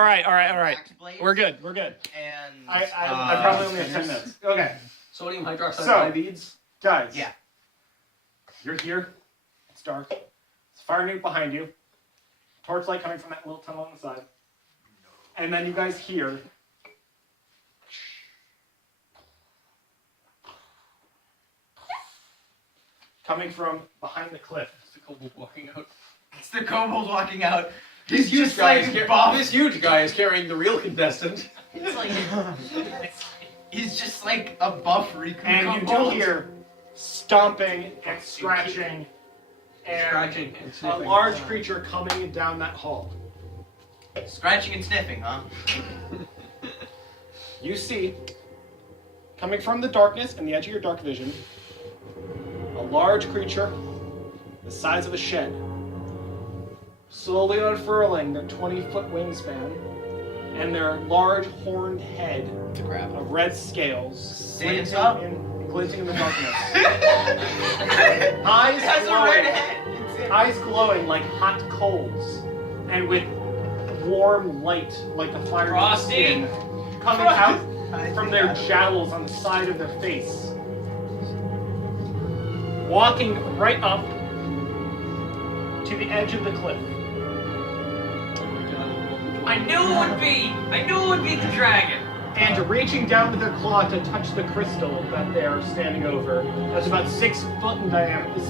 All right. We're good. And I probably only have 10 minutes. Okay. Sodium hydroxide beads. Guys. Yeah. You're here. It's dark. It's fire gate behind you. Torchlight coming from that little tunnel on the side. And then you guys hear. Coming from behind the cliff. It's the kobold walking out. It's the kobold walking out. This huge guy is carrying the real contestant. It's like he's just like a buff recruit. And you do hear stomping and scratching and a sniffing. large creature coming down that hall. Scratching and sniffing, huh? You see, coming from the darkness and the edge of your dark vision, a large creature the size of a shed, slowly unfurling their 20-foot wingspan and their large horned head of red scales glinting in the darkness. Eyes glowing like hot coals, and with warm light like the fire skin coming out from their jowls on the side of their face. Walking right up to the edge of the cliff. I knew it would be the dragon. And reaching down with their claw to touch the crystal that they're standing over. That's about 6 foot in diameter.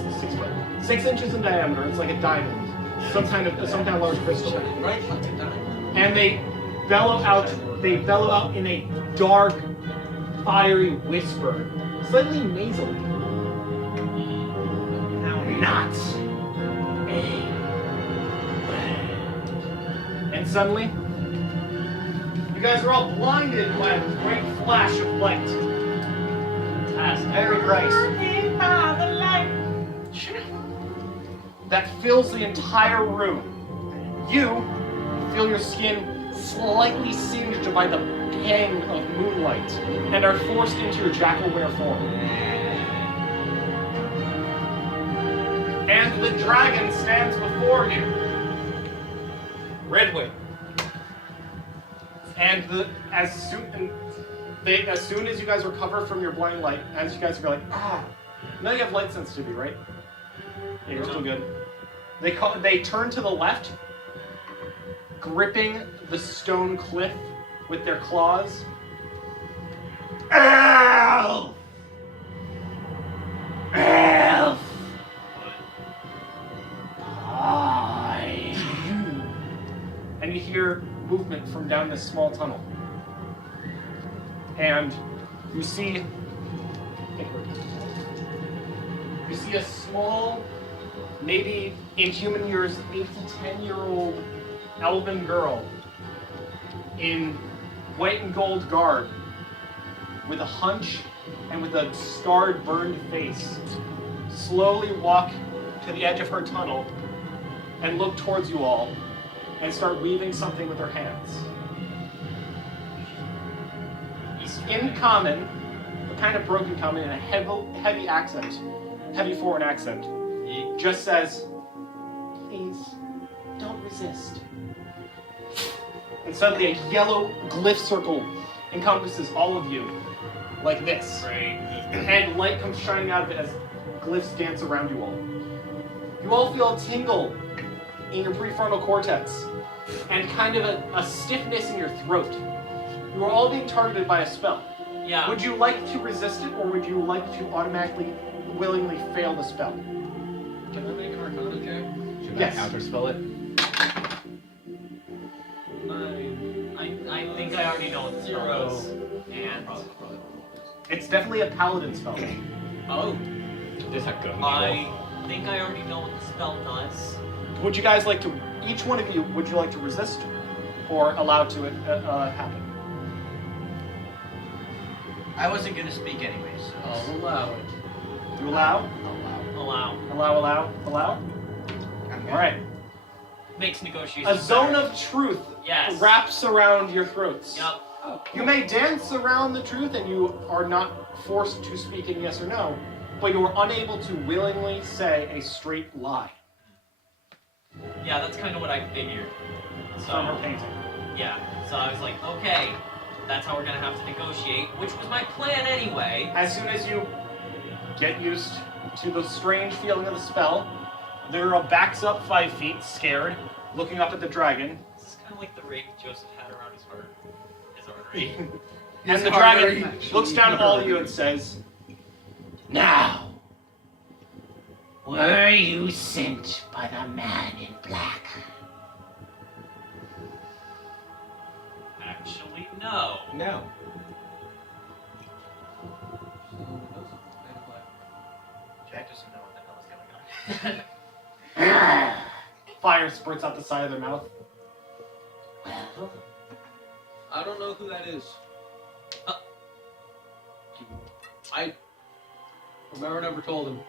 6 inches in diameter. It's like a diamond. Some kind of large crystal. Right? Like a diamond. And they bellow out in a dark, fiery whisper, slightly nasally. Not a and suddenly, you guys are all blinded by a great flash of light. Fantastic. Very bright. That fills the entire room. You feel your skin slightly singed by the pang of moonlight and are forced into your Jackalwere form. And the dragon stands before you. RedWing. And as soon as you guys recover from your blind light, as you guys are like, now you have light sensitivity, right? Yeah, you're still good. They turn to the left, gripping the stone cliff with their claws. Elf! Elf! And you hear movement from down this small tunnel. And you see a small, maybe in human years, 8 to 10-year-old elven girl in white and gold garb with a hunch and with a scarred, burned face slowly walk to the edge of her tunnel and look towards you all and start weaving something with her hands. In common, but kind of broken common in a heavy accent, heavy foreign accent, just says, "Please, don't resist." And suddenly a yellow glyph circle encompasses all of you, like this. Great. And light comes shining out of it as glyphs dance around you all. You all feel a tingle in your prefrontal cortex and kind of a stiffness in your throat. You are all being targeted by a spell. Yeah. Would you like to resist it, or would you like to automatically, willingly fail the spell? Can I make an Arcana check? Should Yes. I counterspell it? I think I already know what the spell is. And It's definitely a paladin spell. oh, Just have go. I think I already know what the spell does. Would you guys like to, each one of you, would you like to resist or allow to it happen? I wasn't gonna speak anyways. So. I'll allow it. You allow? Allow. Allow? I'm good. Alright. Makes negotiations A zone better. of truth Yes. wraps around your throats. Yep. You may dance around the truth and you are not forced to speak in yes or no, but you are unable to willingly say a straight lie Yeah, that's kind of what I figured. from her So, painting. Yeah, so I was like, okay, that's how we're gonna have to negotiate, which was my plan anyway. As soon as you get used to the strange feeling of the spell, Lyra backs up 5 feet, scared, looking up at the dragon. This is kind of like the ring Joseph had around his heart. His artery. And the dragon looks down at all of you and says, Now, were you sent by the man in black? Actually, no. No. Jack doesn't know what the hell is going on. fire spurts out the side of their mouth. Well, I don't know who that is. I remember never told him.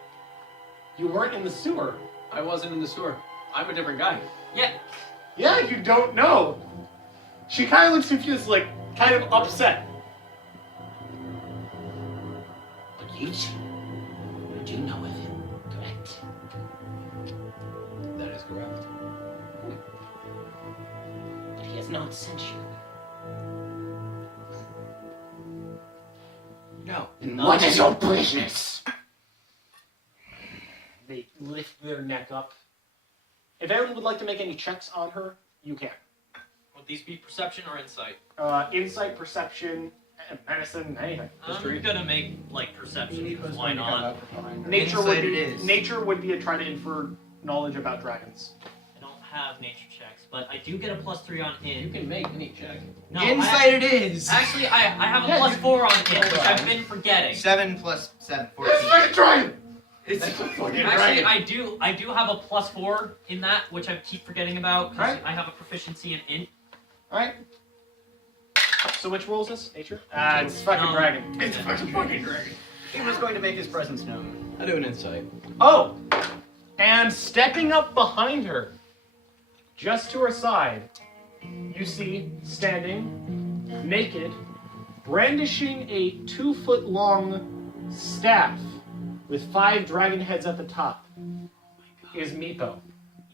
You weren't in the sewer. I wasn't in the sewer. I'm a different guy. Yeah. Yeah, you don't know. She kind of looks confused, like, kind of upset. but you two, you do know of him, correct? That is correct. But he has not sent you. No. And what is your business? They lift their neck up. If anyone would like to make any checks on her, you can. Would these be perception or insight? Insight, perception, medicine, anything. I'm gonna make like perception. Because why not? Nature Insight would be it is. nature would be a try to infer knowledge about dragons. I don't have nature checks, but I do get a +3 on You int. can make any check. No, Insight it is! Actually, I have a Yeah, +4 on int, which I've been forgetting. 7 plus 7, It's 14. like a dragon! It's Actually, dragon. I do have a +4 in that, which I keep forgetting about because Right. I have a proficiency in int. Alright. So which roll is this? Nature? It's fucking No. dragon. It's a fucking dragon. He was going to make his presence known. I do an insight. Oh! And stepping up behind her, just to her side, you see, standing, naked, brandishing a 2-foot-long staff with 5 dragon heads at the top, is Meepo,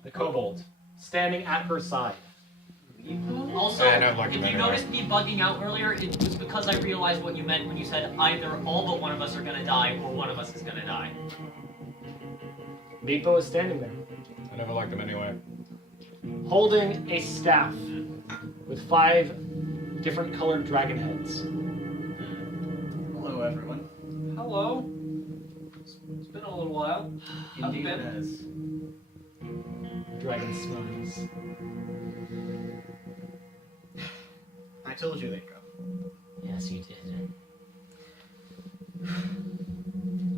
the kobold, standing at her side. Also, I don't like if him you anyway. noticed me bugging out earlier, it was because I realized what you meant when you said either all but one of us are gonna die or one of us is gonna die. Meepo is standing there, I never liked him anyway. holding a staff with 5 different colored dragon heads. Hello, everyone. Hello. It's been a little while. Indeed been? it has. Dragon smiles. I told you they'd go. Yes, you did.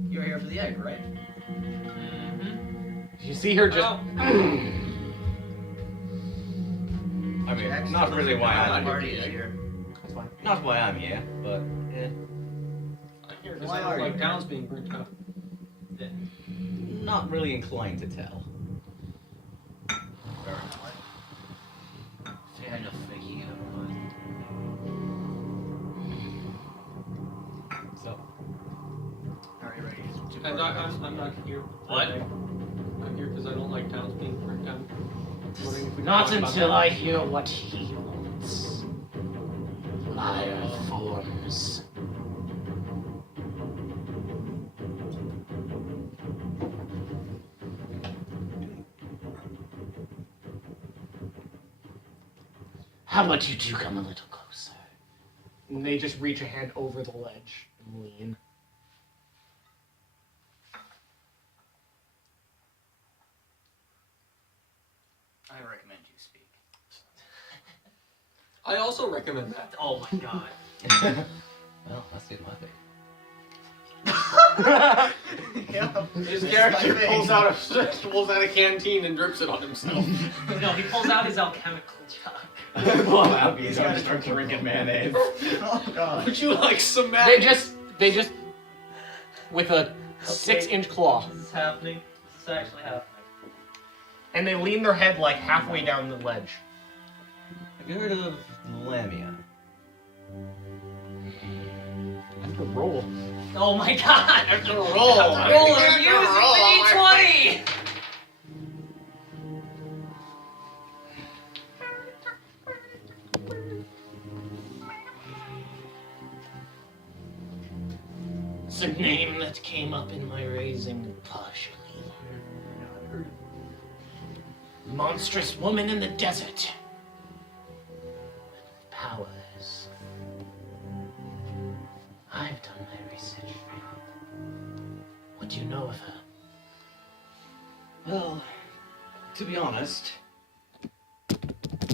You're here for the egg, right? Mm-hmm. You see her just. I mean, not really why I'm Party here. is here. That's fine. Not why I'm here, but yeah. I'm here Why are you? town's being burnt up. Not really inclined to tell. Fair enough for you. So, Are you ready to I'm not here. What? I'm here because I don't like towns being burnt down. Wondering if we can Not talk about until that. I hear what he wants. Liar forms. How about you two come a little closer? And they just reach a hand over the ledge and lean. I recommend you speak. I also recommend that. Oh my god. Well, that's in my thing. His character pulls out a canteen and drips it on himself. No, he pulls out his alchemical jug. He's got to start drinking mayonnaise. Oh, God. Would you like some They just with a 6-inch claw, This is happening. This is actually happening. and they lean their head like halfway down the ledge. Have you heard of Lamia? That's a roll. Oh my god! That's a roll. Roll and use the D20! a name that came up in my raising partially. Monstrous woman in the desert. Powers. I've done my research. What do you know of her? Well, to be honest,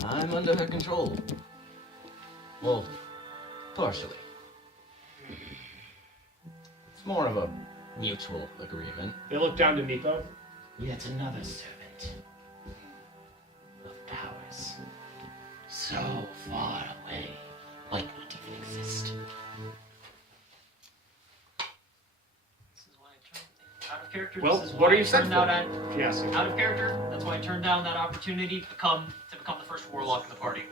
I'm under her control. Well, partially. It's more of a mutual agreement. They look down to Meepo. Yet another servant of powers. So far away, might not even exist. This is why I turned out of character. Well, this is what why are you I set turned for? out Yes. out of character. That's why I turned down that opportunity to become the first warlock in the party.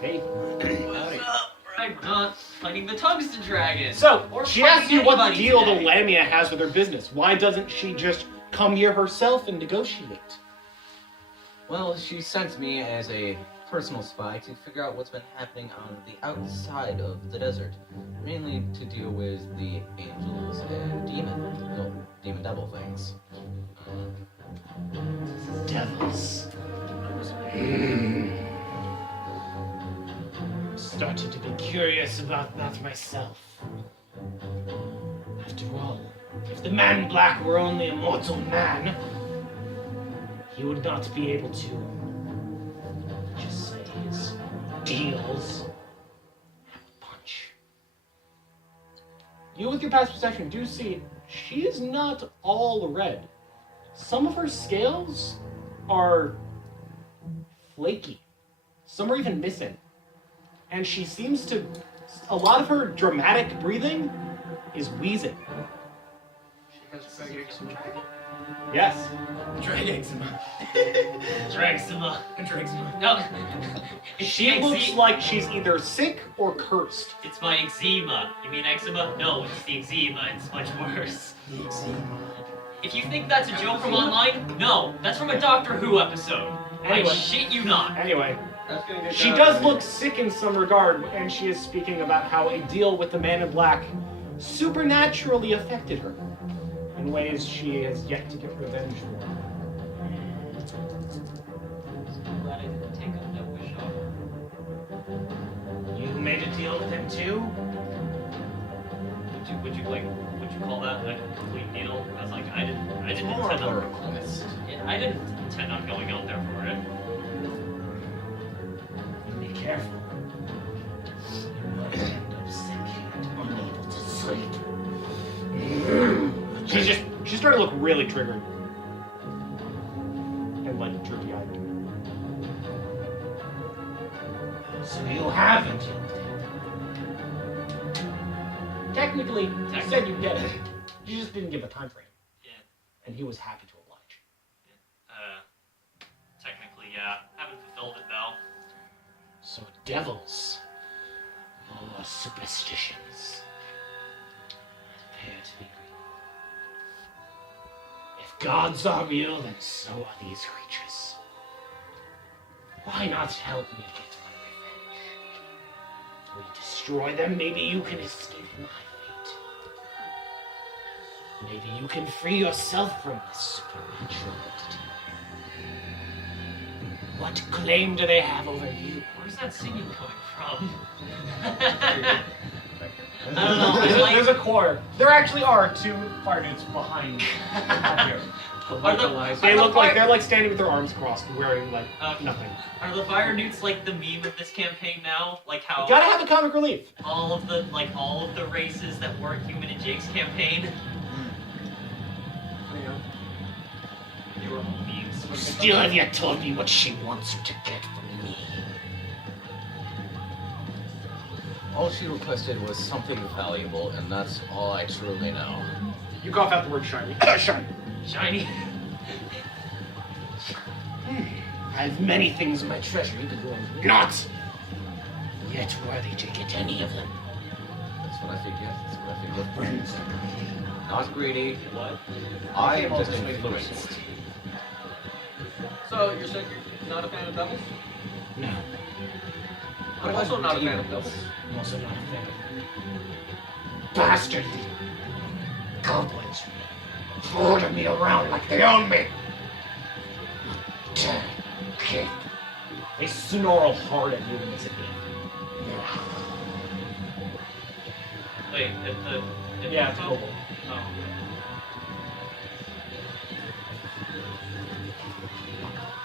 Hey. What's up? I'm not fighting the tungsten dragon. So, Or she asks you fighting what the anybody deal today. the Lamia has with her business. Why doesn't she just come here herself and negotiate? Well, she sent me as a personal spy to figure out what's been happening on the outside of the desert. Mainly to deal with the angels and demon devil things. Devils. Started to be curious about that myself. After all, if the man in black were only a mortal man, he would not be able to just say his deals have a punch. You, with your past perception, do see she is not all red. Some of her scales are flaky. Some are even missing. And she seems to... A lot of her dramatic breathing is wheezing. She has dragon. Yes. Dragexima. Dragzima. Dragexima. No. It's She the looks eczema. like she's either sick or cursed. It's my eczema. You mean eczema? No, it's the eczema. It's much worse. If you think that's a joke from online, no, that's from a Doctor Who episode. Anyway. I shit you not. Anyway, That's gonna get she done. does look sick in some regard, and she is speaking about how a deal with the Man in Black supernaturally affected her in ways she has yet to get revenge for. I'm glad I didn't take up that wish off. You made a deal with him too? Would you call that a complete deal? I was like, I didn't More of intend a on, request. I didn't intend on going out there for it. Be careful. You might end up sick and unable to sleep. She's starting to look really triggered. And like jerky-eyed. So you haven't. Technically, you said you'd get it. You just didn't give a time frame. Yeah. And he was happy to oblige. Technically, yeah. Haven't fulfilled it though. So devils, more superstitions. Prepare to be real. If gods are real, then so are these creatures. Why not help me get my revenge? If we destroy them, maybe you can escape my fate. Maybe you can free yourself from this supernatural entity. What claim do they have over you? Where's that singing coming from? I don't know. There's, I like, there's a choir. There actually are two fire dudes behind here. They look like they're like standing with their arms crossed, wearing like nothing. Are the fire newts like the meme of this campaign now? Like how You gotta have a comic relief. all of the races that weren't human in Jake's campaign, they were all memes. Still have yet told me what she wants you to get from me. All she requested was something valuable, and that's all I truly know. You cough out the word shiny. Shiny. Shiny. I have many things in my treasury, but you are not yet worthy to get any of them. That's what I figured. That's what I figured. Not greedy. What? I am just influenced. So you're saying you're not a fan of devils? No. I'm also not a fan of devils. I'm also not a fan of bastard goblins ordering me around like they own me. Okay. They snarl hard at you when it's a gift. Wait, Yeah, it's cool. Oh.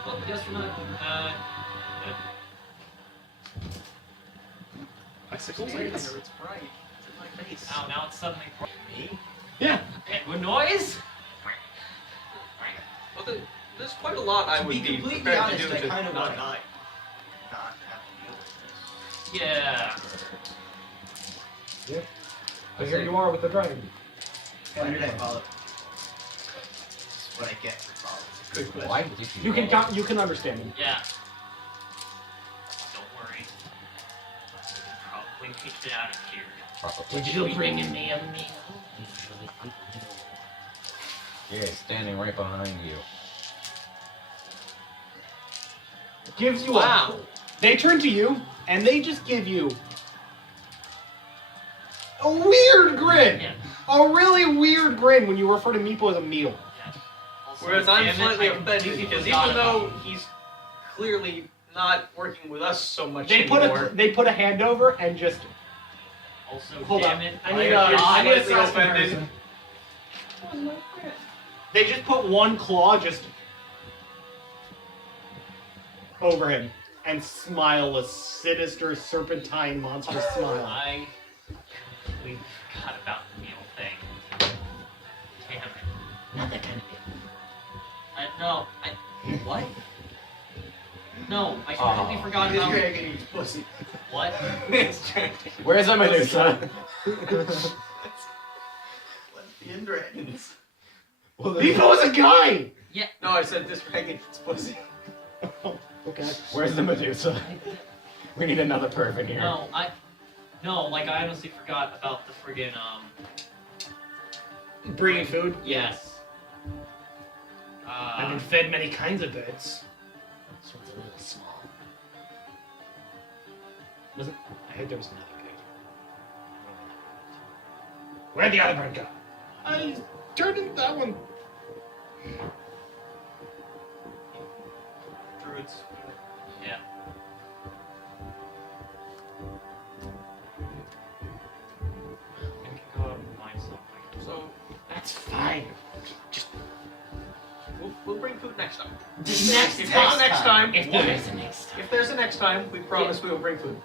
Well, guess we're not. Bicycles, I guess. It's bright. It's in my face. Oh, now it's suddenly. Me? Yeah. Penguin noise? Well, there's quite a lot I To would be be completely prepared honest, to do I to kind of want to not. not have to deal with Yeah. Yeah. But here you are with the dragon. this. Why did I follow? This is what I get for following. Good question. Why did You can understand him. Yeah. Don't worry. We can probably make it out of here. Probably. Did you bring me a meal? Yeah, standing right behind you. Gives you Wow. They turn to you, and they just give you a weird grin. Yeah. A really weird grin when you refer to Meepo as a meal. Also, Whereas I'm damn it, slightly I offended completely because forgot even about though he's clearly not working with us so much They anymore. put a hand over and just Also, hold damn on. it. I need a slightly stats offended. comparison. They just put one claw just over him and smile a sinister serpentine monstrous smile. I completely forgot about the meal thing. Damn it. Not that kind of No, what? No, I completely forgot This about. dragon eats pussy. What? Where's the Medusa? Lesbian dragons. Meepo is a guy! No, I said this dragon eats pussy. Okay. Where's the Medusa? We need another perv in here. No, I honestly forgot about the friggin' Bringing food? Yes. I've been fed many kinds of birds. This one's a little small. Wasn't? I heard there was another bird. Where'd the other bird go? I turned into that one. Druids. Yeah. I can go out and find something. So That's fine. we'll bring food next time. Next If there's a next time, If there is a next time. if there's a next time, we promise we will bring food.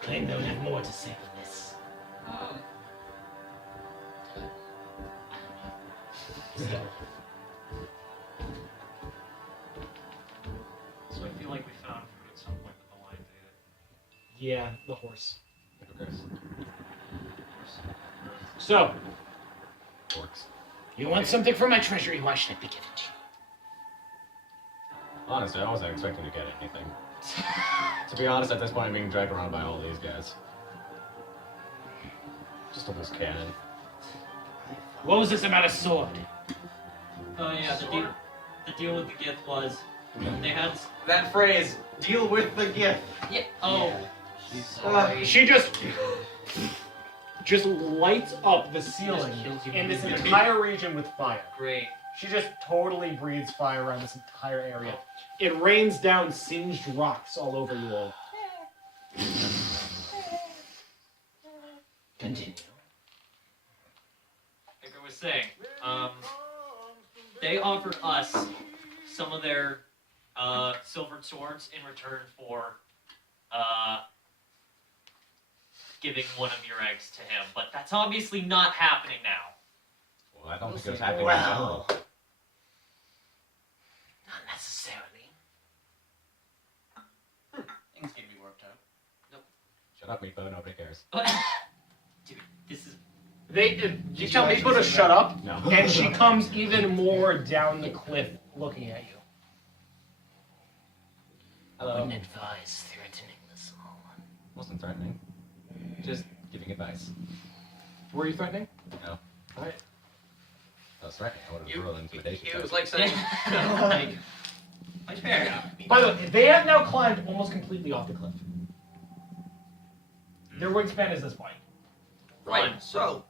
Claim they would have more to say than this. So I feel like we found food at some point with the line data. Yeah, the horse. Okay. So, Works. You want something from my treasury? Why should it be given to you? Honestly, I wasn't expecting to get anything. To be honest, at this point, I'm being dragged around by all these guys. Just a loose cannon. What was this about a sword? Oh yeah, the deal with the gift was they had. That phrase, deal with the gift. Yeah. Oh. Sorry. she just lights up the ceiling Just kills you in this immediately. entire region with fire. Great. She just totally breathes fire around this entire area. It rains down singed rocks all over you all. Continue. Like I was saying, they offered us some of their silvered swords in return for giving one of your eggs to him, but that's obviously not happening now. Well, I don't think it was happening in general. Not necessarily. Things can be worked out. Shut up, Meepo. Nobody cares. Dude, this is You tell Meepo to shut up, No. and she comes even more down the cliff looking at you. I wouldn't advise threatening the small one. Wasn't threatening. Just giving advice. Were you threatening? No. Alright. I was threatening. I would have rolled intimidation. It was like saying, like, fair enough. By the way, they have now climbed almost completely off the cliff. Their wingspan is this wide. right, so,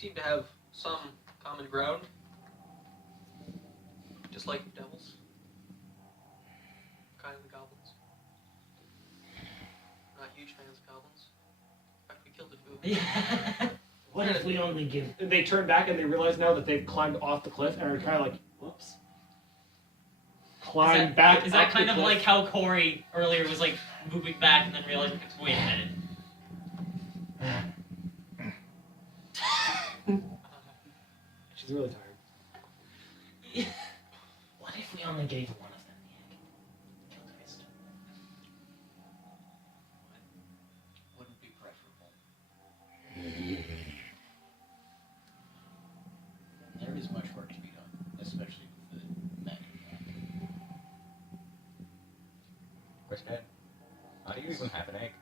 seem to have some common ground. Just like devils. Kind of the goblins. Not huge fans of goblins. In fact, we killed a few. What if we only give... They turn back and they realize now that they've climbed off the cliff and are kind of like, whoops. Climb back. Is that up kind the of cliff. like how Corey earlier was like moving back and then realizing, wait a minute. She's really tired. What if we only gave one of them the egg? Kill the rest. Wouldn't be preferable. There is much work to be done, especially with the men. Question. How do you even have an egg?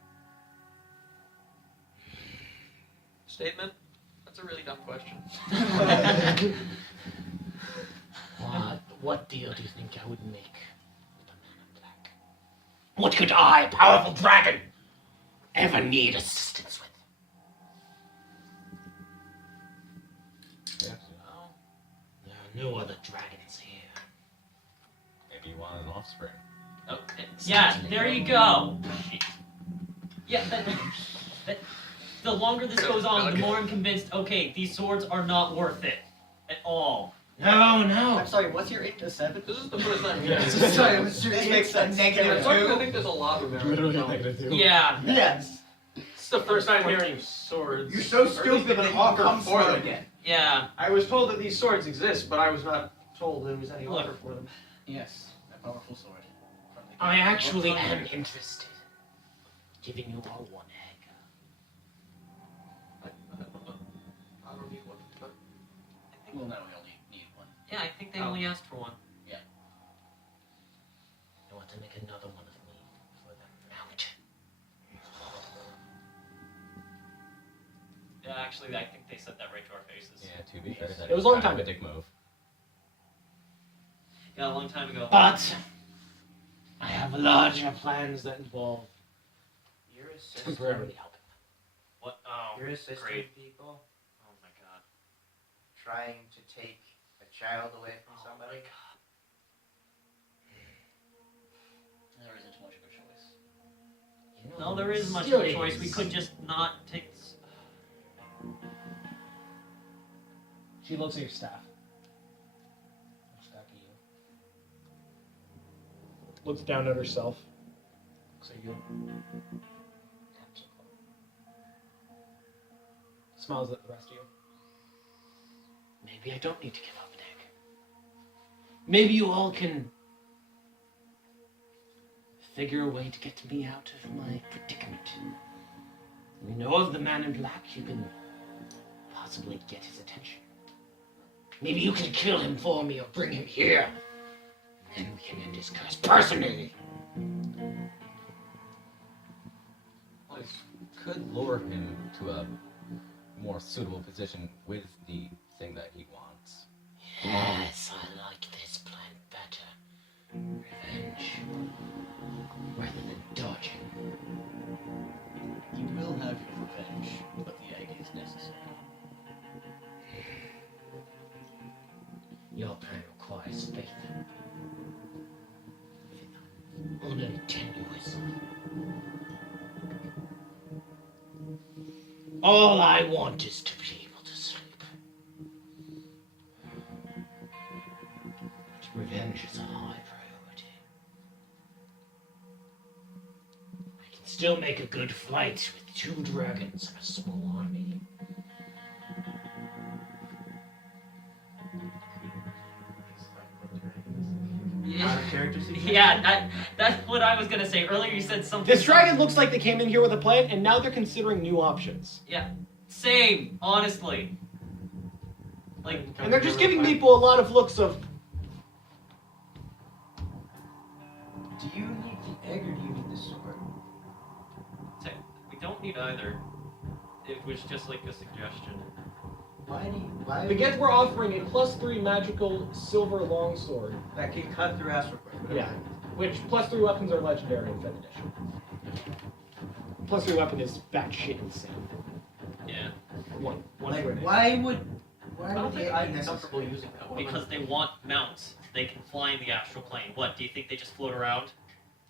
Statement? That's a really dumb question. What deal do you think I would make with the man in black? What could I, a powerful dragon, ever need assistance with? Yeah. Well, there are no other dragons here. Maybe you want an offspring. Oh, yeah, there you go. Yeah, the longer this goes on, the more I'm convinced, okay, these swords are not worth it at all. No, no. I'm sorry, what's your 8 to 7? This is the first time. Sorry, it was This makes sense. Negative I 2. think there's a lot of Literally negative 2. Yeah. Yes. It's the first time hearing swords. You're so Or at least stupid that they all offer comes for for them. again. Yeah. I was told that these swords exist, but I was not told there was any Look. offer for them. Yes, a powerful sword. From the I king. actually am interested in giving you all one egg. I don't need one, but Well, no, we only need one. Yeah, I think they only asked for one. I want to make another one of me for the mount. Yeah, actually, I think they said that right to our faces. Yeah, to be fair, that It was is a long kind time of a dick move. Yeah, a long time ago. But I have larger plans that involve You're assisting. temporarily helping them. What? Oh, You're assisting great. people Oh my god. trying to take a child away from Oh somebody. my god. There isn't much of a choice. You know, No, there is much of still a choice. We is. could just not take this. She looks at your staff. Looks back at you. Looks down at herself. Looks at you. Taps her cloak. Smiles at the rest of you. Maybe I don't need to give up an egg. Maybe you all can figure a way to get me out of my predicament. We know of the man in black. You can possibly get his attention. Maybe you can kill him for me or bring him here. And then we can end his curse personally. I could lure him to a more suitable position with the thing that he wants. Yes, I like this plan better. Revenge. Rather than dodging. You will have your revenge, but the egg is necessary. Your plan requires faith. Only tenuous. All I want is to be able to sleep. But revenge is a high priority. I can still make a good fight with 2 dragons and a small army. Out of character suggestion? Yeah, that's what I was gonna say. Earlier you said something. This dragon looks like they came in here with a plan, and now they're considering new options. Yeah, same, honestly. Like, And they're just giving Meepo a lot of looks of, Do you need the egg or do you need the sword? we don't need either. It was just like a suggestion. Why do you? Why? the Geth were offering a +3 magical silver longsword. That can cut through astral plane. Yeah. Which +3 weapons are legendary in 5th edition. +3 weapon is batshit insane. Yeah. one. One Like, for an egg. why would I don't the think egg I'm be necessary? comfortable using that one. Because they want mounts. They can fly in the astral plane. What, do you think they just float around?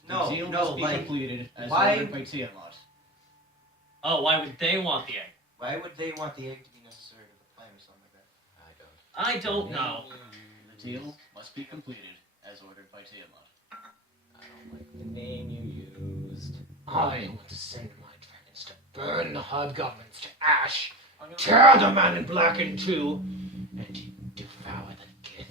No, the deal no, must be like, completed as why- ordered by Tiamat. Oh, why would they want the egg? Why would they want the egg to be necessary to the plan or something like that? I I don't know. The deal must be completed as ordered by Tiamat. I don't like the name you used. I want to send my dragons to burn the hobgoblins to ash, tear the man in black in two, and devour the gith.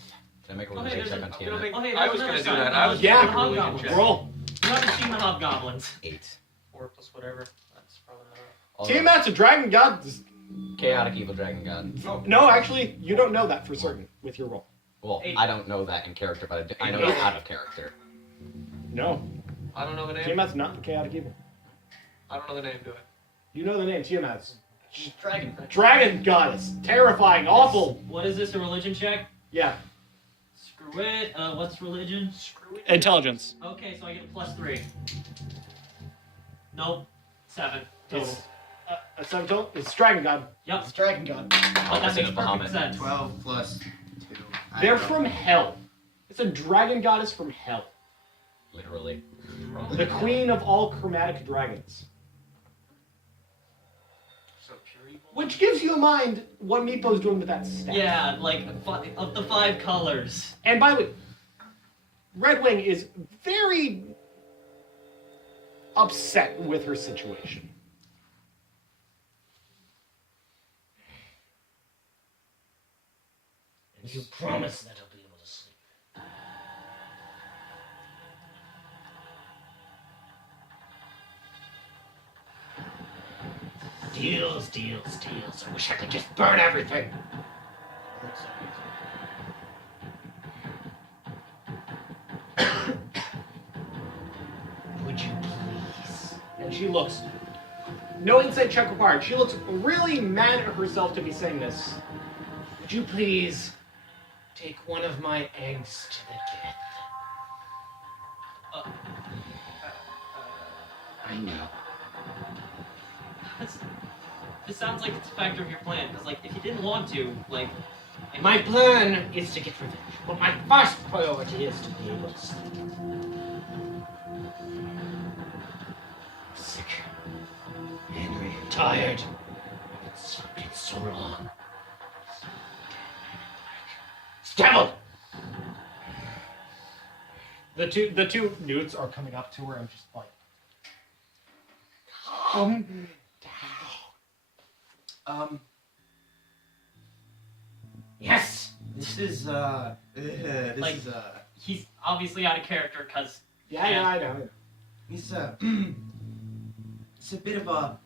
Can I make a Oh, hey, religion there's check a- on I'm gonna Tiamat? make- Oh, hey, I there's was another gonna do sign. that. I was Yeah, making a religion check. Roll. You haven't seen the hobgoblins. 8. 4 plus whatever. That's probably not. Although- Tiamat's a dragon god. Chaotic evil dragon god. No, actually, you don't know that for certain with your roll. Well, 8. I don't know that in character, but I know that out of character. No, I don't know the name. Tiamat's not the chaotic evil. I don't know the name to it. You know the name, Tiamat's. Dragon. Dragon goddess. Terrifying, awful. What is this, a religion check? Yeah. Screw it. What's religion? Screw it. Intelligence. Okay, so I get a +3. Nope. 7 total. It's, a seven total? It's dragon god. Yep. It's Dragon God. But that Opposite makes of perfect Bahamut. sense. 12 plus 2. They're from hell. It's a dragon goddess from hell. Literally. The queen of all chromatic dragons. So pure evil. Which gives you in mind what Meepo's doing with that staff. Yeah, like, of the 5 colors. And by the way, RedWing is very upset with her situation. And you promise that I'll be able to sleep. Deals, deals, deals. I wish I could just burn everything. Would you please? And she looks, no insight check required. She looks really mad at herself to be saying this. Would you please take one of my eggs to the gith? I know. This sounds like it's a factor of your plan, because, like, if you didn't want to, like... My plan is to get revenge, but my first priority is to be able to sleep. I'm sick, angry, tired. I've been sleeping so long. Devil! The two newts are coming up to her and just like, Yes! This is Like- He's obviously out of character, because... yeah, I know. It's a bit of a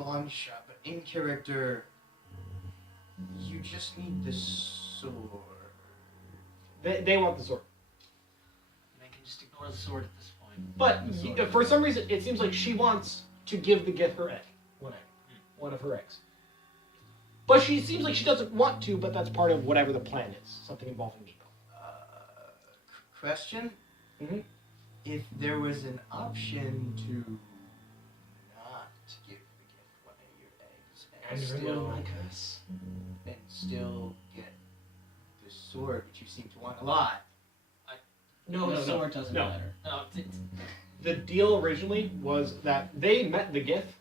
long shot, but in character, you just need the sword. They want the sword. They can just ignore the sword at this point. But for some reason, it seems like she wants to give the Gith her egg. One of her eggs. But she seems like she doesn't want to, but that's part of whatever the plan is. Something involving Meepo. Question? Mhm. If there was an option to not give the gift one of your eggs And remove my curse. and still get the sword, which you seem to want a lot. No, the sword doesn't no. matter. No, The deal originally was that they met the Gith,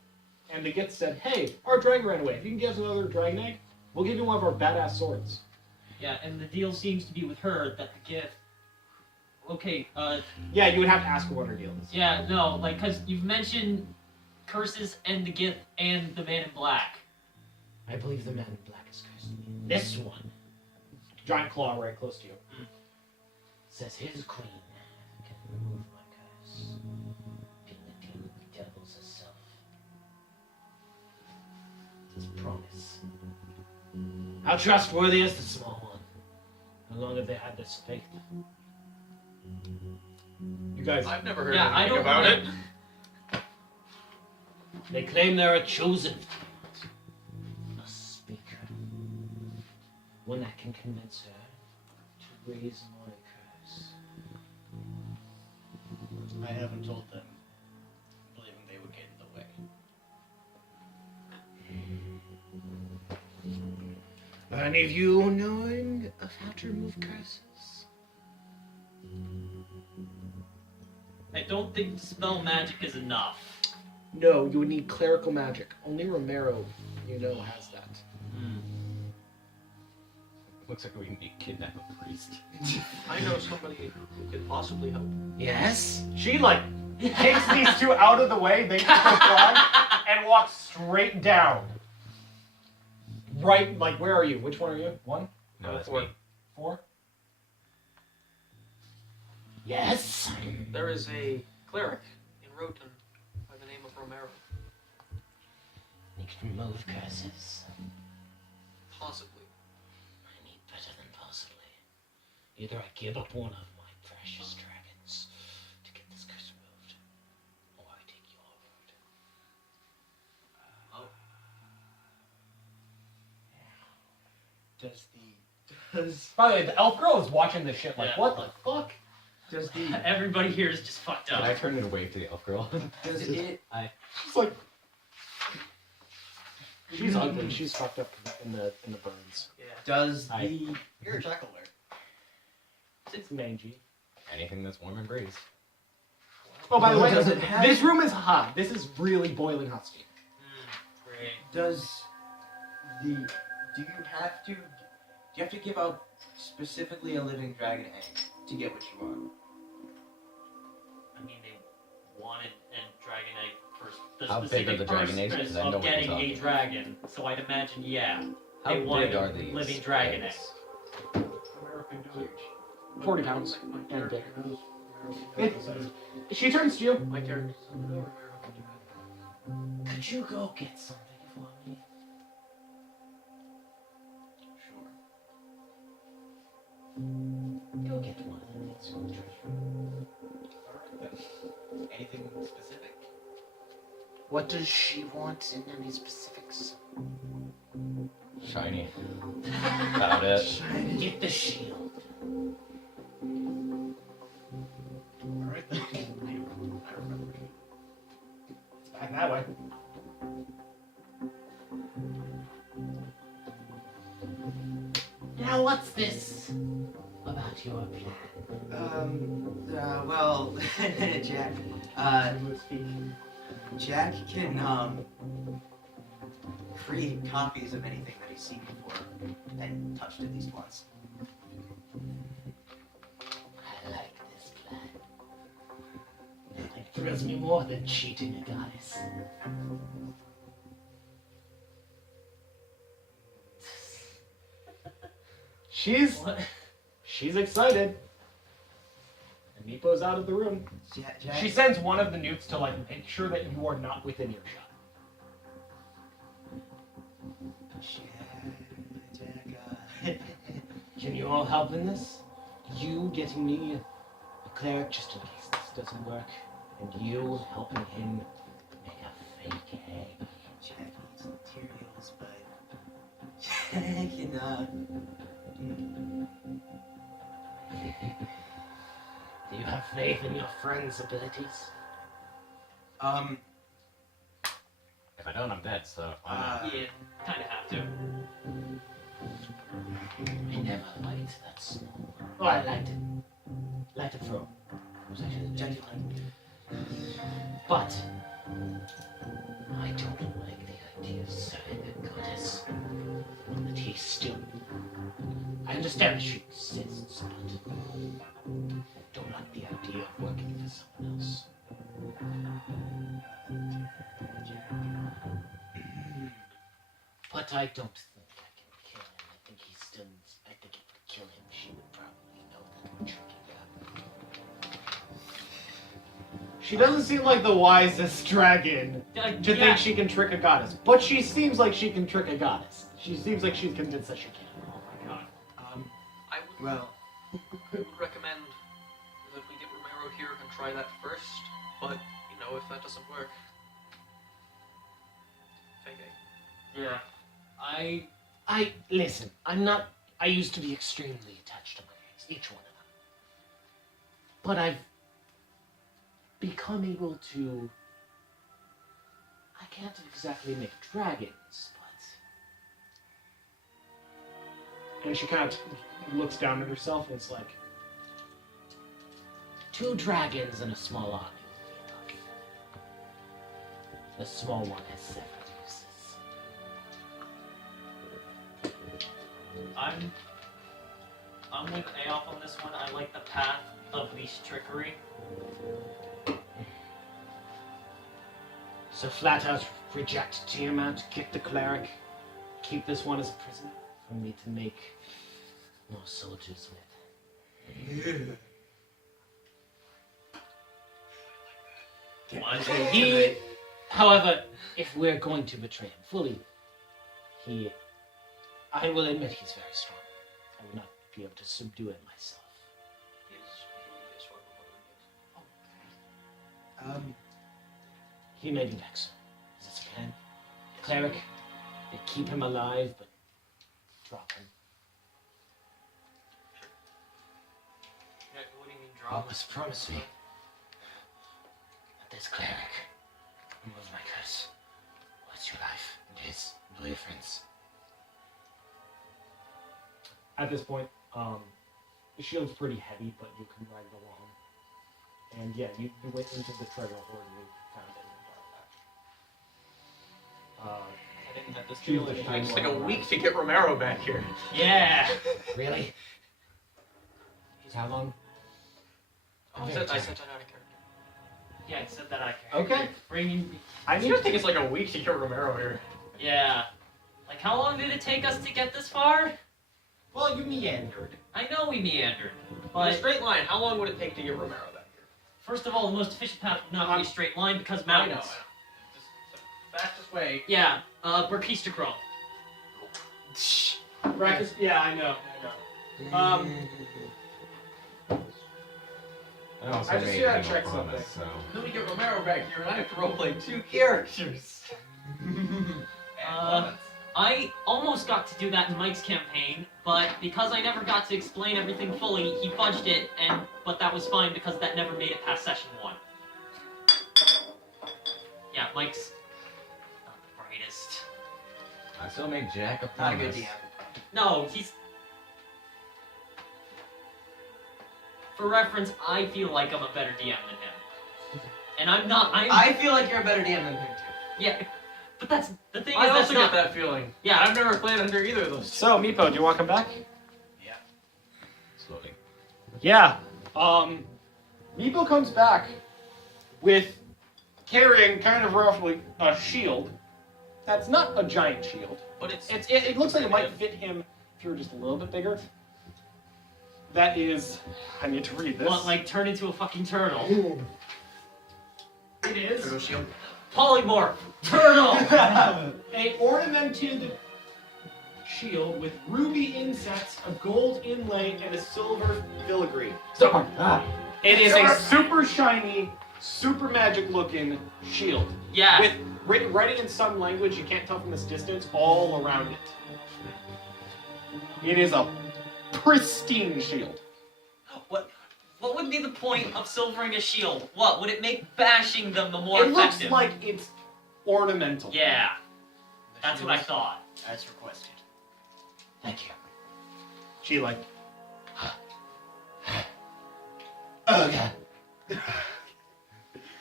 and the Gith said, hey, our dragon ran away. If you can give us another dragon egg, we'll give you one of our badass swords. yeah, and the deal seems to be with her that the gift... Okay, Yeah, you would have to ask her what her deal is. yeah, no, like, because you've mentioned curses and the gift and the man in black. I believe the man in black is cursing me. This one Giant claw right close to you. says his queen can remove my curse. In the deal with the devils herself. His promise. How trustworthy is the small one? How long have they had this faith? You guys, I've never heard Yeah, I anything don't about know. it. They claim they're a chosen a speaker. One that can convince her to raise my curse. I haven't told them, believing they would get in the way. any of you knowing of how to remove curses? I don't think dispel magic is enough. No, you would need clerical magic. Only Romero, you know, has that. Looks like we can kidnap a priest. I know somebody who could possibly help. Yes? She takes these two out of the way, they keep flying, and walks straight down. Right, where are you? Which one are you? 1? No, that's 4. me. 4? Yes? There is a cleric in Roten by the name of Romero. You can remove curses. Possibly. I need better than possibly. Either I give up one of my precious dragons to get this curse removed, or I take your road. By the way, the elf girl is watching this shit Yeah. what the fuck? Does the Everybody here is just fucked Can I up. turn and wave to the elf girl? does it She's like... She's ugly. She's fucked up in the burns. Yeah. does I- the You're a Jackalwere. It's mangy. Anything that's warm and breeze. Oh, by the way, Does it have- this room is hot. This is really boiling hot steam. Great. does the do you have to give out specifically a living dragon egg to get what you want? I mean, they wanted a dragon egg for the How big are specific the dragon eggs? purpose 'Cause I know of what you're getting a talking about. dragon. So I'd imagine, yeah. How They wanted big a are these? living dragon eggs? Romero can do it. 40 pounds. My And character big. knows. Romero can do it. She turns to you. My character doesn't know Romero can do it. Could you go get something for me? Sure. Go get one of the things from the treasure room. Alright then. Anything specific? What does she want in any specifics? Shiny. About it. Get the shield. Alright then. I remember. It's back that way. Now what's this about your plan? Well, Jack, Jack can, create copies of anything that he's seen before and touched at least once. I like this plan. Nothing thrills me more than cheating a goddess. What? She's excited. And Meepo's out of the room. Jack, She sends one of the newts to make sure that you are not within earshot. Jack, Can you all help in this? You getting me a cleric just in case this doesn't work, and you helping him make a fake egg. Jack needs materials, but Jack can, Do you have faith in your friend's abilities? If I don't, I'm dead, so why not? Yeah, kind of have to. I never liked that small. Oh, I liked it. Liked it for. It was actually very fun. But I don't like the idea of serving a goddess that he's still. I understand she exists, but don't like the idea of working for someone else. But I don't think I can kill him. I think he's still. I think if we kill him, she would probably know that we're tricking her. She doesn't seem like the wisest dragon to think she can trick a goddess, but she seems like she can trick a goddess. She seems like she's convinced that she can. Oh my god. I would, well, I would recommend that we get Romero here and try that first, but, you know, if that doesn't work... Fake egg. Yeah. I listen. I'm not. I used to be extremely attached to my eggs, each one of them. But I've become able to. I can't exactly make dragons, And she kind of looks down at herself and it's like, 2 dragons and a small army. The small one has 7 uses. I'm with Aoth on this one. I like the path of least trickery. so flat out reject Tiamat, kick the cleric, keep this one as a prisoner for me to make more soldiers with. He, however, if we're going to betray him fully, I will admit he's very strong. I would not be able to subdue him myself. He may be back soon. Is this a plan? Cleric, they keep him alive, but drop him. What do you mean drop? Promise me that this cleric remove my curse. What's your life and his and all your friends? At this point, the shield's pretty heavy, but you can ride it along. And yeah, you went into the treasure hoard and you found it in the dark. I didn't have this Choose deal. the It time takes like a one. week to get Romero back here. Yeah. Really? How long? Oh, I said that out of character. Yeah, I said that I can. Okay. Bringing. It's gonna take us like a week to get Romero here. Yeah. Like, how long did it take us to get this far? Well, you meandered. I know we meandered, In a but straight line, how long would it take to get Romero back here? first of all, the most efficient path would not be a straight line because I know. mountains. Just the fastest way. Yeah, Burkistakron. Practice. Yeah, I know. I just gotta check something. Then we get Romero back here, and I have to roleplay 2 characters. I almost got to do that in Mike's campaign, but because I never got to explain everything fully, he fudged it, but that was fine because that never made it past session 1. Yeah, Mike's not the brightest. I still make Jack a Not a promise. good DM. No, he's... For reference, I feel like I'm a better DM than him. And I'm not, I feel like you're a better DM than him too. Yeah, but that's... The thing I is, also that's get not... that feeling. Yeah. I've never played under either of those. So, Meepo, do you want to come back? Slowly. Yeah. Meepo comes back with carrying kind of roughly a shield. That's not a giant shield. But It looks like it might fit him if you were just a little bit bigger. That is, I need to read this. Want, like, turn into a fucking turtle. It is Turtle shield. Polymorph! Turtle! a ornamented shield with ruby insets, a gold inlay, and a silver filigree. It is a super shiny, super magic looking shield. Yeah. With writing in some language you can't tell from this distance all around it. It is a pristine shield. What would be the point of silvering a shield? What? Would it make bashing them the more It effective? looks like it's ornamental. Yeah. That's what I thought. As requested. Thank you. She like, Oh god.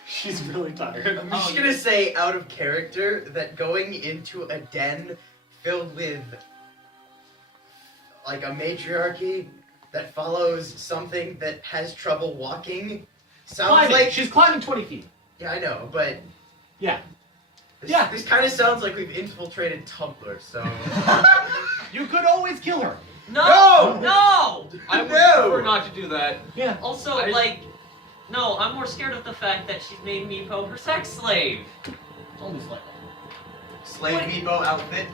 she's really tired. I'm just gonna say, out of character, that going into a den filled with, like, a matriarchy that follows something that has trouble walking sounds Climbing. like... She's climbing 20 feet. Yeah, I know, but... Yeah. This, Yeah. This kind of sounds like we've infiltrated Tumblr, so... You could always kill her. No! No! I would No! prefer not to do that. Yeah. Also, no, I'm more scared of the fact that she's made Meepo her sex slave. Only slightly. Slave What? Meepo outfit.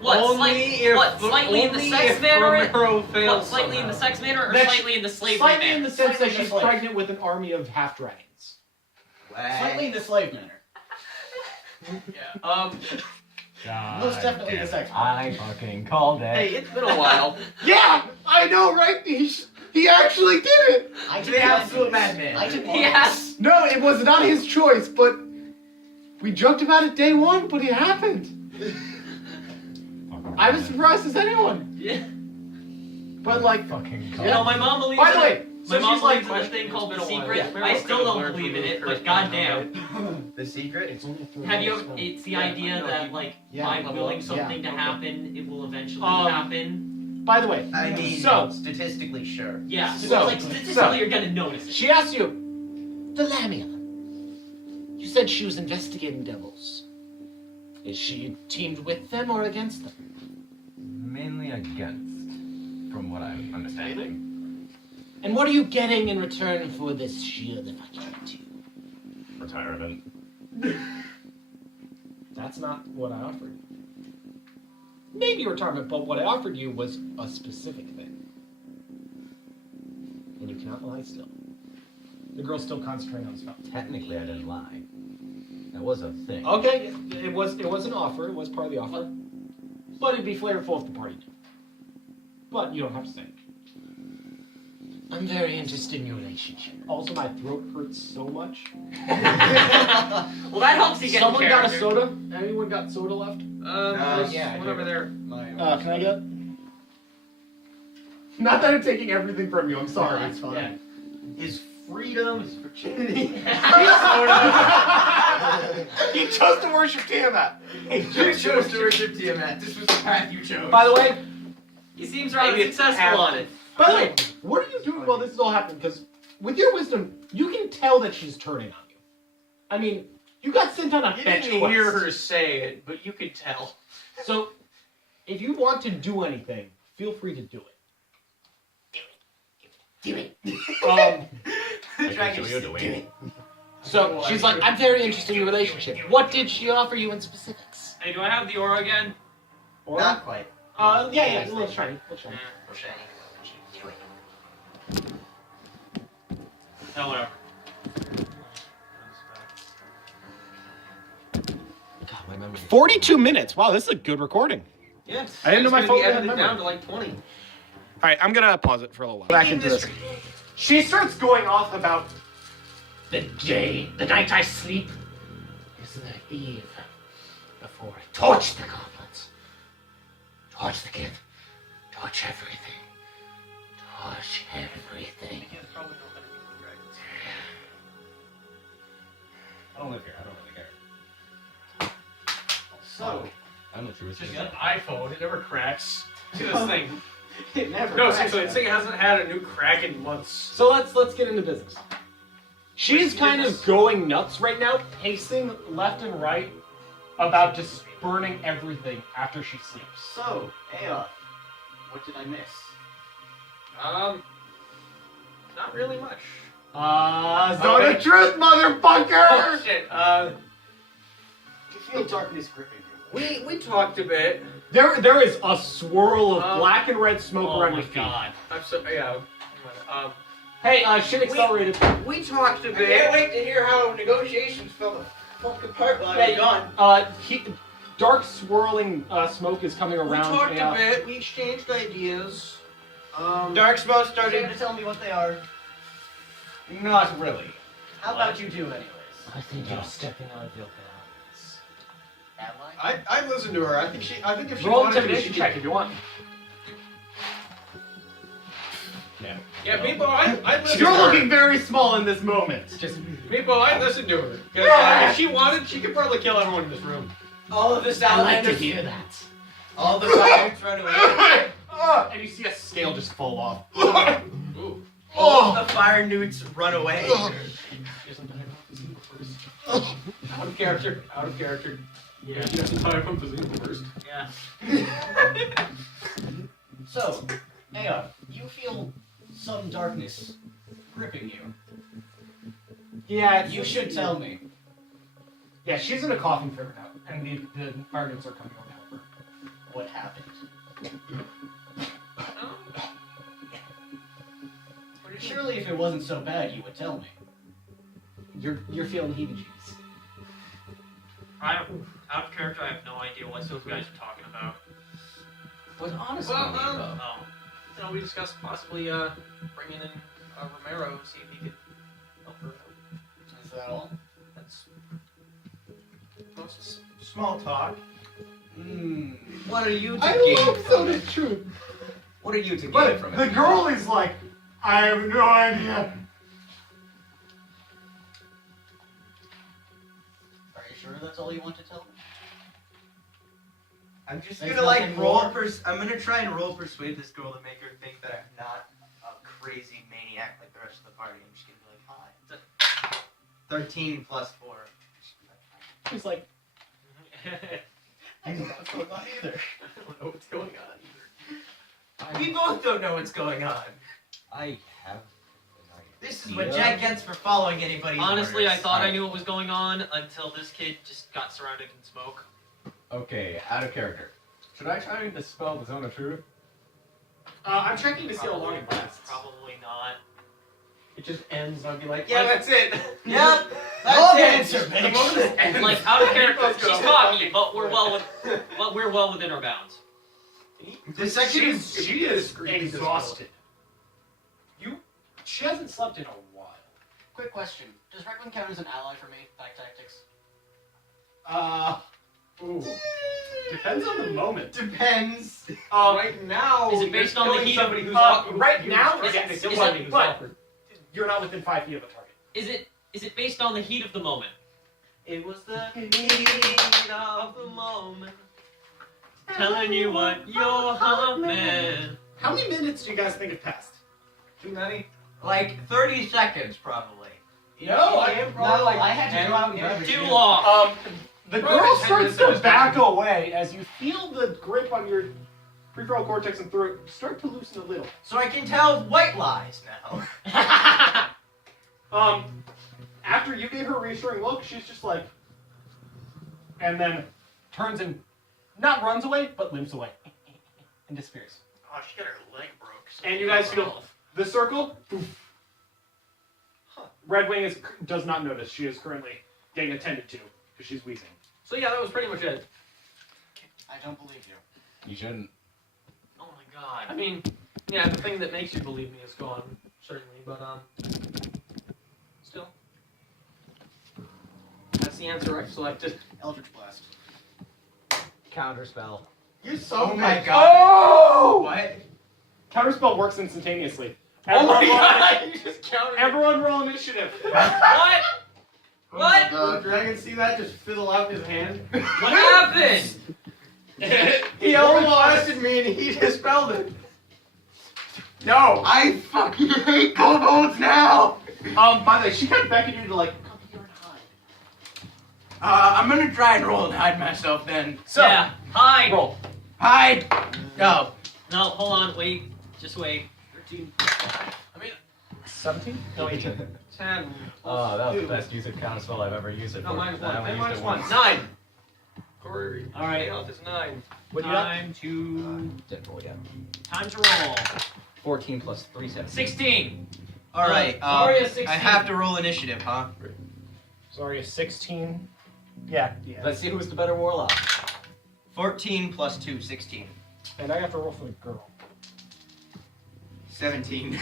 What? Slightly in the sex manner? Romero fails What, slightly in the somehow. sex manner or That's slightly in the slavery Slightly in manner? the sense that Slightly in she's the slave. pregnant with an army of half dragons. Slightly in the slave manner. Yeah. Most definitely the sex. I fucking called it. Hey, it's been a while. Yeah, I know, right? He actually did it. I The absolute madman. I didn't Yes! No, it was not his choice, but we joked about it day one, but it happened. I was surprised as anyone. Yeah. But like, Fucking You know, my mom believes by the in way, it. so My mom she's like, believes in a thing called It's The been a while. Secret. Yeah. I still don't believe in it, but goddamn. The secret? It's only through Have you this ever, one. it's the Yeah, idea no, that, you- like, yeah, by level willing up. something to Yeah. happen, it will eventually Um, happen? by the way, I mean, so statistically, sure. Yeah, so- like, statistically, you're gonna notice it. She asked you, the Lamia. You said she was investigating devils. Is she teamed with them or against them? Mainly against, from what I'm understanding. And what are you getting in return for this shield if I give to you? Retirement. That's not what I offered you. Maybe retirement, but what I offered you was a specific thing. And you cannot lie still. The girl's still concentrating on spell. Technically, I didn't lie. That was a thing. Okay, it was an offer. It was part of the offer. But it'd be flavorful if the party did. But you don't have to say. I'm very interested in your relationship. Also, my throat hurts so much. Well, that helps you get in Someone got a character. soda? Anyone got soda left? Yeah, one over there. Mine. Can I get? not that I'm taking everything from you. I'm sorry. That's fine. Yeah. His freedom, his virginity. He chose to worship Tiamat. You chose to worship Tiamat. This was the path you chose. By the way, He seems rather Maybe it's successful half- on it. by the way, what are you doing while this is all happening? Because with your wisdom, you can tell that she's turning on you. I mean, you got sent on a You fetch didn't quest. hear her say it, but you could tell. So, if you want to do anything, feel free to do it. Do it. The dragon you're doing. So she's like, I'm very interested in your relationship. What did she offer you in specifics? Hey, do I have the aura again? Or, Not quite. yeah, a little shiny. Or shiny. Do it. No, whatever. God, my memory. 42 minutes. Wow, this is a good recording. Yeah. I didn't know my phone had edited memory. down to like 20. All right, I'm gonna pause it for a little while. Back into this. She starts going off about The day, the night I sleep, is the eve before I torch the goblins, torch the kid, torch everything, torch everything. You probably know better than dragons. I don't live here. I don't really care. So, I'm not sure what's Just going an iPhone, it never cracks. See this thing. it never No, cracks. seriously, this thing hasn't had a new crack in months. So let's get into business. She's kind of going nuts right now, pacing left and right about just burning everything after she sleeps. So, Aoth, what did I miss? Not really much. So the truth, motherfucker! Oh shit. Do you feel darkness gripping you? We talked a bit. There is a swirl of Um, black and red smoke Oh around my your feet. god. I'm so yeah. Hey, shit accelerated. We talked a I bit. can't wait to hear how negotiations fell the fuck apart while Hey, I'm gone. Dark swirling smoke is coming We around. talked Aoth. a bit. We exchanged ideas. Dark smoke starting to tell me what they are. Not really. How about you do, anyways? I think you're stepping out of your bounds. Am I? I listened to her. I think if she Roll wanted to, intimidation she check could. if you want. No. Yeah, Meepo, I listened You're to her. looking very small in this moment. Just Meepo, I listened to her. 'Cause, if she wanted, she could probably kill everyone in this room. All of the I like to salamanders, hear that. all the salamanders run away. And you see a scale just fall off. Ooh. All of the fire newts run away. Out of character. Out of character. Yeah. She doesn't tie him for first. Yeah. So, Aoth, you feel some darkness gripping you. Yeah, You should tell me. Yeah, she's in a coffin fit right now, and the fire newts are coming over to help her. What happened? Surely, if it wasn't so bad, you would tell me. You're feeling heebie-jeebies. Out of character, I have no idea what those guys are talking about. But honestly, Well, Meepo, Oh. We discussed possibly bringing in Romero and see if he could help her out. is that all? That's Small talk. What are you to I gain love from Soda's it? truth. What are you to gain But from it? the girl is like, I have no idea. Are you sure that's all you want to tell me? I'm just There's gonna like nothing roll. more? I'm gonna try and roll persuade this girl to make her think that I'm not a crazy maniac like the rest of the party. I'm just gonna be like, hi. 13 plus 4. She's like, I don't know what's going on either. I don't know what's going on either. We both don't know what's going on. I have. This is what Jack gets for following anybody's Honestly, I orders. thought I knew what was going on until this kid just got surrounded in smoke. Okay, out of character. Should I try and dispel the zone of truth? I'm checking to see how long it lasts. Probably not. It just ends, and I'll be like, Yeah, that's it. Yep. Wrong That's answer, it. bitch. The moment this ends- Like out of character, she's talking, but we're well within our bounds. The second She is exhausted. She hasn't slept in a while. Quick question. Does RedWing count as an ally for me? Back tactics? Ooh. Depends on the moment. depends. Right now, Is it based on the heat of- right now, Is yes, it- still is somebody it- who's but- offered. You're not within 5 feet of a target. Is it based on the heat of the moment? It was the Heat of the moment. Telling you what you're humming. How many minutes do you guys think have passed? Too many? Like 30 seconds, probably. No, I had to go out and grab it. Too long. The Probably girl 10 starts minutes to of back discussion. away as you feel the grip on your prefrontal cortex and throat start to loosen a little. So I can tell white lies now. After you gave her a reassuring look, she's just like, and then turns and not runs away, but limps away and disappears. Oh, she got her leg broke. So And you guys feel the circle. RedWing does not notice. She is currently getting attended to because she's wheezing. So yeah, that was pretty much it. I don't believe you. You shouldn't. Oh my god. I mean, yeah, the thing that makes you believe me is gone, certainly, but still. That's the answer I've selected. Eldritch Blast. Counterspell. You're so Oh my god. Oh! What? Counterspell works instantaneously. Oh my Everyone roll- god! You just counted. Everyone roll initiative. What? What? Did the dragon see that just fizzle out in his hand? What happened? He Eldritch blasted me and he dispelled it. No! I fucking hate kobolds now! By the way, she kind of beckoned you to like, come here and hide. I'm gonna try and roll and hide myself then. So, yeah. Hide. roll. Hide! Go. No, hold on. Wait. Just wait. 13. I mean, 17? No, 18. 10. Oh, that was the Two. best use of counterspell I've ever used it for. No, minus I 1. only And used minus it 1. once. 9. Or, All right. Aoth is 9. What do you got? Time to Didn't roll yet. time to roll. 14 plus 3, 17. 16. Alright, Zarya 16. I have to roll initiative, huh? Zarya 16. Yeah. Let's see who's the better warlock. 14 plus 2, 16. And I have to roll for the girl. 17.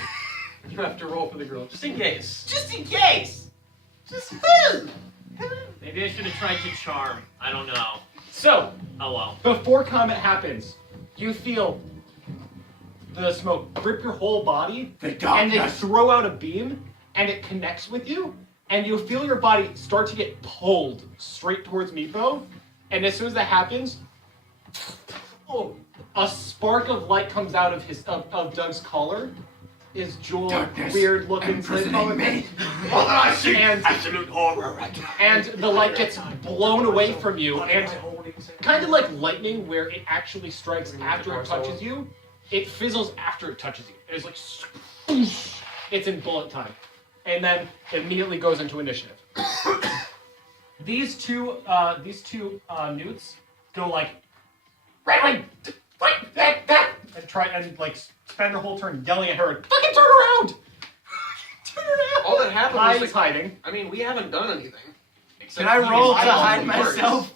You have to roll for the girl, just in case. Just in case! Just Maybe I should have tried to charm. I don't know. So, Oh well. before combat happens, you feel the smoke grip your whole body, and they throw out a beam, and it connects with you, and you feel your body start to get pulled straight towards Meepo, and as soon as that happens, a spark of light comes out of Doug's collar. His jewel, weird looking slit collar. And absolute horror. and the light gets blown away from you, and kind of like lightning, where it actually strikes after it touches you, it fizzles after it touches you. It's like, swoosh. It's in bullet time, and then it immediately goes into initiative. These two newts go like, RedWing, fight that, and try and like spend their whole turn yelling at her, and fucking turn around. Turn around. All that happened was Hides like, hiding. I mean, we haven't done anything. Can I roll to I don't hide know words. myself?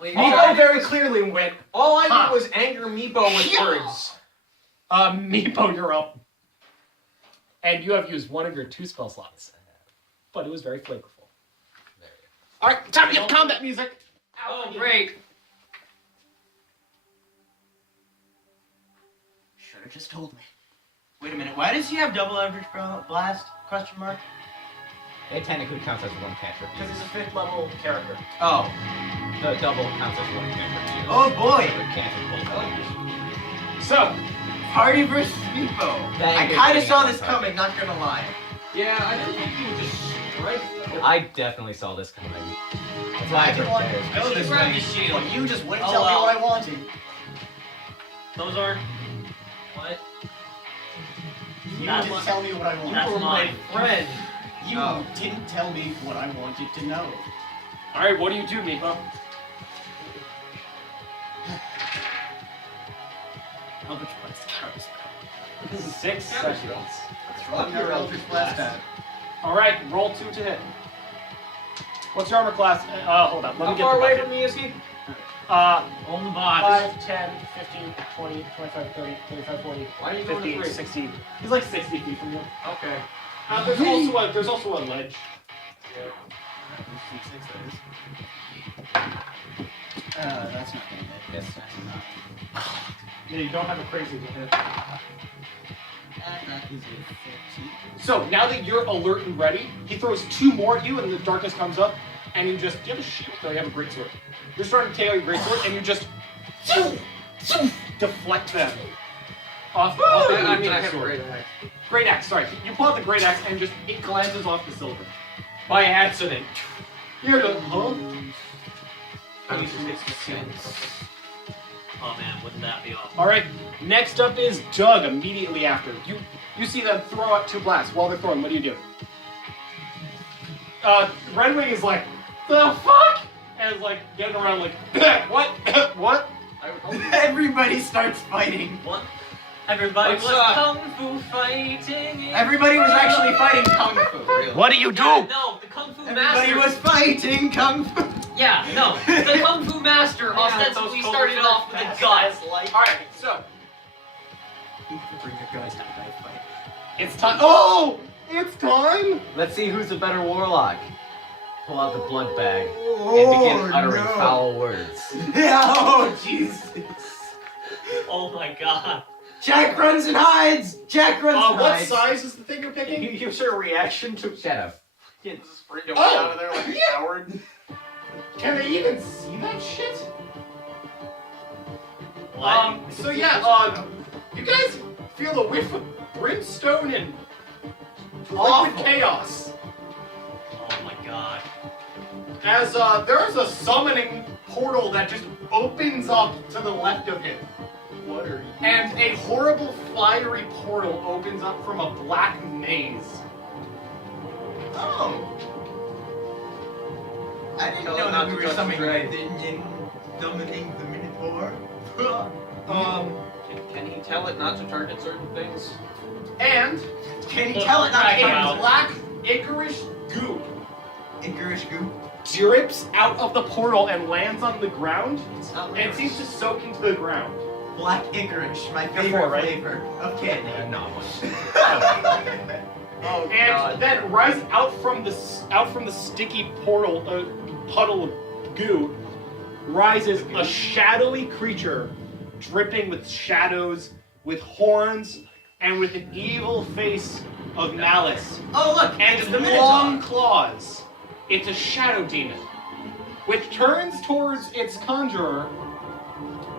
Meepo very clearly went, All I Huh. did was anger Meepo with words. Meepo, you're up. And you have used one of your 2 spell slots. But it was very flavorful. Alright, time to get combat music! Oh great. Should have just told me. Wait a minute. Why does he have double average blast? Question mark. It technically counts as one cantrip. Because he's a 5th level character. Oh. The double counts as one cantrip too. Oh boy. The cantrip pulls. So, Party versus Meepo. I kind of saw this coming. Not gonna lie. Yeah, I didn't think you would just strike though. I definitely saw this coming. That's why I didn't want prepared. to go this Grab way. the shield. Well, you just wouldn't Oh, tell well. me what I wanted. Those are what? You That's didn't what- tell me what I wanted. That's You were my mine. friend. You Oh. didn't tell me what I wanted to know. alright, what do you do, Meepo? Eldritch Blast counts. 6 seconds. What's wrong with your Eldritch Blast at? Alright, roll 2 to hit. What's your armor class? Hold on, let How me get far the away bucket. from me is he? On the box. 5, 10, 15, 20, 25, 30, 35, 40, Why are you going 50, to 3? 60. He's like 60 feet from you. Okay. There's also a ledge. That's not gonna hit. Yes. Yeah, you don't have a crazy to hit. That is a 14. So now that you're alert and ready, he throws 2 more at you, and the darkness comes up, and you just. Do you have a shield? No, you have a greatsword. You're starting to take out your greatsword, and you just deflect them off the I mean, I have a sword. great axe. Great axe. Sorry, you pull out the great axe, and just it glances off the silver by accident. You're like, huh? At least it gets Oh man, wouldn't that be awful? All right. Next up is Doug. Immediately after you see them throw out 2 blasts. While they're throwing, what do you do? RedWing is like, the fuck, and is like getting around like, what, what? I would hope Everybody starts fighting. What? Everybody Let's, was kung fu fighting. Everybody was actually fighting kung fu. Really. What do you do? Yeah, no, the kung fu Everybody master. was fighting kung fu. Yeah, no, the kung fu master Yeah, ostensibly those started colors off with are a gun. All right. So Bring your guys to knife fight. it's time. Oh, it's time. Let's see who's a better warlock. Pull out the blood bag and begin uttering foul words. Oh, Jesus. Oh my god. Jack runs and hides. Jack runs and What hides. size is the thing you're picking? you use your reaction to Shut up. sprint away Oh, out of there like a yeah. coward. Can they even see that shit? What? So yeah, you guys feel the whiff of brimstone and liquid Awful. chaos. Oh my god. As there's a summoning portal that just opens up to the left of him. What are you? And a horrible fiery portal opens up from a black maze. Oh. I didn't Tell know him that not we to were touch the summoning dragon. summoning the Minotaur. Can he tell it not to target certain things? And Can you tell it not Right to a now. black Icarish goo Icarus goo? drips out of the portal and lands on the ground, It's not and it seems to soak into the ground. Black Icarish, my You're favorite for, right? flavor of candy. Not one. Oh And then rise out from the sticky portal puddle of goo rises a shadowy creature dripping with shadows, with horns, and with an evil face of malice Oh look, and it's the long Minotaur. claws. It's a shadow demon, which turns towards its conjurer.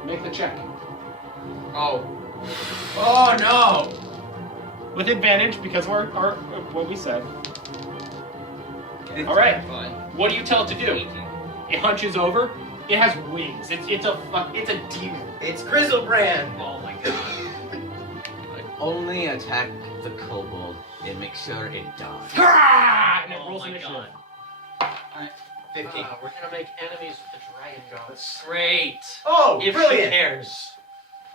Make the check Oh. Oh no! with advantage because of our what we said. It's All right. fun. What do you tell it to do? It hunches over. It has wings. It's a demon. It's Grizzlebrand. Oh my god. Only attack the kobold and make sure it dies. And it Oh rolls my initiative. god. 50. We're gonna make enemies with the dragon gods. Great. Oh, If she brilliant! cares.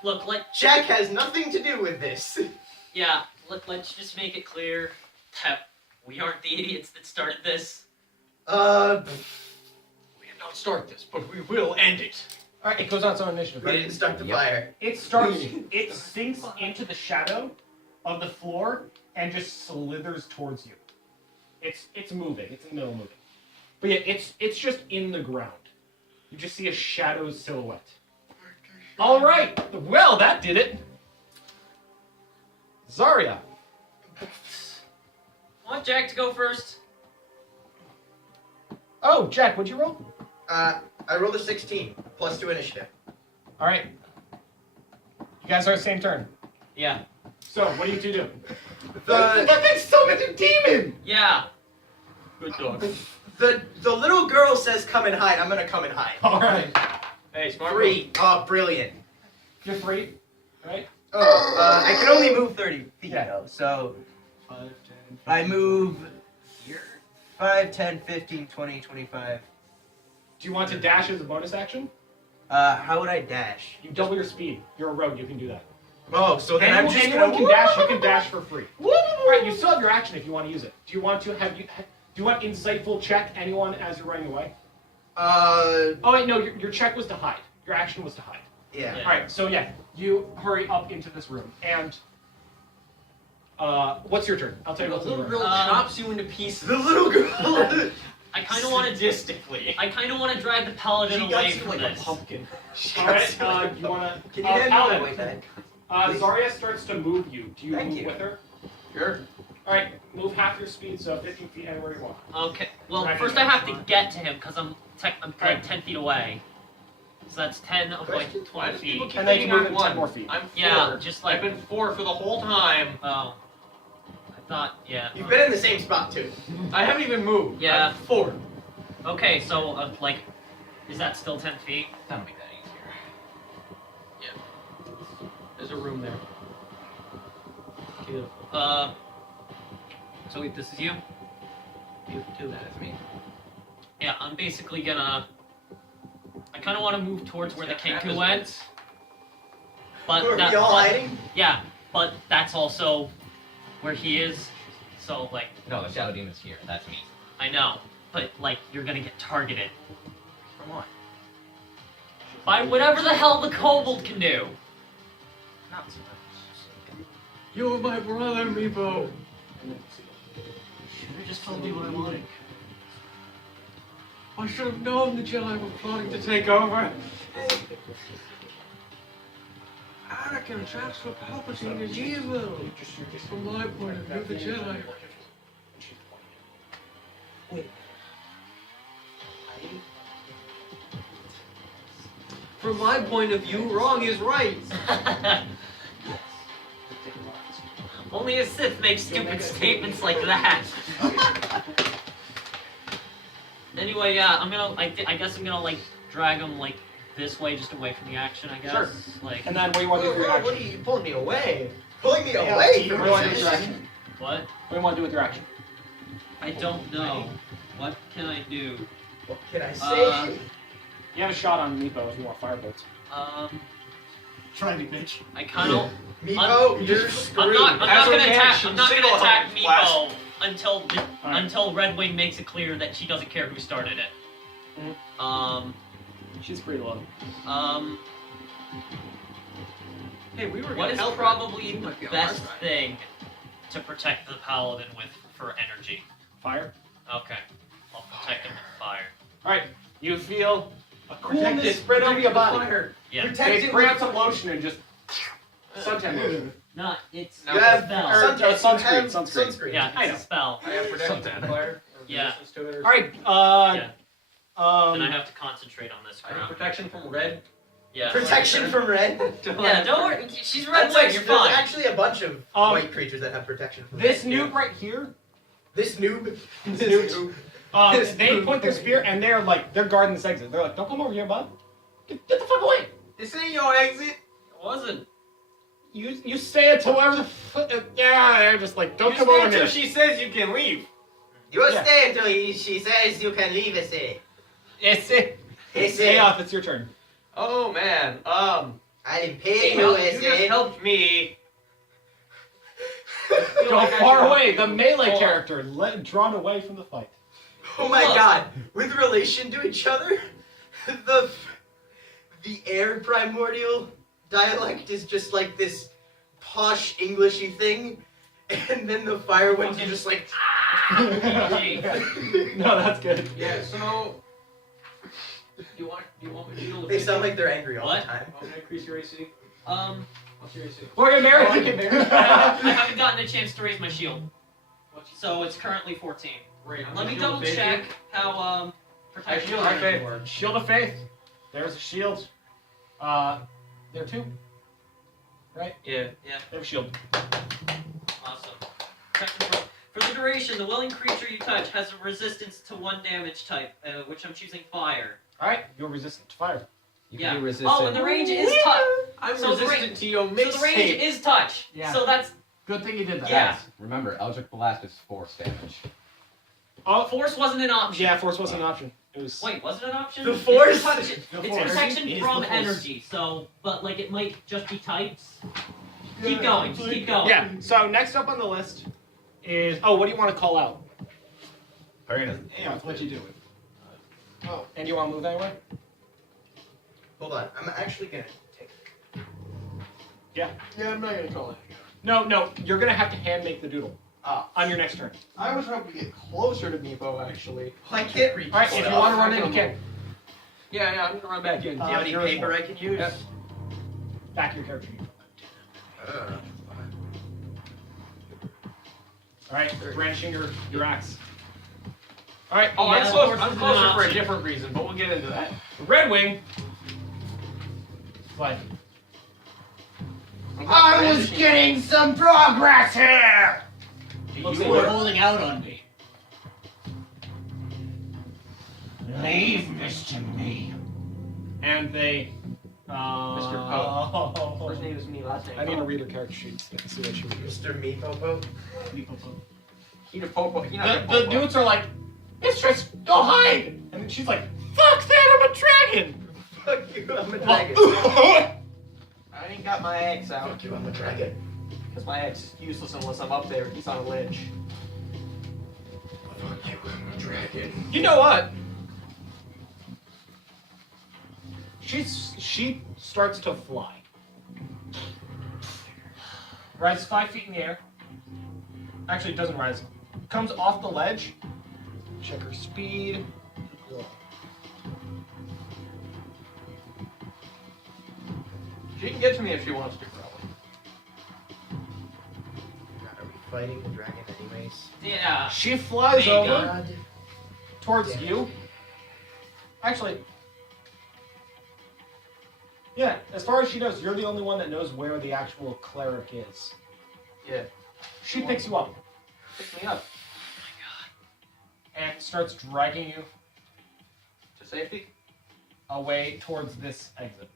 Look, Jack has nothing to do with this. yeah, let's just make it clear that we aren't the idiots that started this. We did not start this, but we will end it. All right, it goes on its own initiative. We didn't start the fire. It sinks into the shadow of the floor and just slithers towards you. It's moving. It's in the middle of moving. But yeah, it's just in the ground. You just see a shadow's silhouette. All right. Well, that did it. Zarya. Want Jack to go first? Oh, Jack, what'd you roll? I rolled a 16 plus 2 initiative. All right. You guys are the same turn. Yeah. So, what do you two do? The That thing's summoned a demon! Yeah. Good dog. the little girl says come and hide. I'm gonna come and hide. All right. Hey, smart 3. Oh, brilliant. You're free, right? Oh, I can only move 30 feet Yeah. though, so 5, 10, I move here. 5, 10, 15, 20, 25. Do you want to dash as a bonus action? How would I dash? You double your speed. You're a rogue. You can do that. Oh, so then Anyone, I'm just anyone gonna can dash. You can dash for free. Right. You still have your action if you want to use it. Do you want to have you? Do you want insightful check anyone as you're running away? Oh wait, no. Your check was to hide. Your action was to hide. Yeah. All right. So yeah, you hurry up into this room and. What's your turn? I'll tell you The what's little in girl the room. chops you into pieces. The little girl. I kind of want to Sadistically. I kind of want to drag the paladin She away guts you from like this. a pumpkin. All right. You want to? Can you hand me my Paladin. weight back? Please. Zarya starts to move you. Do you Thank move you. with her? Sure. All right. Move half your speed, so 15 feet anywhere you want. Okay. Well, Right. first I have to get to him because I'm like Alright. 10 feet away. So that's 10 of like Question? 20 feet. And then you move it 10 more feet. I'm 4. Yeah, just like I've been 4 for the whole time. oh, I thought yeah. You've been in the same spot too. I haven't even moved. Yeah. I'm 4. Okay, so like, is that still 10 feet? That'll make that easier. There's a room there. Beautiful. So wait, this is you? You too. That's me. Yeah, I'm basically gonna. I kind of want to move towards where the Kenku went, but Are that, we all but- hiding? yeah, but that's also where he is. So like, No, the Shadow Demon's here. That's me. I know, but like, you're gonna get targeted Come on. by whatever the hell the kobold can do. Not so much. You're my brother, Meepo. Should have just told me what I wanted. I should have known the Jedi were plotting to take over. Anakin transfer Palpatine is evil. From my point of view, the Jedi. From my point of view, wrong is right. Only a Sith makes stupid statements like that. Anyway, yeah, I guess I'm gonna like drag him like this way, just away from the action. I guess. Sure. Like And then what do you want to do with your What are action? you pulling me away? Pulling me Yeah, away what do you from want to do with your this? action? what? What do you want to do with your action? I don't know. What can I do? What can I say? You have a shot on Meepo if you want firebolts. Try me, bitch. I kind of. Meepo, you're screwed. I'm not As a gonna attack. reaction, I'm not gonna single attack helmet flash. Meepo until Alright. until RedWing makes it clear that she doesn't care who started it. She's pretty low. Hey, we were What gonna is help her. probably You the might be on best our side. thing to protect the paladin with for energy? Fire. Okay, I'll protect him with fire. All right. You feel a Protect coolness it, spread over your protect the body. fire. Yeah. Protect They it grab with some lotion and just suntan lotion. No, it's No, You a have spell. sunscreen. Sunscreen. Yeah, I it's know. a spell. I have protection Suntan. from fire. Yeah. Resistance to it or All right. Yeah. And I have to concentrate on this I have crap. protection from red. Yeah. Protection from red. Yeah, don't worry. She's That's RedWing. like, You're there's fine. actually a bunch of white creatures that have protection from This red. noob right here. This noob. This noob. This They noob. point their spear and they're guarding this exit. They're like, don't come over here, bud. Get the fuck away. This ain't your exit. It wasn't. You stay until whatever the fuck. Yeah, they're just like, don't You come stay over until here. she says you can leave. You Yeah. stay until she says you can leave, Issy. Issy. Issy. Aoth, it's your turn. Oh man. I didn't pay You you, just Issy. helped me. Go like I far should away. help The you. melee Oh. character drawn away from the fight. Oh my Look. god. With relation to each other, the air primordial dialect is just like this posh Englishy thing, and then the fire ones are just like No, that's good. Yeah. So. Do you want me to do they sound like they're angry all What? the time. I'm gonna increase your AC. Seriously. Or get married. I haven't gotten a chance to raise my shield. So it's currently 14. Right. Let me Shield double of faith check here? how protection Shield of faith. works. Shield of faith. There's a shield. There too. Right? Yeah. Yeah, They have a shield. awesome. Protection for the duration, the willing creature you touch has a resistance to 1 damage type, which I'm choosing fire. Alright, you're resistant to fire. You Yeah. can be resistant. Oh, and the range is touch. I'm So the resistant to your So the range mixtape. is touch. Yeah. So that's Good thing you did that. Yeah. Guys, remember, Eldritch Blast is force damage. force wasn't an option. Yeah, force wasn't an option. It was. Wait, was it an option? The It's force? protection- The It's force. protection It is from the force. energy. So, but like it might just be types. Keep going. Just keep going. Yeah. So next up on the list is. Oh, what do you want to call out? Yeah, what you doing? Oh, And you want to move anywhere? hold on. I'm actually gonna take. Yeah. Yeah, I'm not gonna call it. No. You're gonna have to hand make the doodle Oh, on your next turn. I was hoping to get closer to Meepo actually. I can't reach. All right. If you want to run in, you can. Yeah, I'm gonna run back in. Do you have any You're paper full. I can use? Yep. Back your character. All right. Brandishing your axe. All right. Oh, Yeah, I'm force closer is for an a option. different reason, but we'll get into that. Redwing. But I was getting some progress here! Looks You like- were holding out on me. Leave this to me. and they. Mr. Poe. First name is me, last name. I need to read her character sheet to see what she would do. Mr. Meepo. Eat a popo. You're not The gonna popo. dudes are like, Mistress, go hide! And then she's like, fuck that, I'm a dragon! Fuck you, I'm a dragon. I ain't got my axe out. Fuck you, I'm a dragon. Because my axe is useless unless I'm up there. He's on a ledge. Fuck you, I'm a dragon. You know what? She starts to fly. Rises 5 feet in the air. Actually, it doesn't rise. Comes off the ledge. Check her speed. She can get to me if she wants to, probably. God, are we fighting the dragon anyways? Yeah. She flies There you over God. towards Damn. you. Actually, yeah, as far as she knows, you're the only one that knows where the actual cleric is. Yeah. She picks you up Pick me up. and starts dragging you To safety? away towards this exit.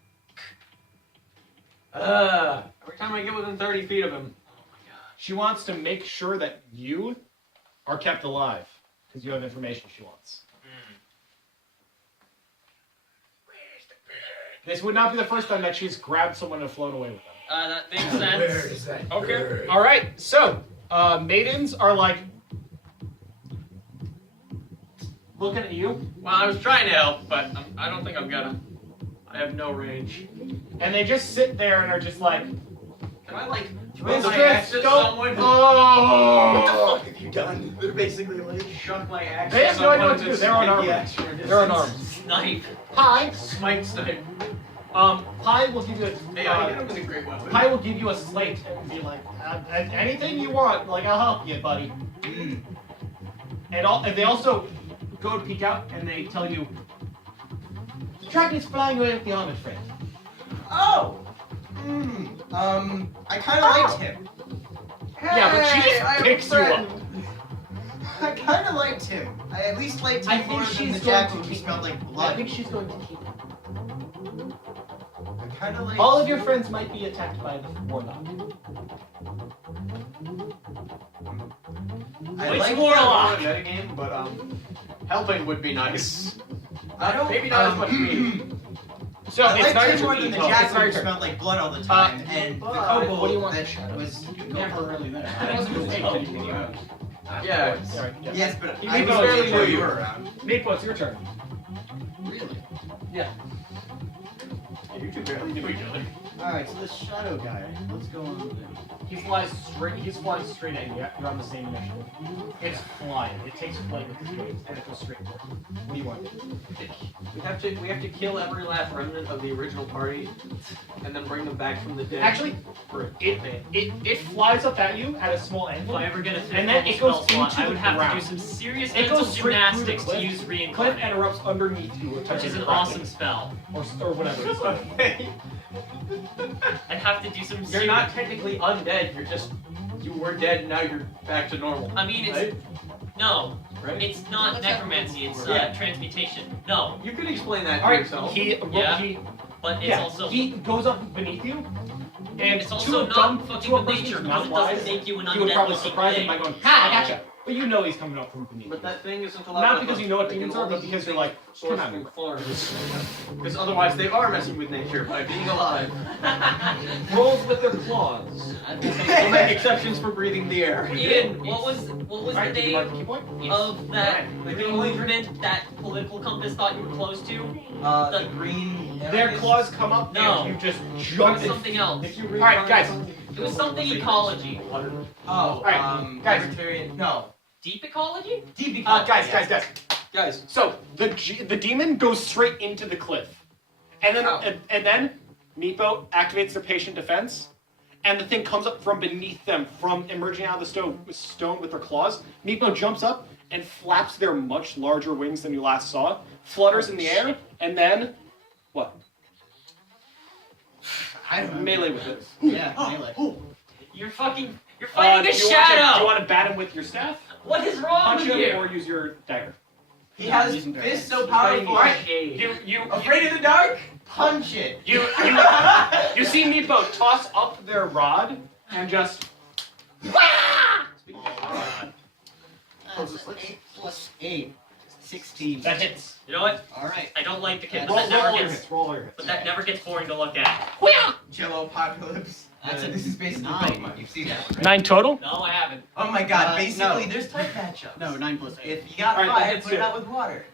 Every time I get within 30 feet of him. She wants to make sure that you are kept alive because you have information she wants. This would not be the first time that she's grabbed someone and flown away with them. That makes Where sense. is that? Okay. bird? All right. So, maidens are like looking at you, Well, I was trying to help, but I don't think I'm gonna. I have no range. and they just sit there and are just like, Can I, like, throw my Mistress, axe at don't. someone? Oh! What the fuck have you done? They're basically like. Chuck my axe They at have no idea what someone to do. to They're smite unarmed. the axe from a They're distance. unarmed. Snipe. Pi. Smite snipe. Pi will give you Hey, I hit him with a great weapon. Pi will give you a slate and be like, anything you want, like I'll help you, buddy. And they also go to peek out and they tell you, the dragon is flying away with the armored friend. Oh! I kind of liked him. Yeah, but she Hey, just I have a picks you friend. up. I kind of liked him. I at least liked him I think more than she's the going jackal to who keep- smelled like I blood. think she's going to keep it. I kind of like. All of your friends might be attacked by the warlock. I It's like more that. a metagame, but helping would be nice. I don't. Maybe not as much me. So I it's liked not him your more turn. than the It's not jackal your who turn. smelled like blood all the time, and the kobold what do you want? that was Never really there. That wasn't his name, anything you had. Yeah. Sorry, yeah. Yes, but He I was Meepo, barely it's knew your you turn. were around. Meepo, it's your turn. Really? You two barely knew each other. Alright, so this shadow guy, what's going on with him? He's flying straight at you. You're on the same initiative. It's flying. It takes flight with his wings, and it goes straight forward. What do you want to do? We have to kill every last remnant of the original party, and then bring them back from the dead. Actually, it flies up at you at a small angle. If I ever get a fifth And then level it goes spell slot, into I would the have ground. to do some serious It mental goes straight through the gymnastics to cliff. use Cliff reincarnate, interrupts underneath you, which is an awesome spell. or whatever. It's like. I'd have to do some You're serious... not technically undead. You were dead, and now you're back to normal. I mean, it's... Right? No. Right? It's not necromancy, it's transmutation. No. You could explain that to All right, yourself. But it's yeah, also... he goes up beneath you, and It's to also a not dumb, fucking to a with person nature who's because not it wise, doesn't make you an he would probably undead-looking surprise him thing. by going, "Ha, I gotcha." But you know he's coming up from beneath. But that thing isn't allowed. Not to because hunt. you know what They can demons are, only but because you're use like, source come from on. farms. Because otherwise, they are messing with nature by being alive. Rolls with their claws. They'll make exceptions for breathing the air. Ian, what was All the right, did you mark the name key point? of that They green can only- movement that political compass thought you were close to? The green. Their claws come up, No. and you just It jump was in. something else. If you All right, guys. It was something ecology. Oh, Alright, guys. libertarian. No. Deep ecology? Deep ecology. Guys. So the demon goes straight into the cliff, and then Meepo activates their patient defense, and the thing comes up from beneath them, from emerging out of the stone with their claws. Meepo jumps up and flaps their much larger wings than you last saw, flutters in the air, and then what? I don't know. Melee with it. Yeah, melee. You're fighting a do shadow! you want to bat him with your staff? What is wrong Punch with him you? or use your dagger? He has Using fists so Fighting powerful. a shade. You Afraid of the dark? Punch it. You see Meepo toss up their rod and just. That's 8 plus 8. 16. That hits. You know what? Alright. I don't like the kid, Roll but that never all your gets. hits. Roll all your hits. But that never gets boring to look at. Jello apocalypse. This is basically 9. Pokemon. You've seen that one, right? 9 total? No, I haven't. Oh my god, No. basically there's type matchups. No, 9 plus 8. If you got Alright, that fire, hits put it you. out with water.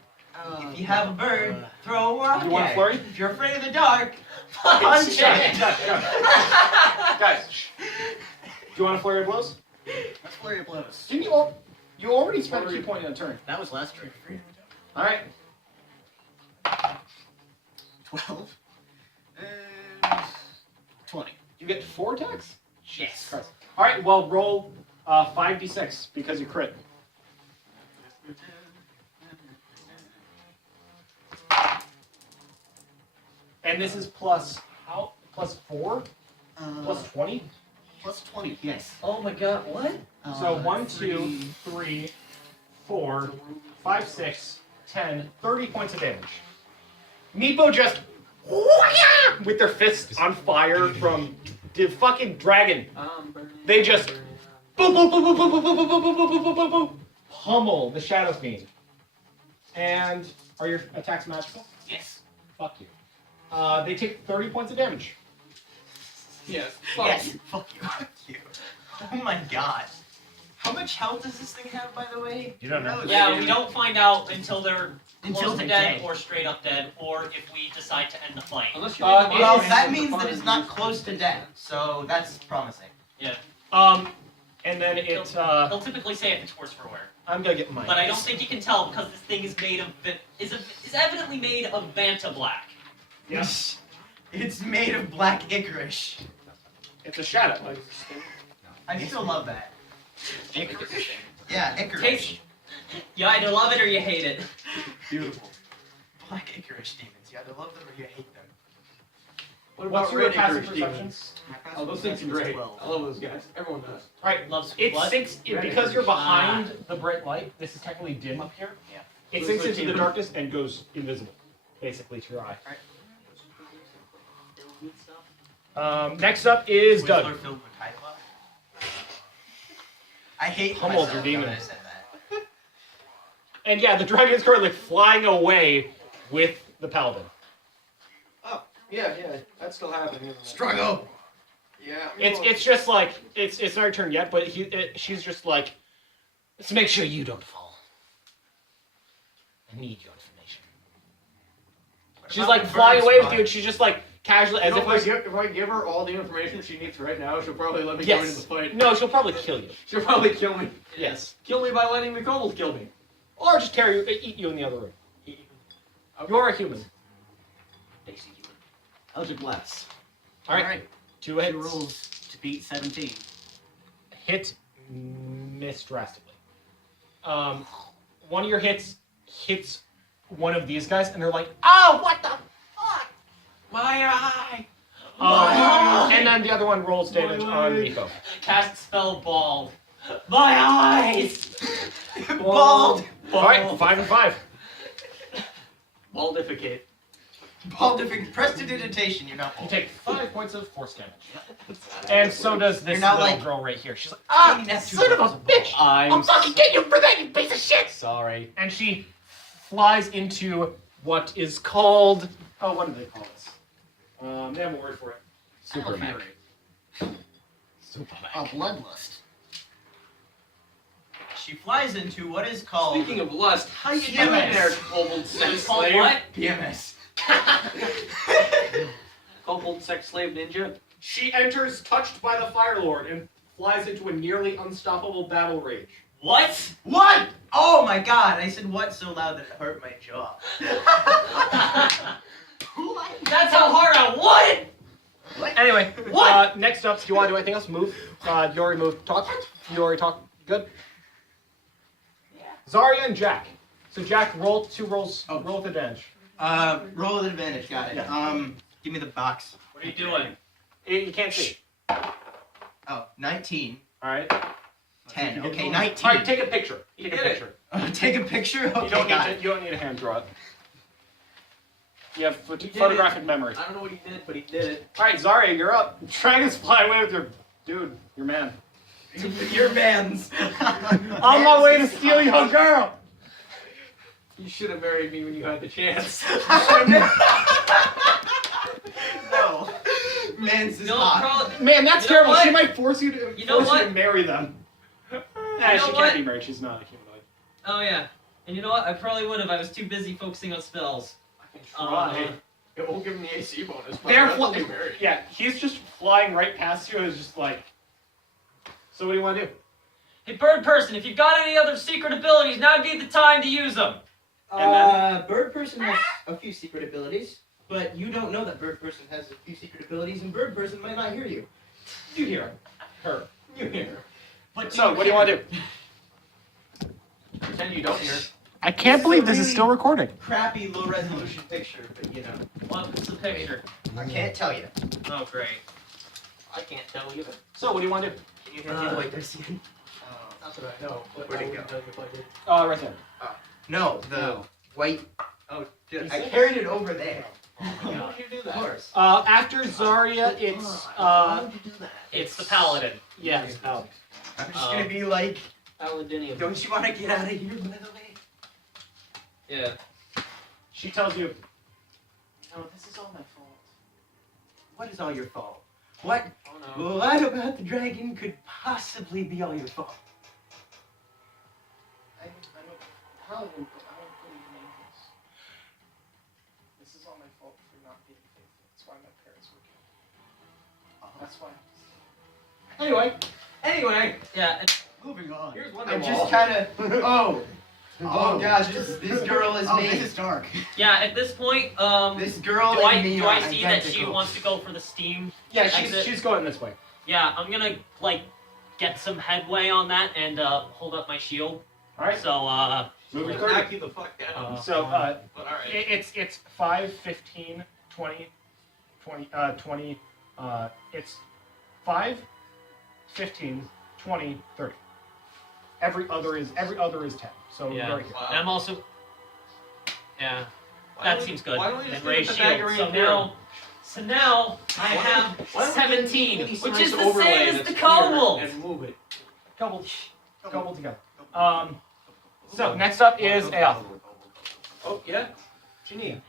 If you have a bird, throw a rock You want at a it. flurry? If you're afraid of the dark, punch it. Guys, do you want a flurry of blows? That's flurry of blows. Didn't you already spent a key point in a turn? That was last turn. Alright. 12. And 20. You get 4 attacks? Yes. Alright, well, roll 5d6 because you crit. And this is plus how? Plus 4? Plus 20? Plus 20, yes. Oh my god, what? So 1, 2, 3, 4, 5, 6, 10, 30 points of damage. Meepo just with their fists on fire from the fucking dragon. They just boom, boom, boom, boom, boom, boom, boom, boom, boom, boom, boom, boom, boom, boom, pummel the Shadow Fiend. And are your attacks magical? Yes. Fuck you. They take 30 points of damage. Yes. Yes. Fuck you. Fuck you. Oh my god. How much health does this thing have, by the way? You don't know. Yeah, we don't find out until they're Until close to they're dead dead. or straight up dead, or if we decide to end the fight. Unless you Uh, leave the Well, body that in the means that farm. it's not close to death, so that's promising. And then it, They'll typically say if it's worse for wear. I'm gonna get mine. But I don't think you can tell because this thing is made of is evidently made of Vanta black. Yes. It's made of black licorice. It's a shadow. I still love that. Yeah, licorice. Taste. You either love it or you hate it. Beautiful. Black licorice demons. You either love them or you hate them. What What's about your red passive licorice perception? demons? My passive Oh, those things are perception is great. 12. I love those guys. Everyone does. Alright, Loves it what? sinks because you're behind the bright light. This is technically dim up here. Yeah. It Looks sinks like into the demon. darkness and goes invisible, basically to your eye. Next up is Doug. Twizzler filled with Tide Pod. I hate Pummeled myself your now demon. that I said that. And yeah, the dragon is currently flying away with the paladin. Oh, yeah, that's still happening. Struggle. Yeah. It's just like it's not your turn yet, but she's just like, let's make sure you don't fall. I need your information. She's like flying away with you, and she's just like casually, as if it was... if I give her all the information she needs right now, she'll probably let me go Yes. into the fight. No, she'll probably kill you. She'll probably kill me. Yes. Kill me by letting the kobold kill me. Or just tear you, eat you in the other room. You're a human. Basic human. Eldritch Blast. All right. 2 hits. 2 rolls to beat 17. Hit, miss drastically. One of your hits one of these guys, and they're like, "Oh, what the fuck! My eye! And then the other one rolls damage on Meepo. Cast spell bald. My eyes! Bald! All right, 5 and 5. Baldificate. Baldific. Prestidigitation, you're not You bald. take 5 points of force damage. And so does this You're not little like- girl right here. She's like, Tiny "Ah, Neptune son of a was a bitch! I'll I'm fucking get you for that, you piece of shit!" sorry. And she flies into what is called... Oh, what do they call this? They have a word for it. Super Mac. A bloodlust. She flies into what is called Speaking of lust, how you PMS. doing there, kobold sex It's called slave? what? PMS. Kobold sex slave ninja? She enters touched by the Fire Lord and flies into a nearly unstoppable battle rage. What? What? Oh my god, I said what so loud that it hurt my jaw. That's how hard I want it! Anyway, What? Next up, do you want to do anything else? Move. You already moved. Talk. You already talked. Good. Yeah. Zarya and Jack. So Jack, roll 2 rolls. Oh. Roll with advantage. Roll with advantage, got it. Yeah. Give me the box. What are you doing? You can't see. Oh, 19. All right. 10. Okay, All 19. right. Take a picture. Take a did it. picture. Take a picture? Okay, You don't got need it. to. You don't need a hand draw it. You have did photographic memory. I don't know what he did, but he did it. All right, Zarya, you're up. Dragons fly away with your dude, your man. Your man's. On my way to steal your girl. You should have married me when you had the chance. No. Man's is No, hot. probably, Man, that's You know terrible. what? She might force you to You know force you to what? marry them. Nah, know she what? can't be married. She's not a humanoid. oh yeah. And you know what? I probably would have. I was too busy focusing on spells. I can try. Uh, It won't give him the AC bonus. But They're I'll flying. be married. Yeah, he's just flying right past you. And is just like. So what do you want to do? Hey, bird person, if you've got any other secret abilities, now'd be the time to use them. Bird person has a few secret abilities, but you don't know that Bird person has a few secret abilities, and Bird person might not hear you. You hear her. You hear her. But So what do you want to do? Pretend you don't hear. I can't believe this is still recording. Crappy low resolution picture, but you know. What's the picture? I can't tell you. Oh, great. I can't tell either. So what do you want to do? Can you hear me like this again? Not that I know, but Where'd I it wouldn't go? tell you if I did. Right there. No, the white. Oh, shit. I carried it over there. How did you do Of that? course. After Zarya, it's It's the paladin. yeah. It's I'm just gonna be like, Paladinium. don't you want to get out of here, by the way? Yeah. She tells you. No, this is all my fault. What is all your fault? What? Oh no. What about the dragon could possibly be all your fault? I'm a paladin, but I don't believe in angels. This is all my fault for not being faithful. That's why my parents were killed. That's why. Anyway, Yeah. Moving on. Here's I'm Wonderwall. just kind of. Oh gosh, this girl is me. This is dark. Yeah. At this point, This girl do I and me do are I see that she identical. wants to go for the steam? yeah, Exit. she's going this way. Yeah, I'm gonna like get some headway on that and hold up my shield. All right. So Move Like, your 30. knock you the fuck down. So But alright. it's 5, 15, 20, 20. It's 5, 15, 20, 30. Every other is 10. So Yeah. right here. Wow. and I'm also. Yeah. Why That don't we- seems good. Why don't we just And do raise the shield. Pythagorean So theorem? now I Why have don't we 17, get these which nice is the overlay same as that's the here kobold. And move it. Couple together. So next up is Aoth. Oh, yeah? What you need?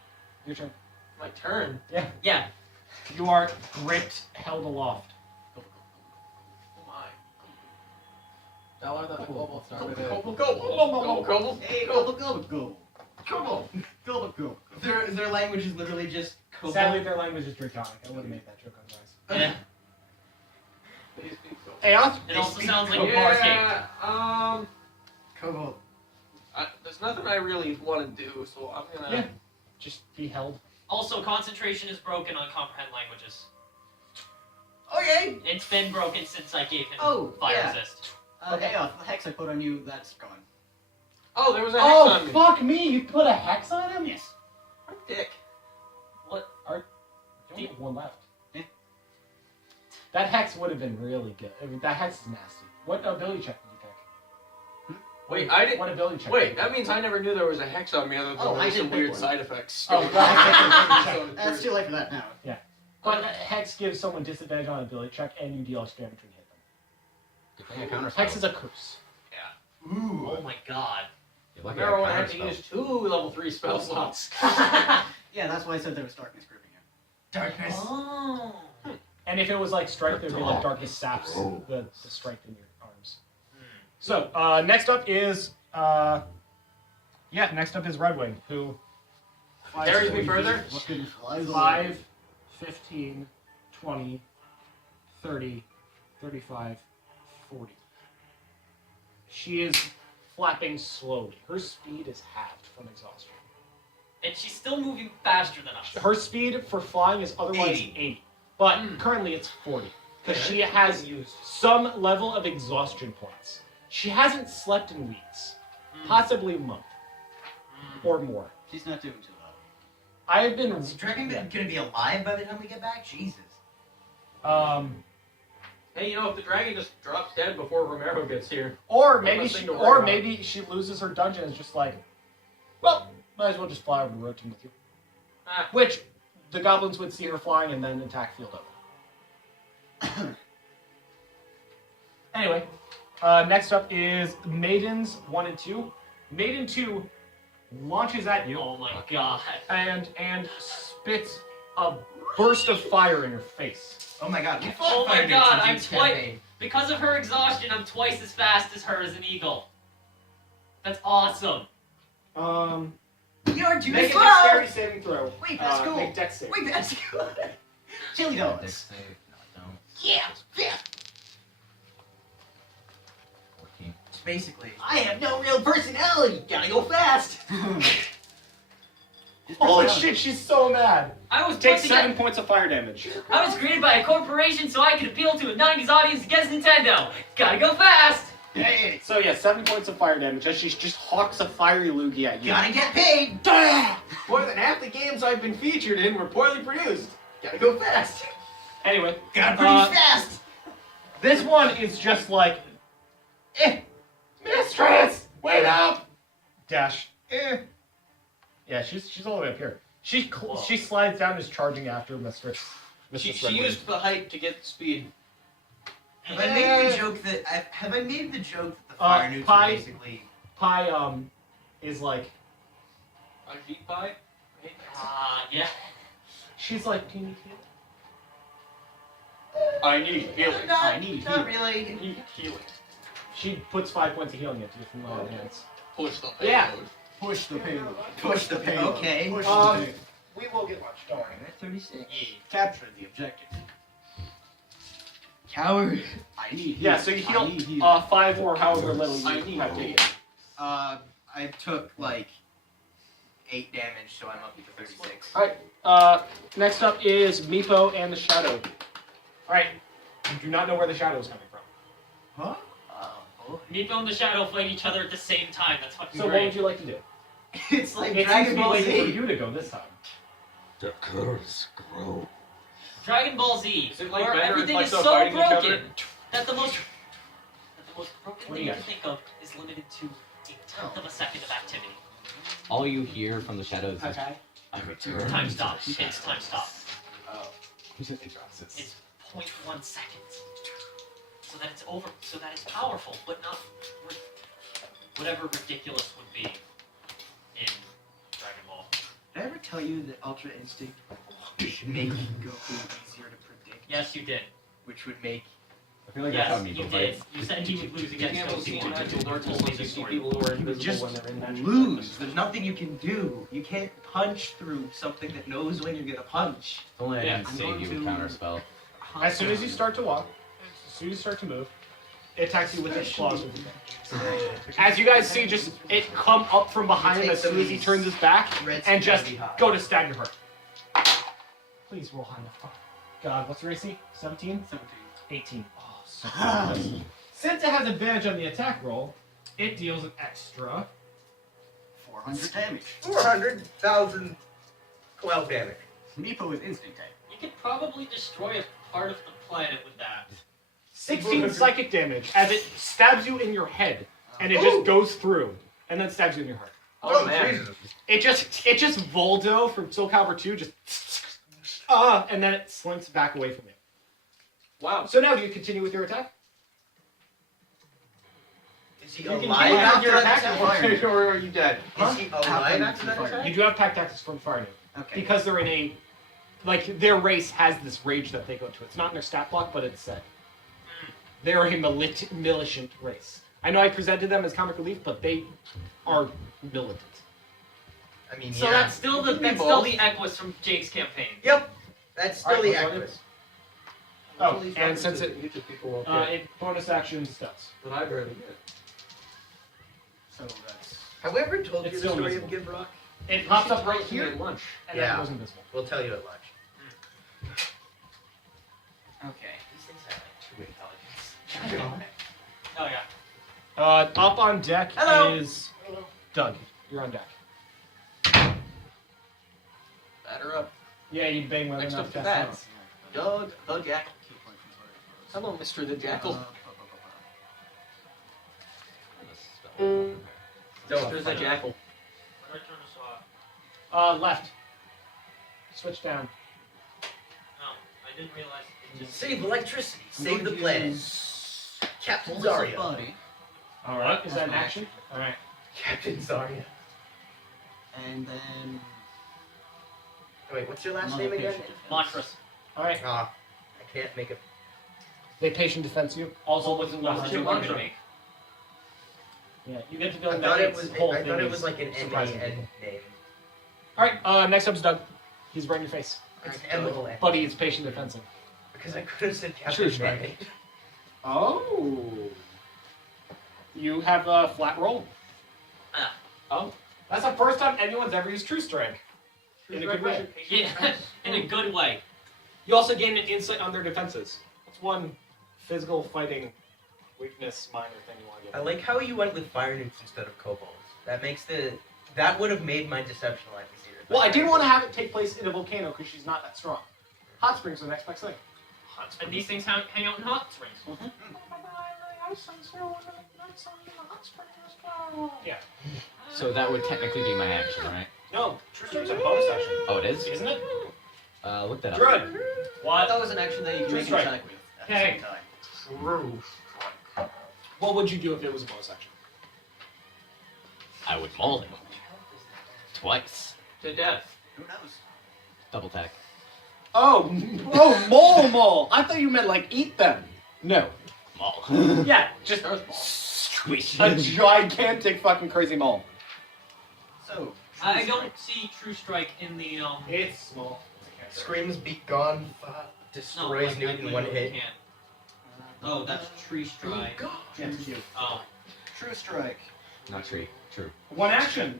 Your turn. My turn. Yeah. You are gripped, held aloft. Oh my. Now I thought the kobold started it. Kobold. Hey, go. Their language is literally just Sadly, their language is Draconic. I would have made that joke otherwise. Yeah. They speak Kobold. Aoth? It also sounds like barking. Yeah, Kobold. there's nothing I really want to do, so I'm gonna. Yeah. Just be held. Also, concentration is broken on comprehend languages. Okay. It's been broken since I gave him fire yeah. resist. Okay, the hex I put on you, that's gone. Oh, there was a hex Oh, on me. fuck me! You put a hex on him? Yes. Dick. You only have one left. Yeah. That hex would have been really good. I mean, that hex is nasty. What ability check did you pick? Wait, I didn't. What ability check? did Wait, you that pick? means I never knew there was a hex on me other than Oh, there I was some didn't pick weird one. side effects. Oh, well, That's too late for that now. But hex gives someone disadvantage on ability check, and you deal extra damage when you hit them. Good thing I counter Hex is a curse. Ooh. Oh my god. You're lucky Remember when I I had to counterspell. use 2 level 3 spell slots? Yeah, that's why I said there was darkness grouping you. Darkness. Oh. And if it was like strike, there'd be like darkness saps the strength in your arms. So next up is next up is RedWing, who Carries me further? Fucking flies away. 5, 15, 20, 30, 35, 40. She is flapping slowly. Her speed is halved from exhaustion. And she's still moving faster than us. Her speed for flying is otherwise 80, but currently it's 40 because she has some level of exhaustion points. She hasn't slept in weeks, possibly a month or more. She's not doing too well. I have been. Is Dragon gonna be alive by the time we get back? Jesus. Hey, you know, if the dragon just drops dead before Romero gets here. Or maybe Nothing she, to worry or about. maybe she loses her dungeon and is just like, well, might as well just fly over to Rotem with you. Ah. Which the goblins would see her flying and then attack field over. Anyway, next up is Maidens 1 and 2. Maiden 2 launches at you Oh my god. and spits a burst of fire in your face. Oh my god. We fought Oh my fire dudes god, in I'm Duke's twice. campaign. Because of her exhaustion, I'm twice as fast as her as an eagle. That's awesome. You are 2 Make as a well. dexterity saving throw. Wait, that's cool. Make dex save. Wait, that's good. Chili Dex donuts. save. No, I don't. Yeah. 14. It's basically, I have no real personality. Gotta go fast. Holy shit, she's so mad. I was Take put 7 together- points of fire damage. I was created by a corporation so I could appeal to a 90s audience against Nintendo. Gotta go fast. So yeah, 7 points of fire damage as she just hawks a fiery loogie at you. Gotta get paid. More than half the games I've been featured in were poorly produced. Gotta go fast. Anyway, Gotta produce fast. this one is just like, mistress, wait up! Dash, Yeah, she's all the way up here. She slides down, is charging after Mistress. She Redwing. used the height to get speed. Have I made the joke that the fire newts are Pie- basically? Pi is like, I beat pie? Yeah. she's like, do you need healing? I need healing. Not really. I need healing. She puts 5 points of healing into you from my hands. Push the payload. Yeah. Push the payload. Push the payload. Okay. Push Um, the payload. We will get lunch, don't worry. 36. Capture the objective. Coward. I need Yeah, healing. so you I need heal healing. 5 or however little I you need have taken. I took like 8 damage, so I'm up to 36. Alright, next up is Meepo and the Shadow. Alright, you do not know where the Shadow is coming from. Huh? Meepo and the Shadow fight each other at the same time. That's fucking So what great. would you like to do? It's like It seems to Dragon be Ball waiting for Z. you to go this time. The curse grow. Dragon Ball Z, Is it like where Bender and everything is Plexo so fighting each other? broken that the most broken What do thing you you got? can think of is limited to a 10th of a second of activity. All you hear from the shadows is Okay. I return. Time stop. It's time stop. Who said they dropped this? It's 0.1 seconds. So that it's over. So that it's powerful, but not whatever ridiculous would be in Dragon Ball. Did I ever tell you that Ultra Instinct should make Goku easier to predict? Yes, you did. Which would make I feel like Yes, that's how you Meepo did. fights. You said he would lose against can't those see who natural told darkness me unless the you see story. people who are You invisible just when they're in natural lose. darkness. There's nothing you can do. You can't punch through something that knows when you're gonna punch. If only I Yeah, didn't I'm say going you would to- counterspell. As soon as you start to walk, as soon as you start to move, it attacks you with its claws. As you guys see, just it come up from behind him as soon as he turns his back and just go to stagger her. Please roll high enough. God, what's your AC? 17? 18. Oh, so close. Since it has advantage on the attack roll, it deals an extra 400 damage. 400,000 cloud damage. Meepo is instinct type. You could probably destroy a part of the planet with that. 16 psychic damage as it stabs you in your head, and it just goes through, and then stabs you in your heart. Oh, man. It just Voldo from Soul Calibur 2 just and then it slinks back away from you. Wow. So now do you continue with your attack? Is he You can alive continue with after your that attack, attack? Or are you dead? Is he alive after that attack? You do have pact tactics from Fire Name. Okay. Because they're in a, like, their race has this rage that they go to. It's not in their stat block, but it's said. They're a militant race. I know I presented them as comic relief, but they are militant. I mean, So yeah. that's still the Equus from Jake's campaign. Yep. That's still Alright, the what's Equus. Oh, and since it, people won't get it bonus action steps. that I barely get. So that's... Have we ever told It's you the still story invisible. of Give Rock? It pops up right At here, lunch. and then Yeah. it goes invisible. We'll tell you at lunch. Okay. These things have like 2 intelligence. Oh yeah. Up on deck Hello. is Doug. You're on deck. Batter up. Yeah, you bang whether Next or not up to to that. cast Doug the Jackal. Hello, Mr. the Jackal. Mr. the Jackal. Where do I turn this off? Left. Switch down. No, I didn't realize it just. Save electricity. I'm Save going the to planet. use Captain Fullness of Zarya. Body, Alright, is that an action? Alright. Captain Zarya. and then Wait, what's your last another name again? patient defense. Monstrous. Alright. Ah, I can't make it. They patient defense you. Also with the What's left your two mantra? hundred. Make? Yeah, you get to I build thought that it was. whole I thing thought it is was like an surprising NAN people. name. Alright, next up's Doug. He's right in your face. It's an M with an N. Buddy is patient defensing. Because I could have said True Captain strike. Mayonnaise. Oh. You have a flat roll. Ah. Oh. That's the first time anyone's ever used True Strike. In a good way. Yeah, in a good way. You also gain an insight on their defenses. That's one physical fighting weakness minor thing you want to I get. like how you went with fire nukes instead of kobolds. That makes the. That would have made my deception a lot easier. Well, I didn't want to have it take place in a volcano because she's not that strong. Hot springs are the next best thing. And these things hang out in hot springs. Yeah. So that would technically be my action, right? No, True Strike's a bonus action, Oh, it is? isn't it? Look that up. Druid. I What? thought it was an action that you True can strike. attack with at the Okay. same time. True. What would you do if it was a bonus action? I would maul him. Twice. To death. Who knows? Double tag. Oh, mole. I thought you meant like eat them. No. Maul. Yeah, just Squish. a gigantic fucking crazy mole. So, I don't see True Strike in the It's small. Screams be gone. No, Destroys like, nuke in one literally hit. can't. Oh, that's Tree Strike. Yeah, cute. Oh. True Strike. Not tree. True. One action.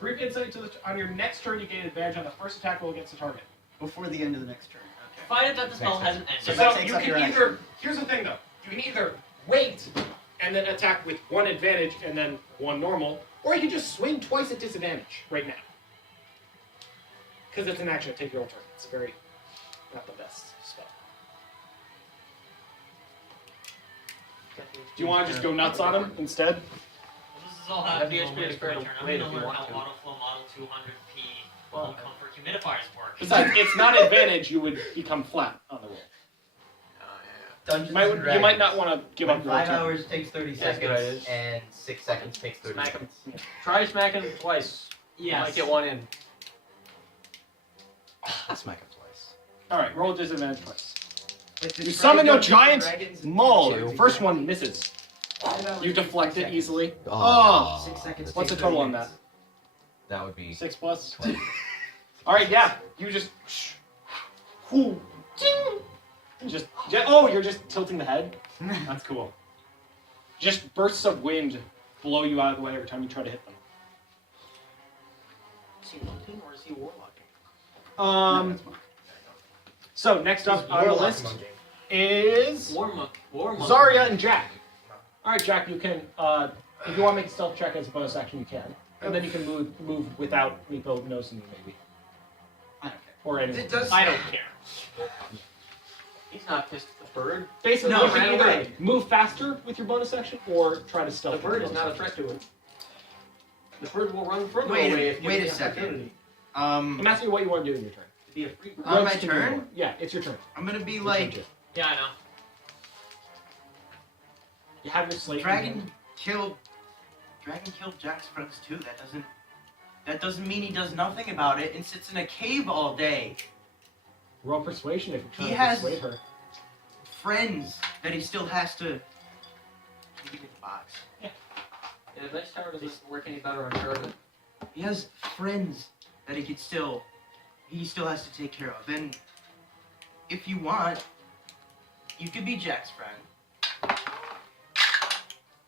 Brief insight to on your next turn. You gain advantage on the first attack roll against the target. Before the end of the next turn. Okay. Provided that the spell Makes hasn't So ended. that takes you up can your either. Here's the thing, though. You can either wait and then attack with one advantage and then one normal, or you can just swing twice at disadvantage right now. Because it's an action. Take your own turn. It's very not the best spell. Do you want to just go nuts on him instead? Well, this is all Have the happening on HP my to spare turn. to I'm wait gonna if you learn want how to. autoflow model 200p Well, comfort humidifiers work. Besides, it's not advantage. You would become flat on the roll. Dungeons You might, and Dragons. you might not want to give When up your 5 turn. hours takes 30 Yes, seconds, guys. and 6 seconds takes 30 Smack him. seconds. Try smacking him twice. You Yes. might get one in. Smack him twice. All right, roll disadvantage twice. You summon a giant dragons. maul. First one misses. You deflect it easily. Oh. 6 seconds. What's the takes total 30 on that? minutes. That would be 6 plus. All right, yeah. You just. Whoo, oh, you're just tilting the head. That's cool. Just bursts of wind blow you out of the way every time you try to hit them. Is he hunting or is he warlocking? So next up on the list is Warlock. Zarya and Jack. All right, Jack, you can. If you want to make a stealth check as a bonus action, you can, and then you can move without Meepo noticing you, maybe. I don't care. Or anything. It does. I don't care. He's not pissed at the bird. Basically, No, you can ran either away. move faster with your bonus action or try to The stealth. bird with is your not a bonus threat to him. The bird will run further Wait a- away if wait given a the second. opportunity. action. I'm asking you what you want to do in your turn. To be a free bird. On my Rogues can do turn? more. Yeah, it's your turn. I'm gonna be Your like turn, Jack. Yeah, I know. You have your slate. dragon killed Jack's friends too. That doesn't mean he does nothing about it and sits in a cave all day. Roll persuasion if you're trying He to has- persuade her. Friends that he still has to. Give me the box. Yeah, the Dice Tower doesn't work any better on Charlotte. He has friends that he still has to take care of. And if you want, you could be Jack's friend.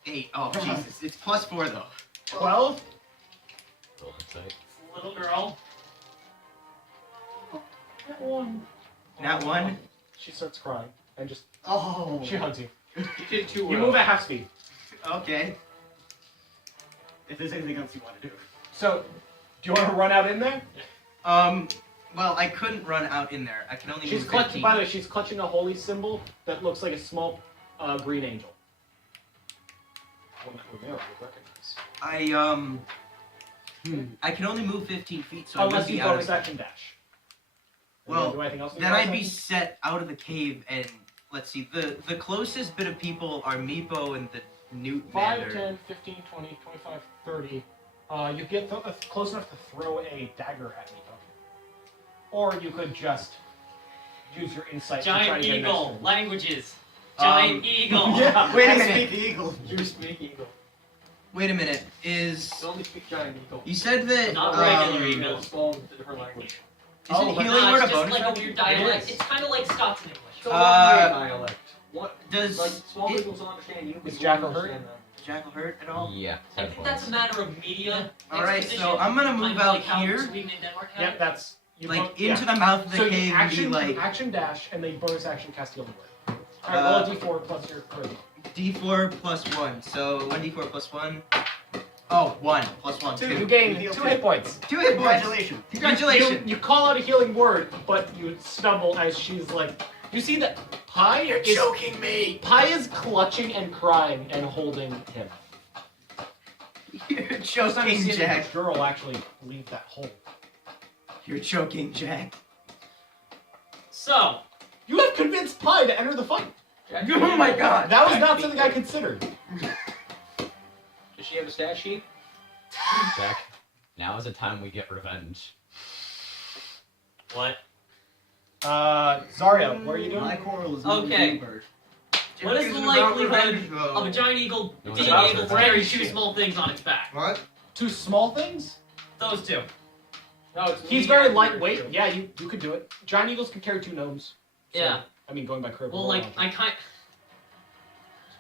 8. Oh Jesus! It's +4 though. 12. roll insight. Little girl. Not 1. She starts crying and just Oh. she hugs you. You did too You move at half speed. Okay. If there's anything else you want to do. So, do you want to run out in there? Well, I couldn't run out in there. I can only She's move clutching. 15. By the way, she's clutching a holy symbol that looks like a small green angel. One that Romero would recognize. I can only move 15 feet, so I Unless would you be out bonus of. action dash. You Well, wanna do anything else with Then your I'd be bonus set out of the cave, and let's see. The closest bit of people are Meepo and the Newt action? 5, Mander. 10, 15, 20, 25, 30. You get close enough to throw a dagger at me. Or you could just use your insight to try Giant to get eagle. next turn. Languages. Giant eagle. Yeah. Wait a I minute. speak eagle. You speak eagle. Wait a minute. Is You only speak giant eagle. you said that? Not regular Eagle. eagle. It's all a different language. Isn't healing word a it's just bonus? like a weird dialect. is. It's kind of like Scots and English. It's a Uh, one-way dialect. What? Does Like small it- eagles don't understand you. Is but you Jackal understand them. Jackal hurt at all? Yeah. I think that's a matter of media. All right, exposition, so I'm gonna move kind of out like how here. Sweden and Denmark have. Yep, that's you Like yeah. into the mouth of the So you cave action, and be like action dash and then bonus action cast healing word. Alright, roll a d4 plus your charisma. D4 plus 1. So 1d4 plus 1. Oh, 1 plus 1. 2. You gain Heal 2 two. hit points. 2 hit points. Congratulations. Congratulations. You call out a healing word, but you stumble as she's like. You see that Pi is choking me. Pi is clutching and crying and holding him. You're First time you choking, see Jack. the girl actually leave that hole. You're choking, Jack. So, You have convinced Pi to enter the fight. Jack, Oh my god. That was not something I considered. Does she have a stat sheet? Jack, now is the time we get revenge. what? Zarya, what are you doing? My coral is Okay. bird. What is the likelihood of a giant eagle No, being it's about able to revenge. carry 2 small things on its back? What? 2 small things? Those 2. No, it's He's me very and lightweight. you. Yeah, you could do it. Giant eagles can carry 2 gnomes. So, Yeah. I mean, going by curve. Well, like, I kind.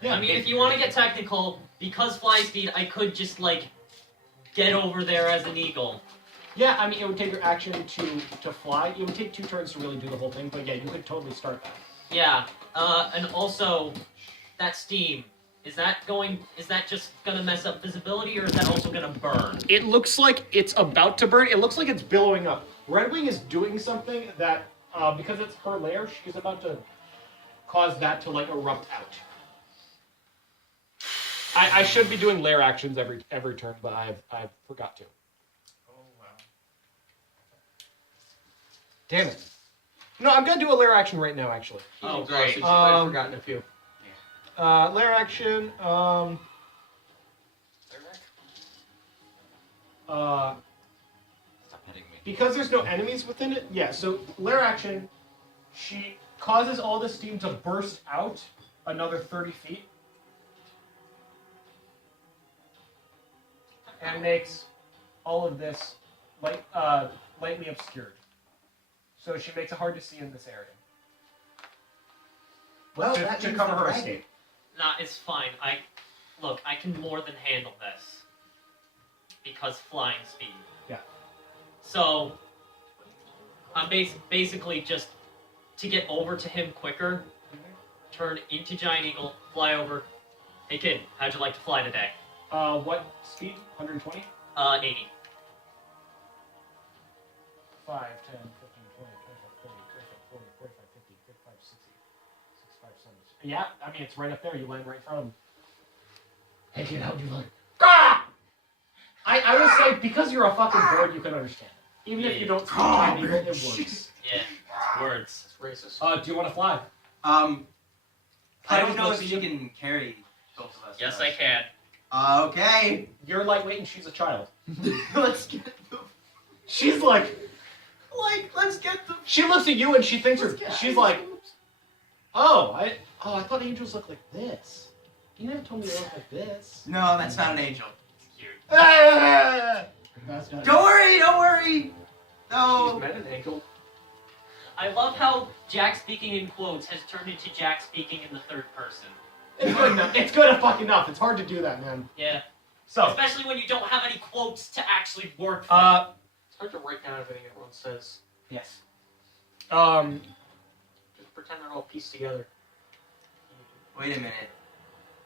Yeah, I mean, if you want to get technical, because fly speed, I could just like get over there as an eagle. Yeah, I mean, it would take your action to fly. It would take 2 turns to really do the whole thing, but yeah, you could totally start that. Yeah. And also, that steam. Is that just gonna mess up visibility, or is that also gonna burn? It looks like it's about to burn. It looks like it's billowing up. RedWing is doing something that, because it's her lair, she's about to cause that to like erupt out. I should be doing lair actions every turn, but I forgot to. Oh, wow. Damn it. No, I'm gonna do a lair action right now, actually. Oh, She's great. exhausted. She might have Um, forgotten a few. Lair action. Stop hitting me. Because there's no enemies within it. Yeah. So lair action. She causes all the steam to burst out another 30 feet. And makes all of this lightly obscured. So she makes it hard to see in this area. Well, to that means cover the her dragon- escape. Nah, it's fine. I can more than handle this. Because flying speed. Yeah. So, I'm basically just, to get over to him quicker, turn into Giant Eagle, fly over. Hey kid, how'd you like to fly today? What speed? 120? 80. 5, 10, 15, 20, 25, 30, 35, 40, 45, 50, 55, 60, 65, 70. Yeah, I mean, it's right up there. You land right in front of him. Hey kid, how'd you like? I would say, because you're a fucking bird, you can understand it. Even if you don't speak Giant Eagle, it works. Yeah, it's words. It's racist. Do you want to fly? I don't know Close if to you you? can carry both of us. Yes, I can. Okay. You're lightweight and she's a child. Let's get the. She's like, Let's get the. she looks at you and she thinks Let's get she's like, I thought angels look like this. You never told me they look like this. No, that's not an angel. It's cute. That's not Don't worry. No. She's met an angel. I love how Jack speaking in quotes has turned into Jack speaking in the third person. It's good enough. It's good enough. It's hard to do that, man. Yeah. So, Especially when you don't have any quotes to actually work for. It's hard to write down everything everyone says. Yes. Just pretend they're all pieced together. Wait a minute.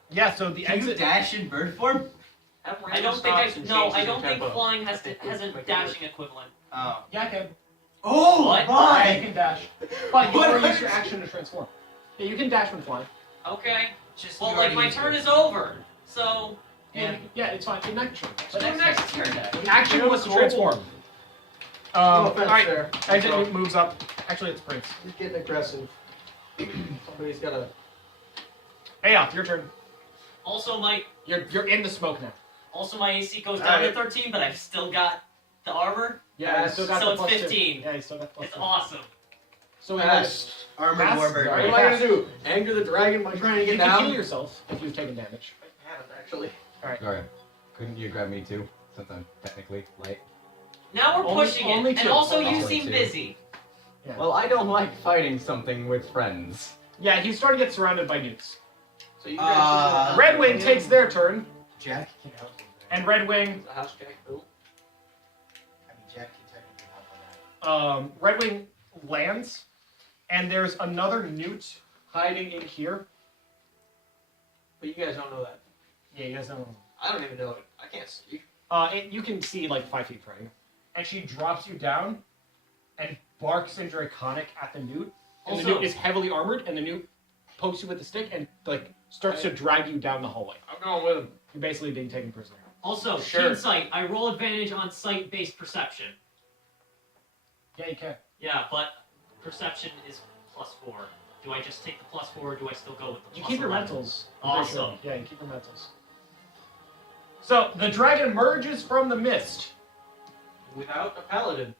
yeah. So the Can you exit. dash in bird form? Have I random don't think stops and changes I in don't think tempo. flying has I think a we make it dashing equivalent. Oh. Yeah, I can. Oh What? Yeah, you my! can dash. But you What? already used your action to transform. Yeah, you can dash when flying. Okay. Just Well, you like already my used turn it. is over. So Yeah, it's fine. Next turn. but next turn. Action was to transform. No All offense right. there. Exit moves up. Actually, it's Prince. He's getting aggressive. Somebody's got to. Hey, Aoth, your turn. Also my You're in the smoke now. AC goes down to 13, but I've still got the armor. Yeah, I still got So the it's plus 15. 2. Yeah, you still got plus It's 2. awesome. So we Fast. Armored Pass. warbird. Alright. What am I going to do? Anger the dragon by trying to You get can down? heal yourself if you've taken damage. I haven't, actually. Alright. Couldn't you grab me too? Since I'm technically light. Now we're Only- pushing only it, and two. also you Also seem two. busy. Yeah. Well, I don't like fighting something with friends. Yeah, he's starting to get surrounded by newts. So you guys should Red Wing takes their turn, Jack can help you there. and Red Wing, Is the house Jack built? I mean, Jack can technically help on that. Red Wing lands, and there's another newt hiding in here. But you guys don't know that. Yeah, you guys don't know. I don't even know it. I can't see. You can see like 5 feet from you. And she drops you down and barks in Draconic at the newt. And the Also- newt is heavily armored, and the newt pokes you with a stick and like starts to drag you down the hallway. I'm going with him. You're basically being taken prisoner. Also, Sure. keen sight. I roll advantage on sight-based perception. Yeah, you can. Yeah, but perception is +4. Do I just take the +4, or do I still go with the You +11? keep your mentals. I'm pretty sure. Awesome. Yeah, you keep your mentals. So the dragon emerges from the mist. Without a paladin,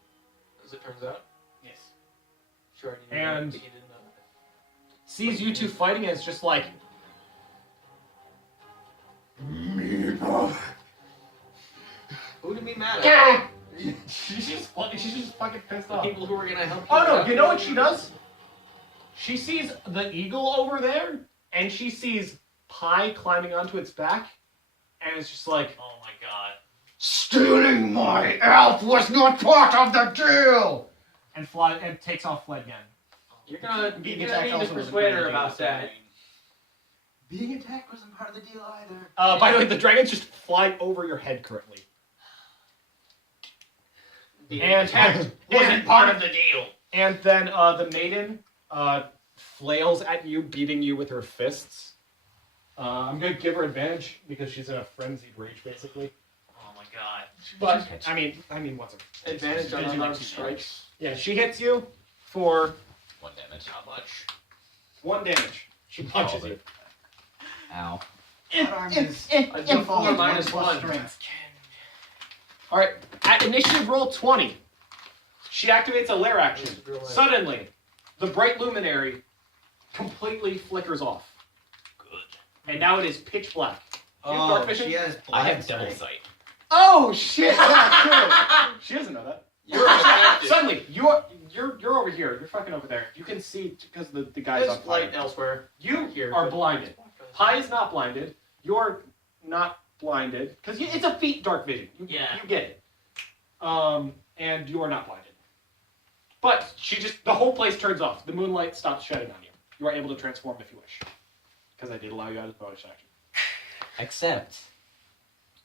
as it turns out. Yes. Sure, I knew And- that, but you didn't know. Sees you two fighting, and it's just like, Meepo. Who to be mad at? she's just fucking pissed The off. people who are gonna help you. Oh no, out? you know what she does? She sees the eagle over there, and she sees Pie climbing onto its back, and it's just like, Oh my god. Stealing my elf was not part of the deal! and takes off fled again. You're gonna Being need attacked to also wasn't persuade part of her the about deal, that. Being attacked wasn't part of the deal either. By the way, the dragon's just flying over your head currently. Being And attacked wasn't part of the deal. And then the maiden flails at you, beating you with her fists. I'm gonna give her advantage because she's in a frenzied rage, basically. Oh my god. But I mean, what's it? advantage on She's unarmed like- strikes. Yeah, she hits you for 1 damage. How much? 1 damage. She punches you. Ow. Unarmed is A D4 plus -1. strength. All right, at initiative roll 20, she activates a Lair action. Real life. Suddenly, the bright luminary completely flickers off. Good. And now it is pitch black. Do you have dark vision? she has I blind have double sight. sight. Oh shit! Yeah, true. She doesn't know that. You're affected. Suddenly, you're over here. You're fucking over there. You can see because the guy's There's on fire. light elsewhere. You Here. are blinded. Pi is not blinded. You're not blinded because it's a feat dark vision. You get it. And you are not blinded. But the whole place turns off. The moonlight stops shedding on you. You are able to transform if you wish. Because I did allow you out as bonus action. Except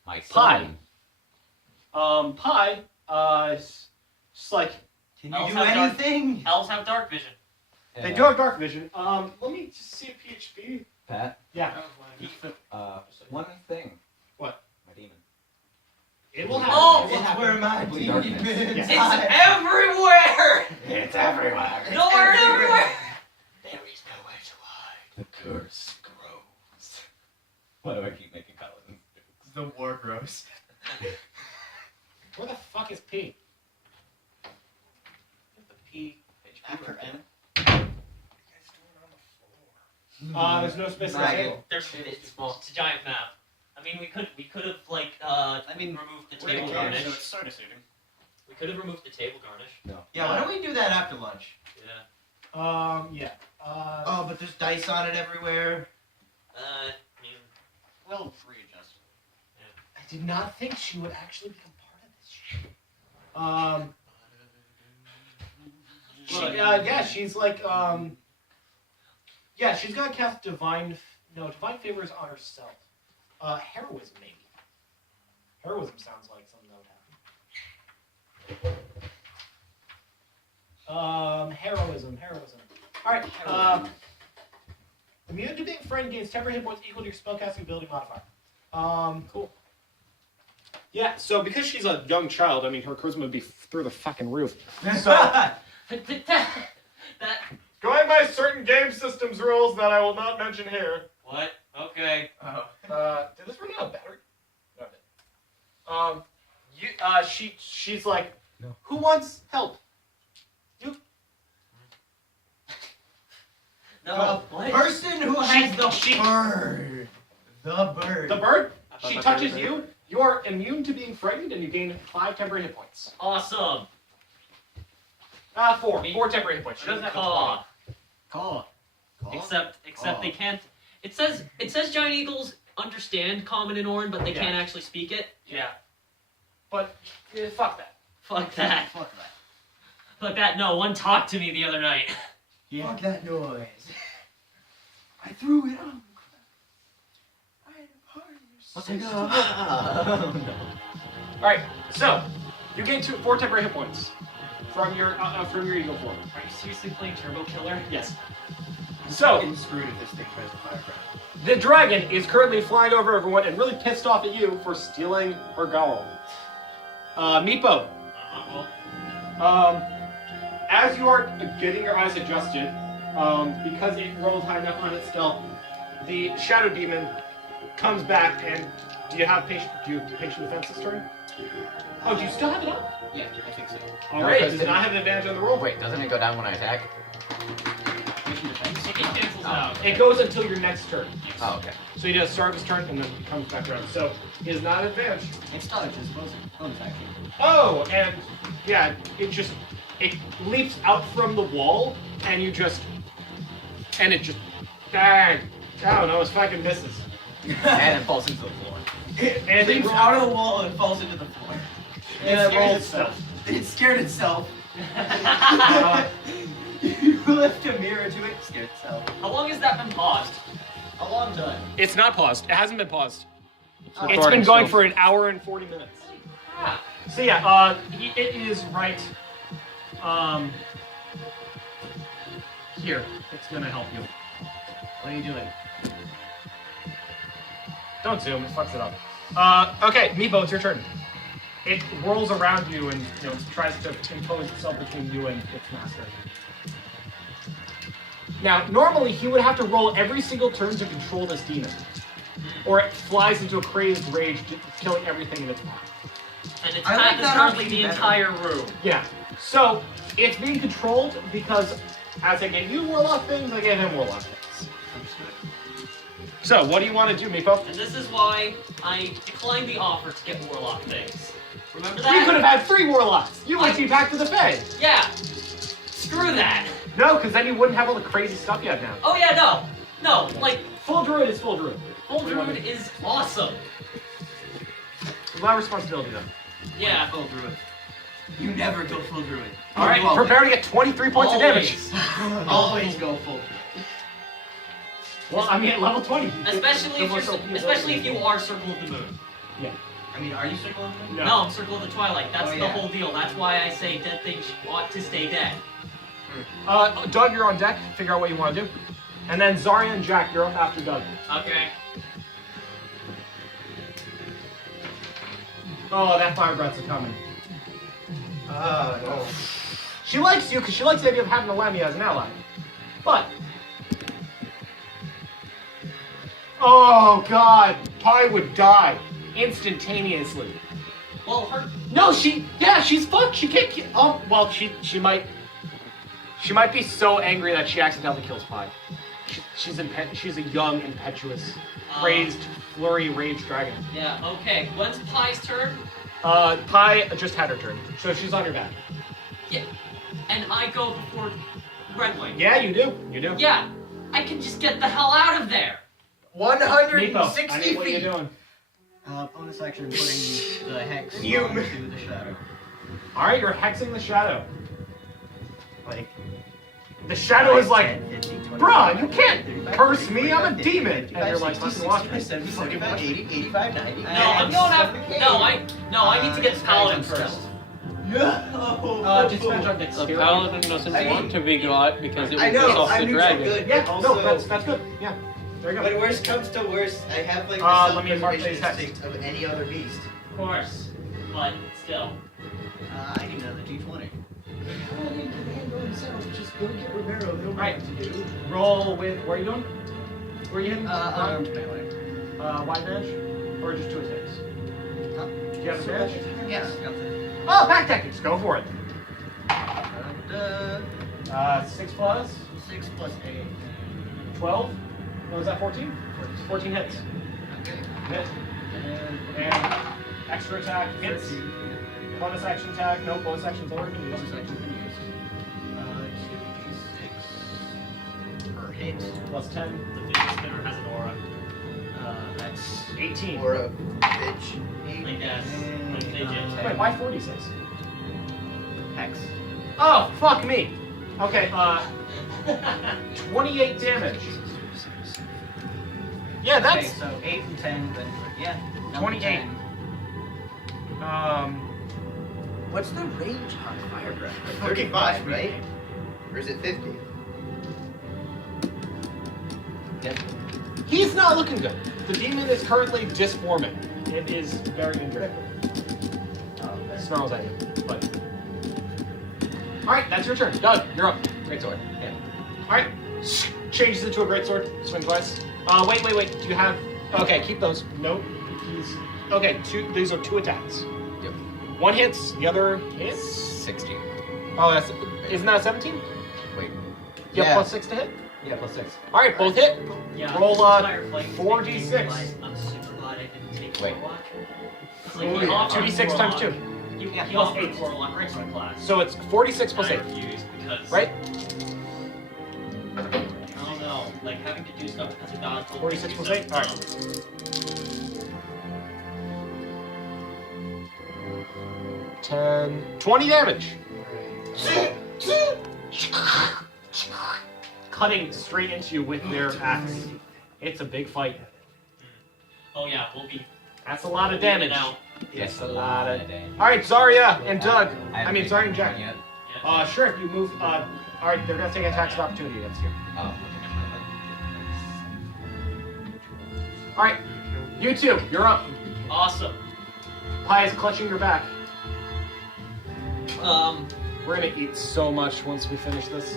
my Pie. son. Pi, it's just like, Can you Elves do have dark- anything? Elves have dark vision. they do have dark vision. Let me just see a PHP. Pat, Yeah. one thing. What? My demon. It will happen. Oh! It will It's happen. where my Complete demons darkness. It's hide. everywhere! It's everywhere. Nowhere, everywhere! There is nowhere to hide. The curse grows. Why do I keep making paladins? The war grows. Where the fuck is P? The P. After N. There's no space on the Dragon. table. There's it's a giant map. I mean, we could have like removed the We're table gonna garnish. so it's sort of suiting. We could have removed the table garnish. Yeah, why don't we do that after lunch? Yeah. Yeah. Oh, but there's dice on it everywhere. I mean, We'll readjust. I did not think she would actually become part of this shit. She's like, she's gonna cast divine favor is on herself. Heroism maybe. Heroism sounds like something that would happen. Heroism. Alright, immune to being friend gains temporary hit points equal to your spellcasting ability modifier. Cool. Yeah, so because she's a young child, I mean, her charisma would be through the fucking roof. So, that going by certain game systems rules that I will not mention here. what? Okay. Did this run out of battery? No, it didn't. She's like, No. Who wants help? You. No. What? Person who has the bird. The bird. The bird. I thought She that touches was it. you. You are immune to being frightened, and you gain 5 temporary hit points. Awesome. 4 temporary hit points. She doesn't have a 20. Call. Except Oh. they can't. It says giant eagles understand common and Orn, but they can't actually speak it. Yeah. But fuck that. Fuck that. Fuck that. Fuck that. No one talked to me the other night. Yeah. Fuck that noise. I threw it on. What's it All right. So you gain 4 temporary hit points from your eagle form. Are you seriously playing Turbo Killer? Yes. So Getting screwed if this thing tries to fire crap. the dragon is currently flying over everyone and really pissed off at you for stealing her gowl. Meepo. As you are getting your eyes adjusted, because it rolled high enough on its stealth, the shadow demon comes back and do you have patient defense this turn? Oh, do you still have it up? Yeah, I think so. Alright, because does it not have an advantage on the roll? Wait, doesn't it go down when I attack? Mission defense. It cancels out. It goes until your next turn. Oh, okay. So he does start his turn and then he comes back around. So he is not advanced. It's dodge as opposed to bonus action. Oh, and yeah, it leaps out from the wall and it just dang. I don't know, it fucking misses. And it falls into the floor. And Leaps out of the wall and falls into the floor. And it rolls itself. It scared itself. Uh, You left a mirror to it, scared itself. How long has that been paused? A long time. It's not paused. It hasn't been paused. Oh. It's been going for an hour and 40 minutes. Crap. So yeah, it is right here. It's gonna help you. What are you doing? Don't zoom, it fucks it up. Okay, Meepo, it's your turn. It whirls around you and tries to impose itself between you and its master. Now, normally he would have to roll every single turn to control this demon, or it flies into a crazed rage, killing everything in its path. And its I like path is that currently option the better. entire room. Yeah. So it's being controlled because As I gave you warlock things, I gave him warlock things. So, what do you want to do, Meepo? And this is why I declined the offer to get warlock things. Remember that? We could have had 3 warlocks. You might be back to the Fae. Yeah. Screw that. No, because then you wouldn't have all the crazy stuff you have now. Oh yeah, no. No, like, Full druid is full druid. full druid is awesome. It's my responsibility, though. Yeah. Full druid. You never go full druid. All right, prepare to get 23 points of damage. Always go full druid. Well, I mean, at level 20. Especially if you are Circle of the Moon. I mean, are you Circle of the Moon? No, I'm Circle of the Twilight. That's Oh, the yeah. whole deal. That's why I say dead things ought to stay dead. Doug, you're on deck. Figure out what you want to do. And then Zarya and Jack, you're up after Doug. Okay. Oh, that fire breath's a coming. No. She likes you because she likes the idea of having a Lemmy as an ally. But... Oh, God. Pi would die instantaneously. Well, her. No, she's fucked. She can't kill... Oh, well, she might be so angry that she accidentally kills Pi. She's a young, impetuous, crazed, flurry, rage dragon. Yeah. Okay. When's Pi's turn? Pi just had her turn, so she's on your back. Yeah. And I go before RedWing. Yeah, you do. You do. Yeah. I can just get the hell out of there. 160 Meepo, I need what you're feet. doing. Bonus action putting the hex You- into the shadow. All right, you're hexing the shadow. Like, the shadow is like, 10, 15, 20, bruh, you can't 35, curse me. 45, I'm a 50, demon. 55, And you're like, 60, fucking watch me. 70, 75, 80, 85, 90. No, I'm going after. No, I need to get the Paladin first. No. Disadvantage on The dexterity. paladin doesn't want to be got because it I would know, piss off I'm the neutral dragon. good. Yeah, also, no, that's good. Yeah, there you go. When worst comes to worst, I have like the Let me mark self-preservation these hexes. instinct of any other beast. Of course, but still. I need another d20. Just go get Romero. He'll know Right. what to do. Roll with, what are you doing? Where are you hitting? Unarmed melee. Wide advantage? Or just 2 attacks? Huh? Do you have advantage? Yes. Got Oh, back tactics. Go for it. the 6 plus 6 plus 8. 12. What was that, 14? 14 hits. Okay. Hit. And And extra attack hits. 13. Bonus action attack. No, bonus action's already been Bonus used. action been used. 2d6 per hit. Plus 10. The fidget spinner has an aura. That's 18. Or a bitch. 8. I guess. and, Like fidget. Wait, why 46? Hex. Oh, fuck me. Okay, 28 damage. Yeah, Okay, that's so 8 and 10, then yeah. number 28. 10. What's the range on fire breath? 35, right? Or is it 50? Yep. He's not looking good. The demon is currently disforming. It is very injured. Snarls at you, but. Alright, that's your turn. Doug, you're up. Great sword. Yeah. Alright. Changes it to a greatsword. Swing twice. Wait. Do you have. Okay, keep those. Nope. He's. Okay, these are 2 attacks. Yep. One hits, the other hits? 16. Oh, that's. Isn't that a 17? Wait. You have Yeah. plus 6 to hit? Yeah, plus 6. Alright, both hit. Yeah. Roll, Fireflight 4d6. makes me realize I'm super glad I didn't take Wait. Warlock. It's like he offered 2d6 times 2. He Plus offered 8. Warlock Richmond class. So it's 46 plus I 8. refused because Right? I don't know, like having to do stuff because of God. 46 plus 8? Alright. 10, 20 damage. Cutting straight into you with their axe. It's a big fight. Oh yeah, we'll be That's a lot of damage. now. Yes, a lot of damage. Alright, Zarya and Doug. I I mean, Zarya and Jack. Yet. Yeah. Sure, if you move, alright, they're gonna take attacks of opportunity against you. Oh. Alright, you two, you're up. Awesome. Pi is clutching your back. Um, We're gonna eat so much once we finish this.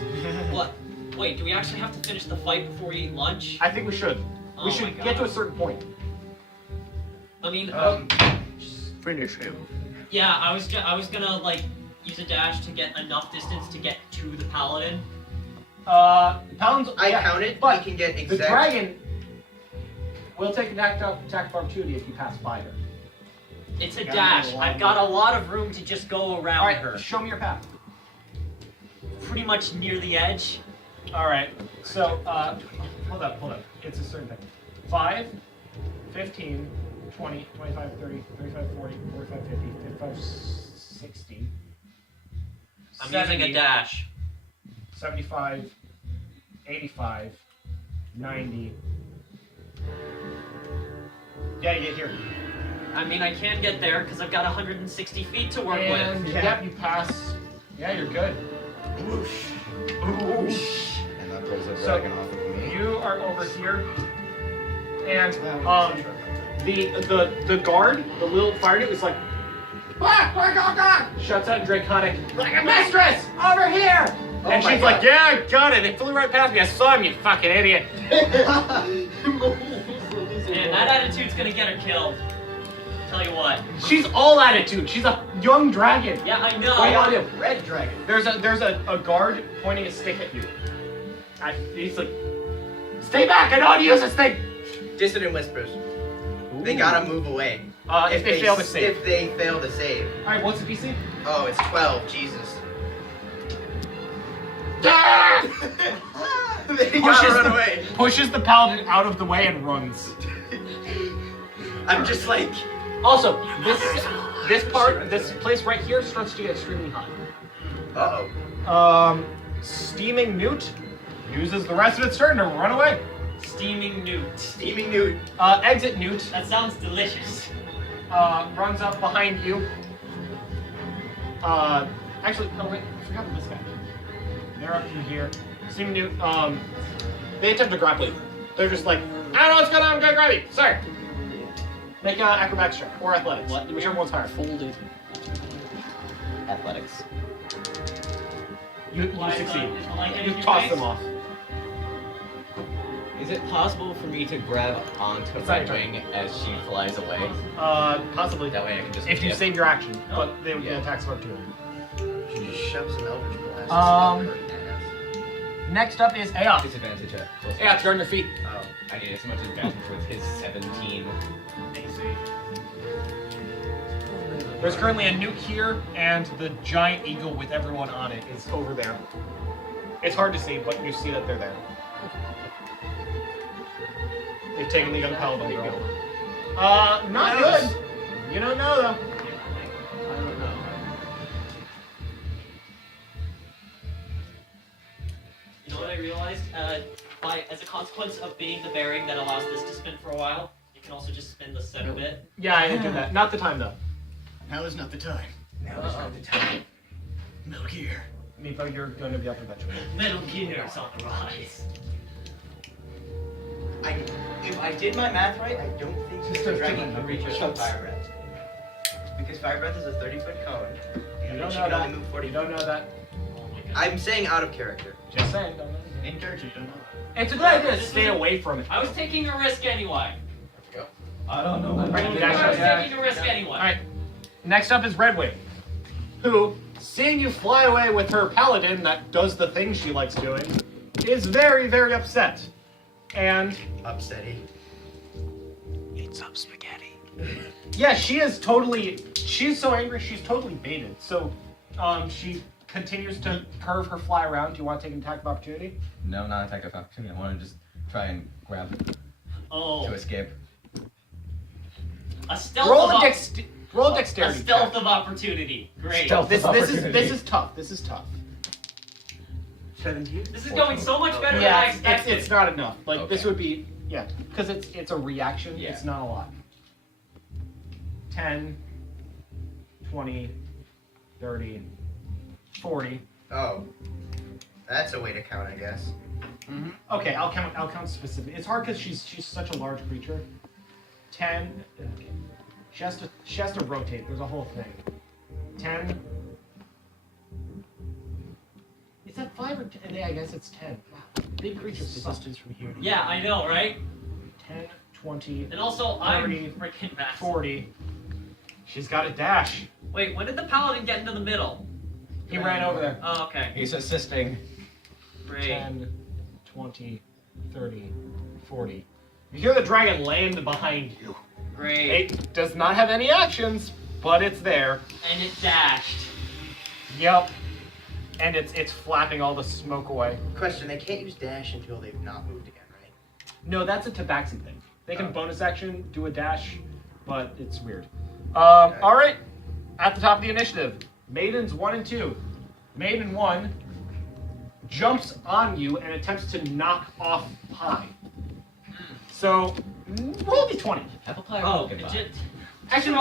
what? Wait, do we actually have to finish the fight before we eat lunch? I think we should. Oh We my should God. get to a certain point. I mean, Finish him. yeah, I was gonna like use a dash to get enough distance to get to the paladin, Paladins. I yeah, count it. but He can get the exact. dragon will take an attack of opportunity if you pass by her. It's a Yeah, dash. I'm I've got a lot of room to just go around All right, her. show me your path. Pretty much near the edge. All right, so hold up. It's a certain thing. 5, 15, 20, 25, 30, 35, 40, 45, 50, 55, 60. I'm 70, using a dash. 75, 85, 90. Yeah, you get here. I mean, I can get there because I've got 160 feet to work And with. yep, you pass. Yeah, you're good. Whoosh. Whoosh. And that pulls a So, dragon off of me. You are over here, and That the guard, the little fire dude, is like, shuts out Draconic, mistress, over here! Oh And my she's God. like, yeah, I got it. It flew right past me. I saw him, you fucking idiot. And that attitude's gonna get her killed. Tell you what. She's all attitude. She's a young dragon. Yeah, I know. What do you want to do? Red dragon. There's a guard pointing a stick at you. He's like, stay back. I know how to use this thing. Dissonant whispers. They gotta move away. If they fail to save. If they fail to save. All right, what's the PC? Oh, it's 12. Jesus. They gotta run away. Pushes the paladin out of the way and runs. I'm just like. Also, this place right here starts to get extremely hot. Uh Steaming Newt uses the rest of its turn to run away. Steaming newt. oh. Steaming Newt. Exit Newt That sounds delicious. runs up behind you. Actually, oh wait, I forgot about this guy. They're up from here. Steaming Newt. They attempt to grapple you. They're just like, I don't know what's going on. I'm gonna grab you. Sorry. Make acrobatics check or athletics. What? Whichever one's higher. Folded. Athletics. You Why is succeed. that? Like You toss them off. Is it possible for me to grab onto It's not your Redwing as she flies away? Possibly. That way I can just. If you dip. save your action, No. but they would get Yeah. attacks of opportunity. She just shoves some Eldritch Blast. Next up is Aoth. Disadvantage at. Aoth, you're on your feet. Oh. I need as much advantage with his 17. There's currently a nuke here, and the giant eagle with everyone on it is over there. It's hard to see, but you see that they're there. They've taken the young paladin girl. Not good. You don't know though. I don't know. You know what I realized? As a consequence of being the bearing that allows this to spin for a while, you can also just spin the center bit. Yeah, I did that. Not the time though. Now is not the time. Now is not the time. Metal Gear. Meepo, you're going to be up eventually. Metal Gear's on the rise. If I did my math right, I don't think Just the a dragon thinking can reach us of with Fire Breath. Because Fire Breath is a 30-foot cone. You And don't she know can that. only move 40 You don't know that. Oh my god. I'm saying out of character. Just saying. Don't know. In character, you don't know. It's a good idea to stay away from it. I was taking a risk anyway. I don't know. Right, I was yeah. taking a risk anyway. Alright. Next up is RedWing, who, seeing you fly away with her paladin that does the thing she likes doing, is very, very upset. And Upsetty. Eat some spaghetti. yeah, she's so angry she's totally baited. So she continues to curve her fly around. Do you want to take an attack of opportunity? No, not attack of opportunity. I want to just try and grab Oh, to escape. a stealth Roll of a op- roll a a dexterity. stealth check. of opportunity. Great. Stealth. This opportunity. is tough. This is tough. 17? This is going so much better than I Yeah, expected. it's not enough. Like Okay. this would be because it's a reaction. Yeah. It's not a lot. 10, 20, 30, 40. Oh. That's a way to count, I guess. Okay, I'll count specific. It's hard because she's such a large creature. 10. Okay. She has to rotate. There's a whole thing. 10. Is that 5 or 10? Yeah, I guess it's 10. Wow. Big creatures The suck. distance from here to Yeah, I know, right? 10, 20, And also, I'm 30, freaking massive. 40. She's got a dash. Wait, when did the paladin get into the middle? He ran over there. Oh, okay. He's assisting. Great. 10, 20, 30, 40. You hear the dragon land behind you. Great. It does not have any actions, but it's there. And it dashed. Yep. And it's flapping all the smoke away. Question: they can't use dash until they've not moved again, right? No, that's a tabaxi thing. They can Oh. bonus action, do a dash, but it's weird. Alright. At the top of the initiative, Maidens 1 and 2. Maiden 1 jumps on you and attempts to knock off Pie. So, roll d20. Apple pie or Oh, pumpkin pie? legit. Actually,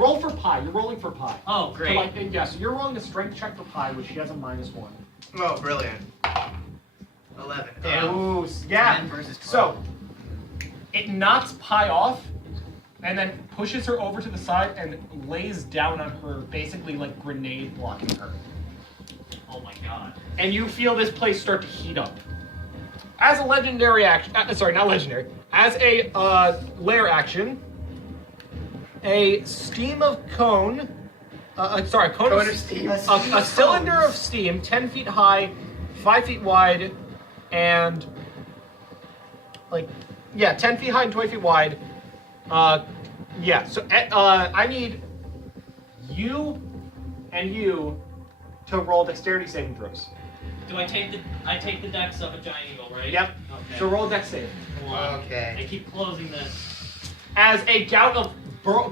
roll for Pie. You're rolling for Pie. Oh, So, great. so you're rolling a strength check for Pie, which she has a -1. Oh, brilliant. 11. Ooh, yeah. 10 versus 12. So, it knocks Pie off, and then pushes her over to the side and lays down on her, basically like grenade blocking her. Oh my god. And you feel this place start to heat up. As a legendary action, sorry, not legendary. As a Lair action, a steam of cone. Cone of steam. A cylinder of steam, 10 feet high, 5 feet wide, and 10 feet high and 20 feet wide. So I need you and you to roll dexterity saving throws. Do I take the dex of a giant eagle, right? Yep. Okay. So roll dex save. Hold on. Okay. I keep closing this. As a gout of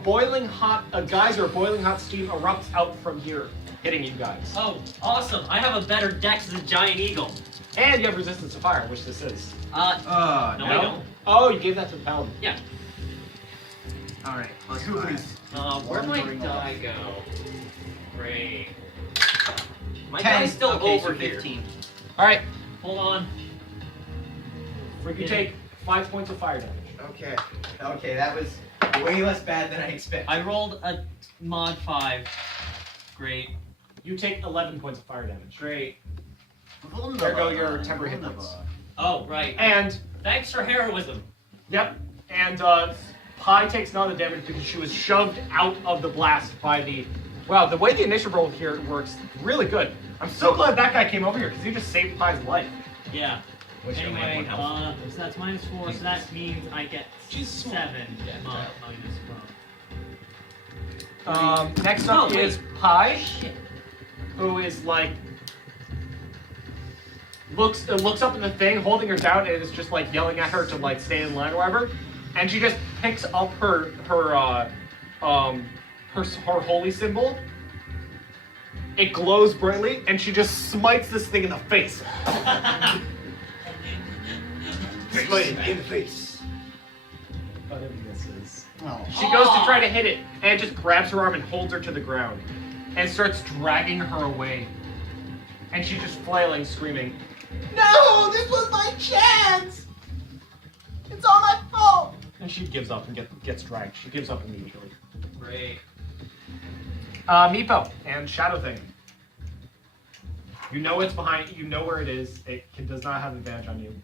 boiling hot, a geyser of boiling hot steam erupts out from here, hitting you guys. Oh, awesome. I have a better dex than giant eagle. And you have resistance to fire, which this is. Oh, No, I don't. Oh, you gave that to the paladin. Yeah. Alright, plus 5. Where'd my Wandering die go? Great. My 10. die's still Okay, over so here. 15. All right, Hold on. you take 5 points of fire damage. Okay. Okay, that was way less bad than I expected. I rolled a mod 5. Great. You take 11 points of fire damage. Great. There go your temporary hit points. Oh, right. And Thanks for heroism. yep, and Pi takes none of the damage because she was shoved out of the blast by the. Wow, the way the initiative roll here works, really good. I'm so glad that guy came over here because he just saved Pi's life. Yeah. Wish I only had Anyway, one health. so that's -4, so that means I get She's small. 7 Yeah, minus Next No, up wait. is Pi, Shit. who is like looks up at the thing, holding her down, and is just like yelling at her to like stay in line or whatever. And she just picks up her holy symbol. It glows brightly, and she just smites this thing in the face. Smite in the face. But it misses. Oh. She goes to try to hit it, and it just grabs her arm and holds her to the ground, and starts dragging her away. And she's just flailing, screaming, "No! This was my chance! It's all my fault!" And she gives up and gets dragged. She gives up immediately. Great. Meepo and Shadow Thing. You know it's behind. You know where it is. Does not have advantage on you,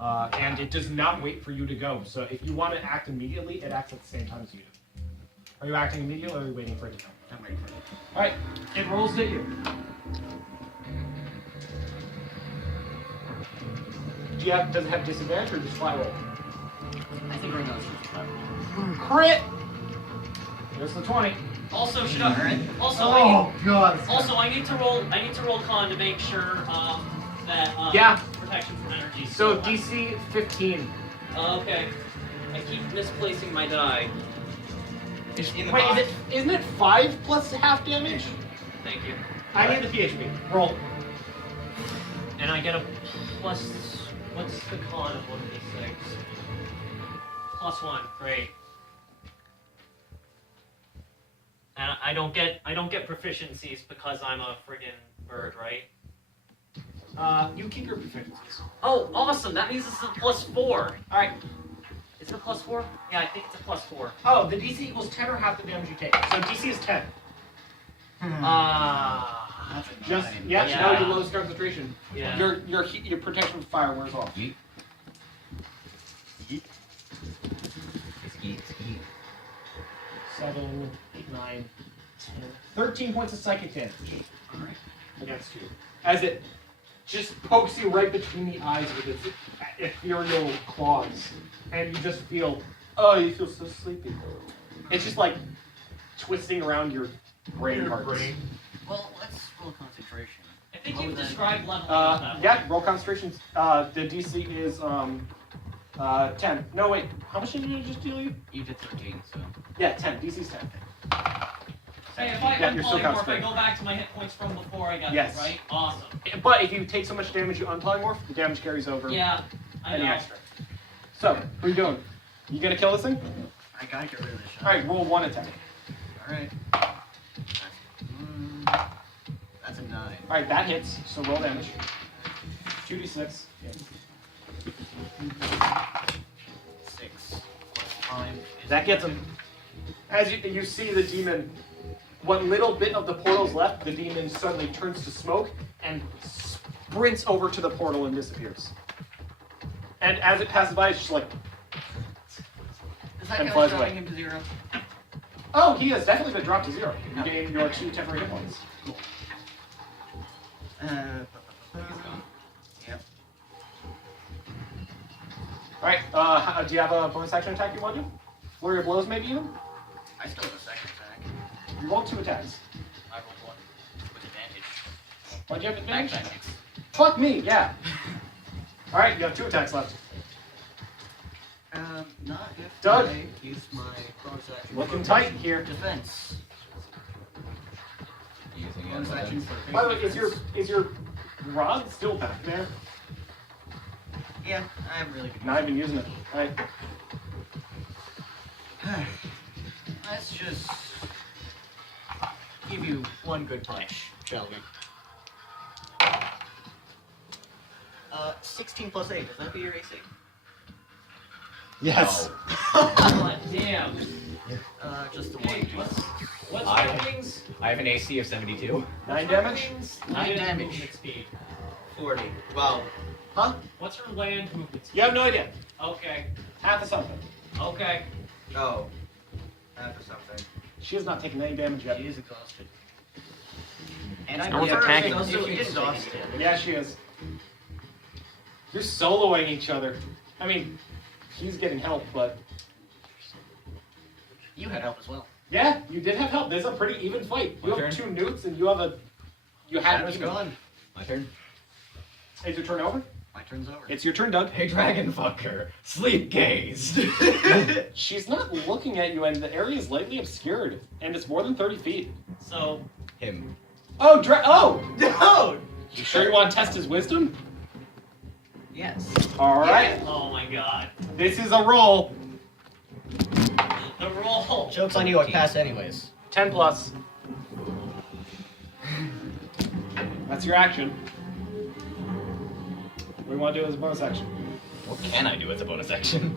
and it does not wait for you to go. So if you want to act immediately, it acts at the same time as you do. Are you acting immediately, or are you waiting for it to come? I'm waiting for it. All right, it rolls to hit you. Does it have disadvantage or just flat roll? I think we're going to go with Crit. There's the 20. Also, should Alright. God. I need to roll con to make sure that Yeah. protection from energy. So DC 15. Okay. I keep misplacing my die. In the Wait, box. isn't it 5 plus half damage? Thank you. I need the PHP. Roll. And I get a plus. What's the con of one of these things? +1. Great. And I don't get proficiencies because I'm a friggin' bird, right? You keep your proficiencies. Oh, awesome! That means it's a +4. All right. Is it a +4? Yeah, I think it's a +4. Oh, the DC equals 10 or half the damage you take. So DC is 10. That's a Just 9. yeah, Yeah. no, your lowest concentration. Yeah. Your protection from fire wears off. Yeet. Yeet. Skeet, skeet. 7, 8, 9, 10, 13 points of psychic damage Alright. against you. As it just pokes you right between the eyes with its ethereal claws, and you just feel, oh, you feel so sleepy. It's just like twisting around your brain parts. Well, let's roll concentration. I think What you've was that? described leveling up. Yeah, roll concentration. The DC is 10. No, wait. How much did I just deal you? You did 13, so. Yeah, 10. DC's 10. Hey, if I Yeah, you're still unpolymorph, I concentrating. go back to my hit points from before I got Yes. this, right? Awesome. But if you take so much damage, you unpolymorph, the damage carries over Yeah, I any know. extra. So, what are you doing? You gonna kill this thing? I gotta get rid of this shot. Alright, roll 1 attack. Alright. That's a 9. Alright, that hits, so roll damage. 2d6. Yeah. 6 plus 5 is That gets him. As you see the demon, what little bit of the portal's left, the demon suddenly turns to smoke and sprints over to the portal and disappears. And as it passes by, it's just like, Is that and guy flies dropping away. him to 0? oh, he has definitely been dropped to 0. You gain your 2 temporary hit points. He's gone. Yep. Alright, do you have a bonus action attack you want to do? Flurry of blows, maybe even? I still have a second attack. You rolled 2 attacks. I rolled 1 with advantage. Why'd you have advantage? Backpacks. Fuck me, yeah. Alright, you have 2 attacks left. Not if Doug. I use my bonus action. Looking for tight here. Defense. Using Bonus it. action for By the way, defense. is your rod still back there? Yeah, I have really good. Not even using it. Alright. Let's just give you one good punch, shall we? 16 plus 8. Does that be your AC? Yes. God damn. Just the Hey, one. what's I- RedWing's? I have an AC of 72. 9 damage? Nine damage. Movement speed. 40. Well, What's her land movement speed? You have no idea. Okay. Half of something. Okay. oh, half or something. She has not taken any damage yet. She is exhausted. And I No one's prefer attacking. also If you exhausted. Yeah, she is. You're soloing each other. I mean, he's getting help, but You had help as well. yeah, you did have help. This is a pretty even fight. You My have turn. 2 newts and you have you had Shadow's even. gone. My turn. Is your turn over? My turn's over. It's your turn, Doug. Hey, dragon fucker. Sleep gazed. She's not looking at you, and the area is lightly obscured, and it's more than 30 feet. So, Him. Oh, oh! No! You sure you want to test his wisdom? Yes. All right. oh my god. This is a roll. The roll. Joke's on you, I pass anyways. 10 plus. That's your action. What do you want to do as a bonus action? What can I do as a bonus action?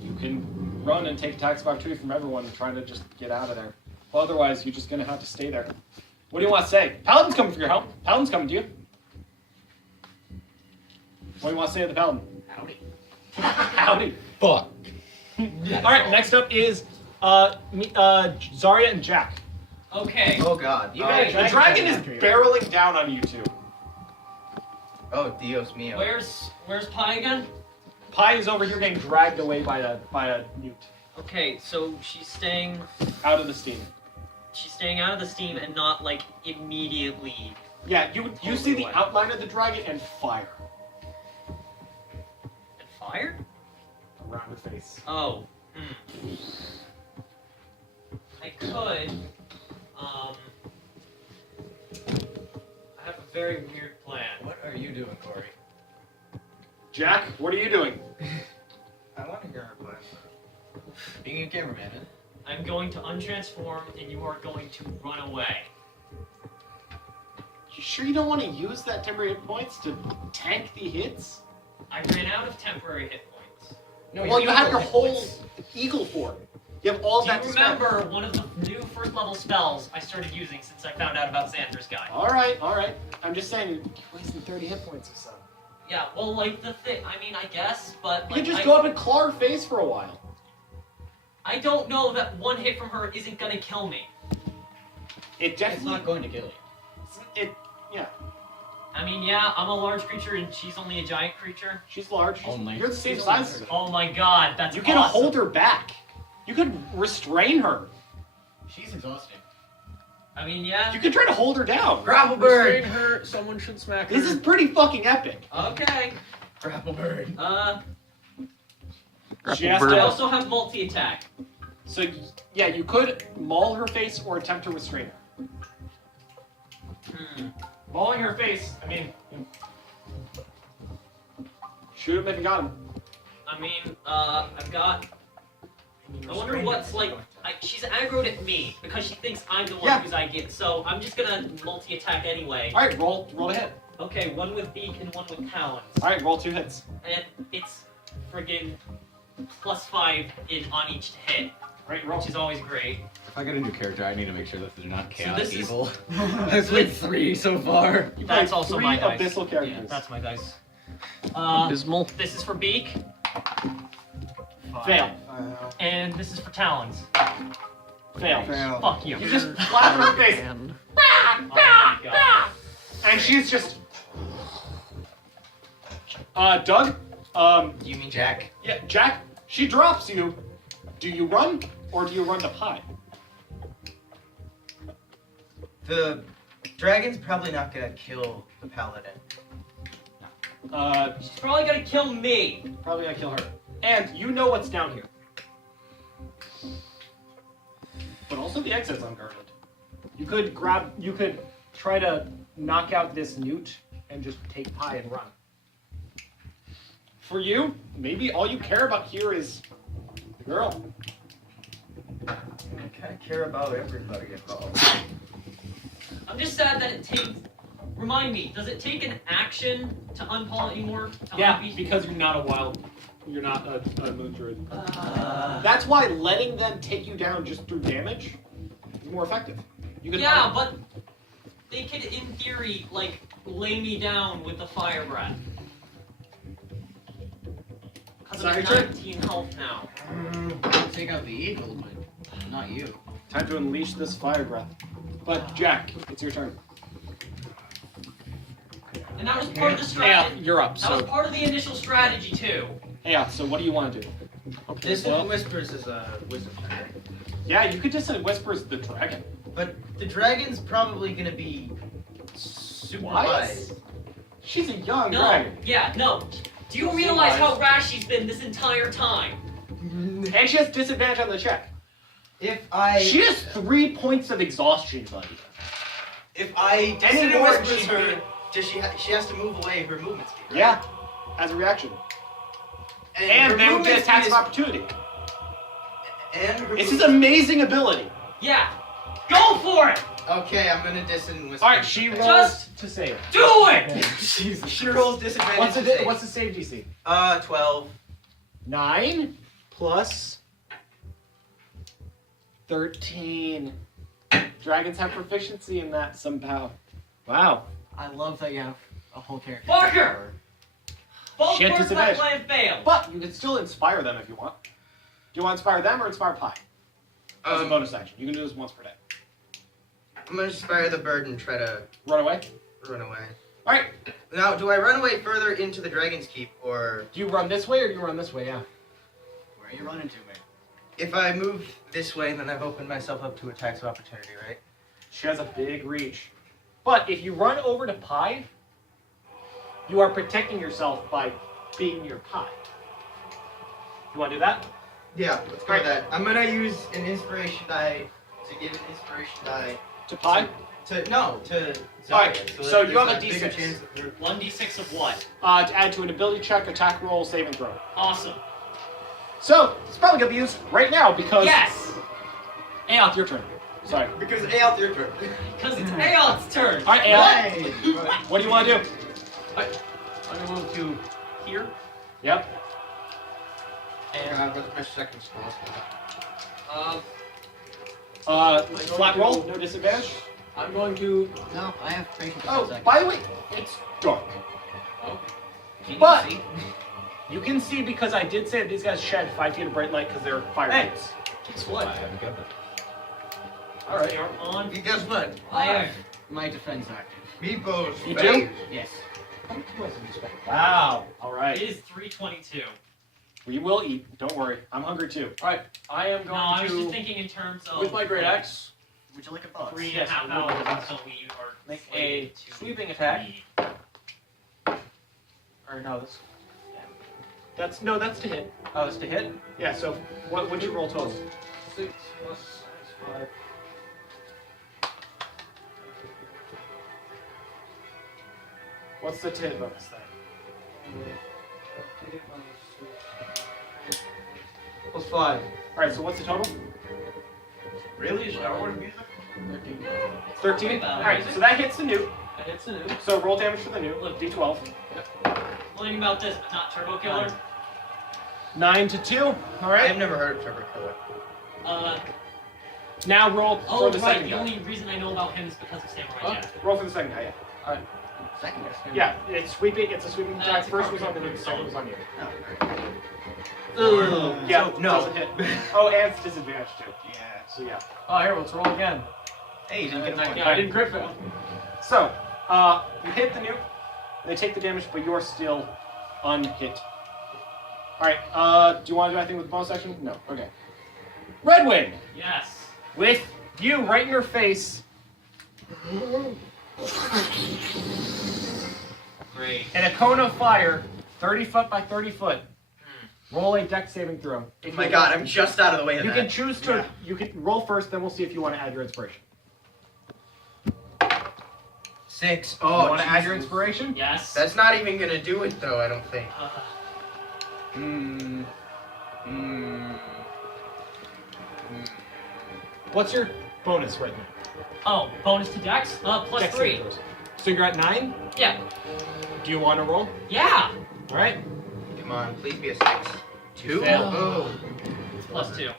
You can run and take attacks of opportunity from everyone and try to just get out of there. Well, otherwise, you're just going to have to stay there. What do you want to say? Paladin's coming for your help. Paladin's coming to you. What do you want to say to the Paladin? Howdy. Howdy. Fuck. All right, next up is Zarya and Jack. Okay. Oh god. You Alright, got a The dragon is after you. barreling down on you two. Oh, Dios mio. Where's Pi again? Pi is over here getting dragged away by a newt Okay, so she's staying out of the steam. out of the steam and not like immediately. Yeah, you see the outline of the dragon and fire And fire? around her face. Oh. I could. I have a very weird plan. What are you doing, Corey? Jack, what are you doing? I want to hear her plan. Being a cameraman, huh? I'm going to untransform and you are going to run away. You sure you don't want to use that temporary hit points to tank the hits? I ran out of temporary hit points. No, Well, you have your whole eagle form. You have all Do that you to spend. remember one of the new first level spells I started using since I found out about Xander's guy? All right. I'm just saying, you're wasting 30 hit points or so. Yeah, well, like the thing. I mean, I guess, but You like, can just go up and claw her face for a while. I don't know that one hit from her isn't gonna kill me. It It's definitely. not going to kill you. Yeah. I mean, yeah, I'm a large creature and she's only a giant creature. She's large. Only. You're the same size as her. Oh my god, that's You can awesome. hold her back. You could restrain her. She's exhausting. I mean, yeah. You could try to hold her down. Grapple bird. Restrain her. Someone should smack her. This is pretty fucking epic. Okay. Grapple bird. She has I to. also have multi-attack. So yeah, you could maul her face or attempt to restrain her. Mauling her face. I mean, shoot him if you got him. I mean, I've got. I wonder what's like. She's aggroed at me because she thinks I'm the one Yeah. who's I get. So I'm just gonna multi-attack anyway. All right, roll a hit. Okay, one with beak and one with talons, All right, roll 2 hits. and it's friggin' +5 on each hit, Right, roll. which is always great. If I get a new character, I need to make sure that they're not chaotic this is- evil. That's like 3 so far. You That's played also 3 my dice. abyssal characters. Yeah, that's my dice. Abysmal. This is for beak, Fail. and this is for talons. Fail. Fuck you. You just slap her in the face, And Oh my god. and she's just. Doug. Do you mean Jack? Yeah, Jack. She drops you. Do you run or do you run to Pie? The dragon's probably not gonna kill the paladin. She's probably gonna kill me. Probably gonna kill her. And you know what's down here. But also the exit's unguarded. You could try to knock out this newt and just take Pie and run. For you, maybe all you care about here is the girl. I kind of care about everybody involved. I'm just sad that it takes. Remind me, does it take an action to unpaw anymore? To Yeah, unbeat? because you're not a wild. You're not a moon druid. That's why letting them take you down just through damage is more effective. You can Yeah, but they could, in theory, like lay me down with the fire breath. Because I'm Sorry, at Trent? 19 health now. Take out the eagle, but not you. time to unleash this fire breath. But Jack, it's your turn. And that was part of the Yeah, strategy. you're up. That was So part of the initial strategy too. yeah, so what do you want to do? Distant Whispers is a wisdom check, right? Yeah, you could just send whispers the dragon. But the dragon's probably gonna be super Wise? wise. She's a young No, dragon. yeah, no. Do you realize how rash she's been this entire time? And she has disadvantage on the check. If I She has 3 points of exhaustion, buddy. if I Any Distant more, Whispers she'd her, does she has to move away her movement speed, right? Yeah, as a reaction. And her they would movement get attacks speed of opportunity. and her It's his movement- amazing ability. Yeah. Go for it! Okay, I'm gonna Distant Whispers. Alright, she her. rolls Just- to save. Do it! She rolls disadvantage. What's to the save. what's the save DC? 12. 9 plus 13. Dragons have proficiency in that somehow. Wow. I love that you have a whole character. Fucker! Both She had parts of that disadvantage. plan failed. But you can still inspire them if you want. Do you want to inspire them or inspire Pie? As a bonus action. You can do this once per day. I'm gonna inspire the bird and try to Run away. run away. Alright. Now, do I run away further into the Dragon's Keep, or Do you run this way or do you run this way? Yeah. Where are you running to, man? if I move this way, then I've opened myself up to attacks of opportunity, right? She has a big reach. But if you run over to Pie, you are protecting yourself by being near Pie. You want to do that? Yeah, let's go with that. I'm gonna use an inspiration die to give an inspiration die To Pie? to Zarya. Alright, so that you have a there's bigger D6. chance of her- 1d6 of what? To add to an ability check, attack roll, save and throw. Awesome. So, it's probably going to be used right now because... Yes! Aoth, your turn. Sorry. Because Aoth, your turn. Because it's Aeon's turn. Alright, Aoth, what do you want to do? I'm gonna move to here. Yep. And what's my second spell? Flat roll, no disadvantage. I'm going to. No, I have patience for a Oh, second. by the way, it's dark. Can you but- see? You can see because I did say that these guys shed 5 feet of bright light because they're fire Hey. lights. Guess what? All right. They are on. And guess what? I have My defense active. Meepos. You do? Yes. Wow. All It right. is 3:22. We will eat. Don't worry. I'm hungry too. All right. I am No, going I was to just thinking in terms of with my great axe Would you like a box? 3.5 Yes, I will. hours until we are make a slated to sweeping attack. eat. Or no, that's to hit. Oh, it's to hit. Yeah. So what'd you roll total? 6 plus 5. What's the to hit bonus then? Plus 5. All right. So what's the total? Really? Is that what music? 13. All right. So that hits the nuke. That hits the nuke. So roll damage for the nuke. Look. D12. Learning about this, but not Turbo Killer. 9 to 2. All right. I've never heard of Turbo Killer. Now roll Oh, for the right. second The guy. only reason I know about him is because of Samurai Jack. Roll for the second guy. Yeah. Second guess. Yeah. It's sweeping. It's a sweeping attack. it's a First was on carpet. the nuke. Second was on you. Oh, Yeah. no. Doesn't hit. Oh, and it's disadvantage too. Yeah. So yeah. Oh, here, let's roll again. Hey, you didn't get a one. I didn't crit fail. So, you hit the nuke. They take the damage, but you're still unhit. All right. Do you want to do anything with the bonus action? No. Okay. RedWing, Yes. with you right in your face, Great. and a cone of fire, 30 foot by 30 foot. Roll a dex saving throw. Oh If my you god, want. I'm just out of the way of You that. can choose to. You can roll first, then we'll see if you want to add your inspiration. 6. You Oh, want to add your Jesus. inspiration? Yes. That's not even gonna do it though, I don't think. What's your bonus right now? Oh, bonus to Dex? Plus Dex 3. saving throws. So you're at 9. Yeah. Do you want to roll? Yeah. All right. Come on, please be a 6. 2? Fail. Oh, It's plus 2. You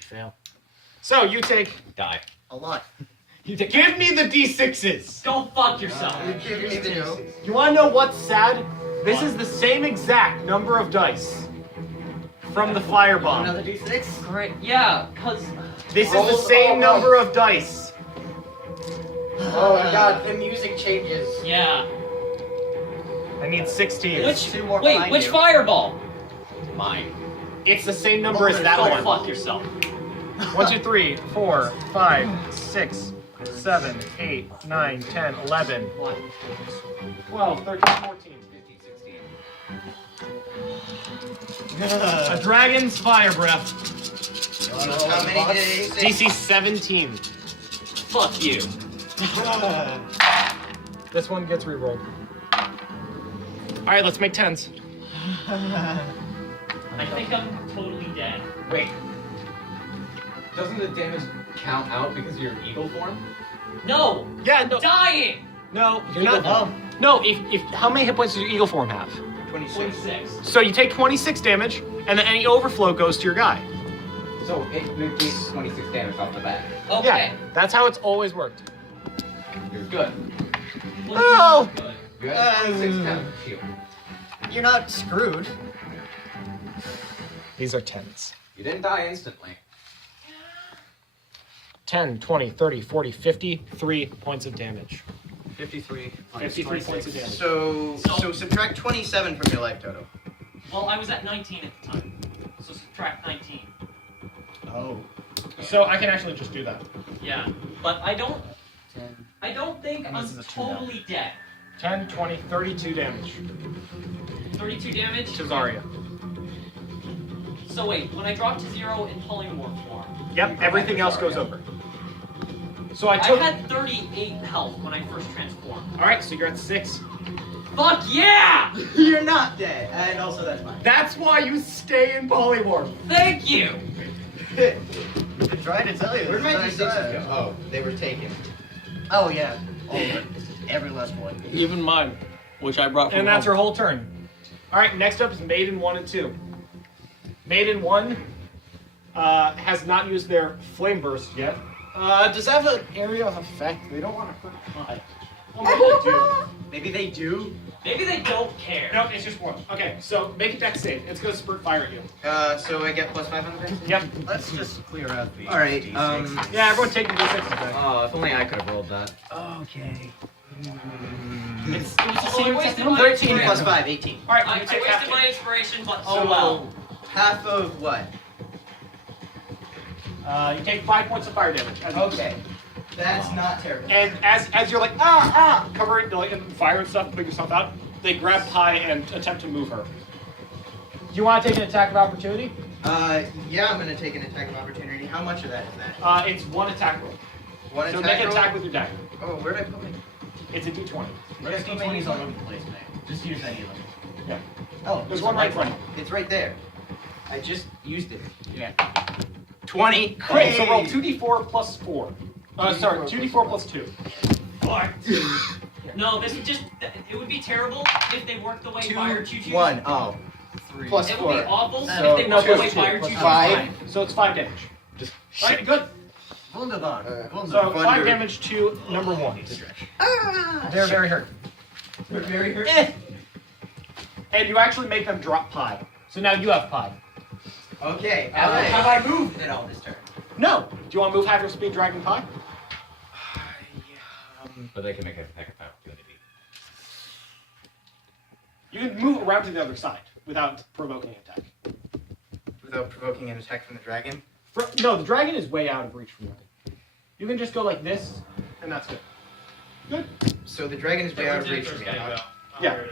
fail. So you take. Die. a lot. You take. Give me the d6s. Go fuck yourself. Give me the no. You want to know what's sad? This is the same exact number of dice from the firebomb. Another d6? Great. Yeah, because This is the Rolls same all number of dice. Oh my god, the music changes. Yeah. I need 16. Which? Two more Wait, behind which you. fireball? Mine. It's the same number as that Go one. fuck yourself. 1, 2, 3, 4, 5, 6, 7, 8, 9, 10, 11, 12, 13, 14. 15, 16. A dragon's fire breath. How many did it DC 17. Fuck you. This one gets rerolled. Alright, let's make 10s. I think I'm totally dead. Wait. Doesn't the damage count out because of your eagle form? No. Yeah, no. Dying. No, you're not. No, if how many hit points does your eagle form have? 26. 26. So you take 26 damage, and then any overflow goes to your guy. So it negates 26 damage off the bat. Okay. Yeah, that's how it's always worked. You're good. Oh! Good. You have 26 count shield. You're not screwed. These are 10s. You didn't die instantly. 10, 20, 30, 40, 53 points of damage. 53. 53 points of damage. So subtract 27 from your life total. Well, I was at 19 at the time. So subtract 19. Oh. So I can actually just do that. Yeah. But I don't think And I'm this is a 2 now. totally dead. 10, 20, 32 damage 32 damage. to Zarya. So wait, when I drop to 0 in polymorph form, Yep, everything else goes over. So I I took. had 38 health when I first transformed. Alright, so you're at 6. Fuck yeah! You're not dead, and also that's fine. That's why you stay in polymorph. Thank you! I've been trying to tell you. Where'd my this is what I d6s said. go? Oh, they were taken. Oh yeah, all of it. Every last one. even mine, which I brought from And that's home. her whole turn. Alright, next up is Maiden 1 and 2. Maiden 1 has not used their Flame Burst yet. Does that have an area of effect? They don't want to hurt my. Well, maybe they do. Maybe they do. Maybe they don't care. No, it's just one. Okay, so make a dex save. It's going to spurt fire at you. So I get +5 on the dex? Yep. Let's just clear out the. Alright, D6. Yeah, everyone take the d6s back. Oh, if only I could have rolled that. Okay. It's I wasted my 13 inspiration. plus 5, 18. All right, I you take half wasted my damage. inspiration, but So, oh well. half of what? You take 5 points of fire damage. Okay. That's not terrible. And as you're like, cover it like, in fire and stuff, put yourself out, they grab Pi and attempt to move her. Do you want to take an attack of opportunity? Yeah, I'm gonna take an attack of opportunity. How much of that is that? It's one attack roll. One So attack make an roll? attack with your dagger. Oh, where'd I put my... It's a d20. There's D20s all over the place, man. Just use any of them. Yeah. Oh, There's one right in front of you. It's right there. I just used it. Yeah. 20. Great, so roll 2d4 plus 4. Sorry, 2d4 plus 2. No, this would just, it would be terrible if they worked the way fire choo-choo. 1. Oh. 3. Plus It 4. would be awful So- if they no, worked the plus way two, fire plus choo-choo. 5. So it's 5 damage. Alright, good. Wunderbar. So 5 damage to number 1. They're very hurt. We're very hurt. And you actually make them drop Pi. So now you have Pi. Okay. Alright. Have I moved at all this turn? No! Do you want to move half your speed, Dragon Pi? But they can make an attack of opportunity. You can move around to the other side without provoking an attack. Without provoking an attack from the dragon? No, the dragon is way out of reach from you. You can just go like this, and that's good. Good. So the dragon is way out of reach from me. Yeah.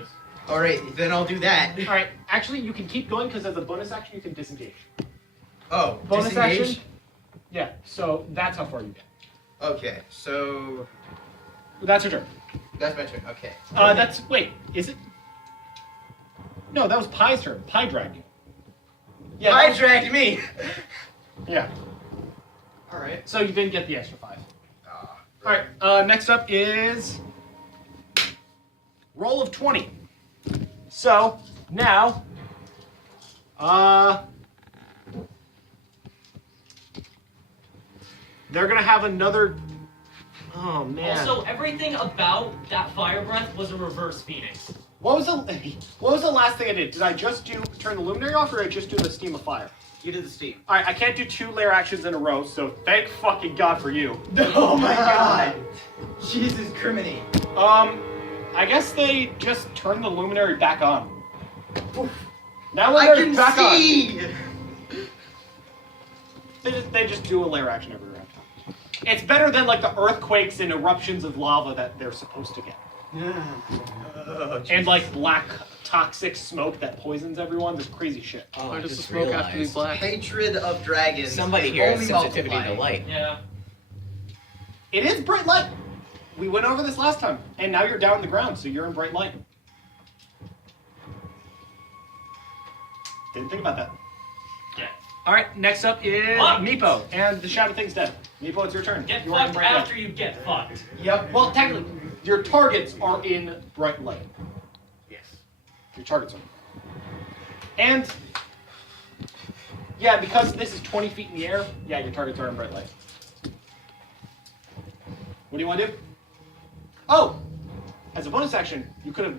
Alright, then I'll do that. Alright, actually, you can keep going because as a bonus action, you can disengage. Oh, Bonus disengage? action? Yeah, so that's how far you get. Okay, so... That's your turn. That's my turn, okay. Wait, is it? No, that was Pi's turn. Pi dragged you. Yeah. I dragged me! Yeah. Alright. So you didn't get the extra 5. Alright, next up is roll of 20. So, now, they're gonna have another, oh man. Also, everything about that fire breath was a reverse phoenix. What was the last thing I did? Did I just turn the luminary off, or did I just do the steam of fire? You did the steam. Alright, I can't do 2 layer actions in a row, so thank fucking God for you. Oh my god! Jesus criminy. I guess they just turned the luminary back on. Now I luminary's can back see! on. They just do a layer action every round. It's better than like the earthquakes and eruptions of lava that they're supposed to get. Oh, And like black toxic smoke that poisons everyone. There's crazy shit. Oh, Why I does the just smoke have to be realized. black? hatred of dragons. Somebody is here has only sensitivity to multiplied. light. Yeah. It is bright light. We went over this last time, and now you're down on the ground, so you're in bright light. Didn't think about that. Yeah. All right, next up is Fuck. Meepo, and the Shadow Thing's dead. Meepo, it's your turn. Get You are in fucked bright light. after you get fucked. Yep. Well, technically, your targets are in bright light. Yes. Your targets are. And yeah, because this is 20 feet in the air, yeah, your targets are in bright light. What do you want to do? Oh! As a bonus action, you could have...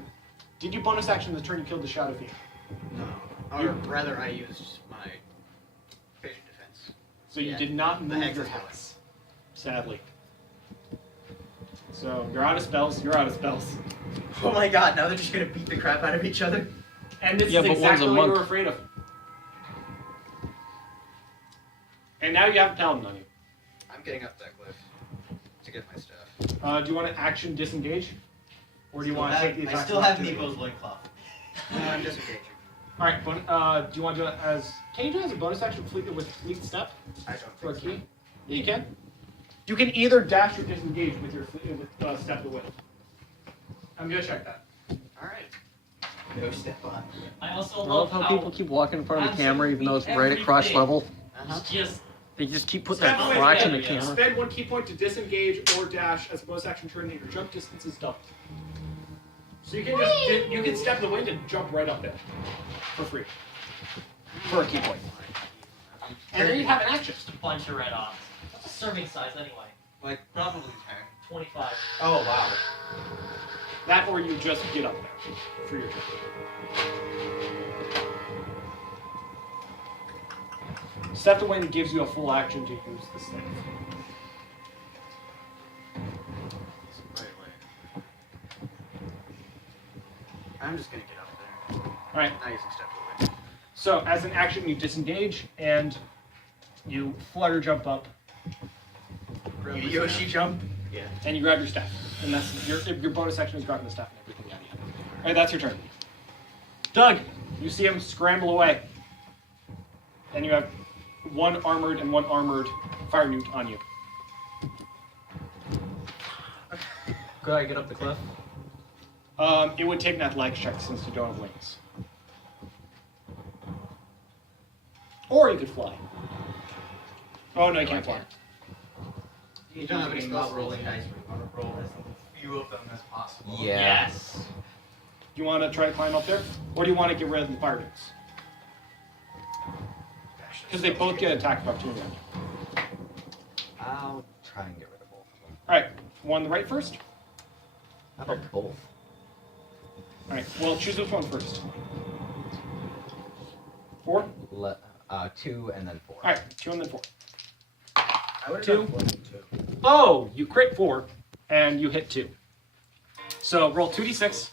Did you bonus action the turn you killed the Shadow Fiend? No. Or rather, I used my patient defense. So you Yeah, did not the move hex your is hex. Sadly. So, you're out of spells, you're out of spells. Oh my god, now they're just gonna beat the crap out of each other? And this Yeah, is but one's exactly a what you monk. were afraid of. And now you have a paladin on you. I'm getting up that cliff to get my stuff. Do you want to action disengage? Or do you want to take the attack? I still have Meepo's loincloth. I'm disengaging. Alright, do you want to do it as... Can you do it as a bonus action with fleet step? I don't For a think key? Yeah, you can. You can either dash or disengage with your step of the wind. I'm going to check that. so. Alright. No step on. I also I love how people keep walking in front of the camera even though it's right across everything level. is just They just keep putting Step that away, crotch in the yeah. camera. Spend 1 key point to disengage or dash as a bonus action turn that your jump distance is doubled. So you can just you can step the wind and jump right up there for free for a key point. And then you have an action. just a bunch of red ops. What's a serving size anyway? Like, probably 10. 25. Oh wow. That or you just get up there for your turn. Step away and gives you a full action to use the staff. I'm just gonna get up there. Alright. Not using step away. So as an action, you disengage and you flutter jump up. You Yoshi jump? Yeah. And you grab your staff. And that's your bonus action is grabbing the staff and everything. Alright, that's your turn. Doug, you see him scramble away. And you have one armored and one armored fire newt on you. Could I get up the cliff? It would take an athletics check since you don't have wings. Or you could fly. Oh no, you can't fly. You don't have any spell rolling dice. We want to roll as few of them as possible. Yeah. Yes. Do you want to try to climb up there? Or do you want to get rid of the fire newts? Because they both get attack of opportunity. I'll try and get rid of both of them. Alright, one on the right first? How about both? Alright, well choose which one first. 4? 2 and then 4. Alright, 2 and then 4. I would have 2. done 4 and 2. Oh, you crit 4 and you hit 2. So roll 2d6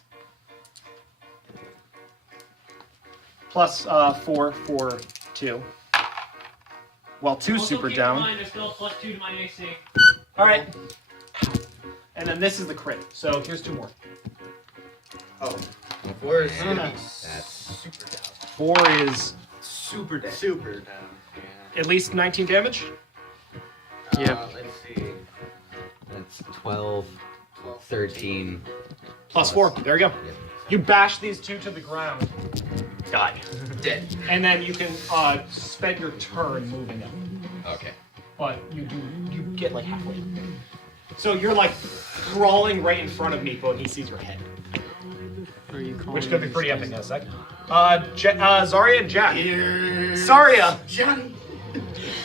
plus 4 for 2. Well, 2's Also, super keep down. in mind, there's still +2 to my AC. Alright. And then this is the crit. So here's 2 more. Oh. 4 is gonna be That's super down. 4 is Super down. Super down. Yeah. at least 19 damage. Let's see. That's 12, 13. Plus 4. There you go. You bash these 2 to the ground. Die. Dead. And then you can spend your turn moving up. Okay. But you get like halfway. So you're like crawling right in front of Meepo and he sees your head. Which could be pretty epic in a sec. Zarya and Jack. Zarya! Johnny!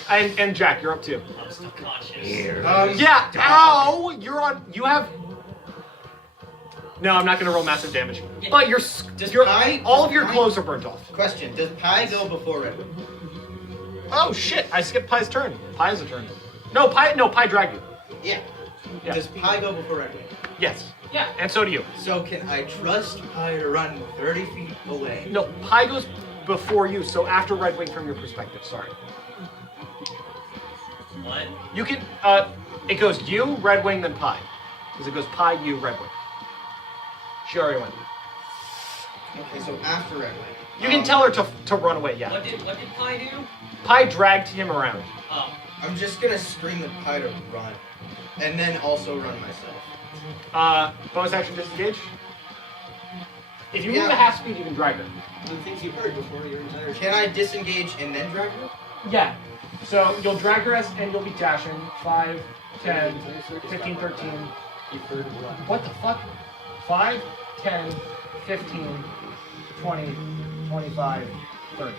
And Jack, you're up too. I'm still conscious. Yeah, ow! You have... No, I'm not gonna roll massive damage. But all of your clothes are burnt off. Question: does Pie go before Redwood? Oh shit, I skipped Pie's turn. Pie's a turn. No, Pie dragged you. Yeah. Yeah. Does Pie go before Redwood? Yes. Yeah. And so do you. So can I trust Pie to run 30 feet away? No, Pie goes before you, so after RedWing from your perspective, sorry. What? You can, it goes you, RedWing, then Pie. Because it goes Pie, you, RedWing. She already went. Okay, so after Redwood. You can tell her to run away, yeah. What did Kai do? Pie dragged him around. Oh. I'm just gonna scream at Pie to run. And then also run myself. Bonus action disengage. If you Yeah. move at half speed, you can drag her. The things you heard before your entire. Can I disengage and then drag her? Yeah. So you'll drag her and you'll be dashing. 5, 10, 15, 13. You've heard of what? What the fuck? 5, 10, 15, 20, 25, 30.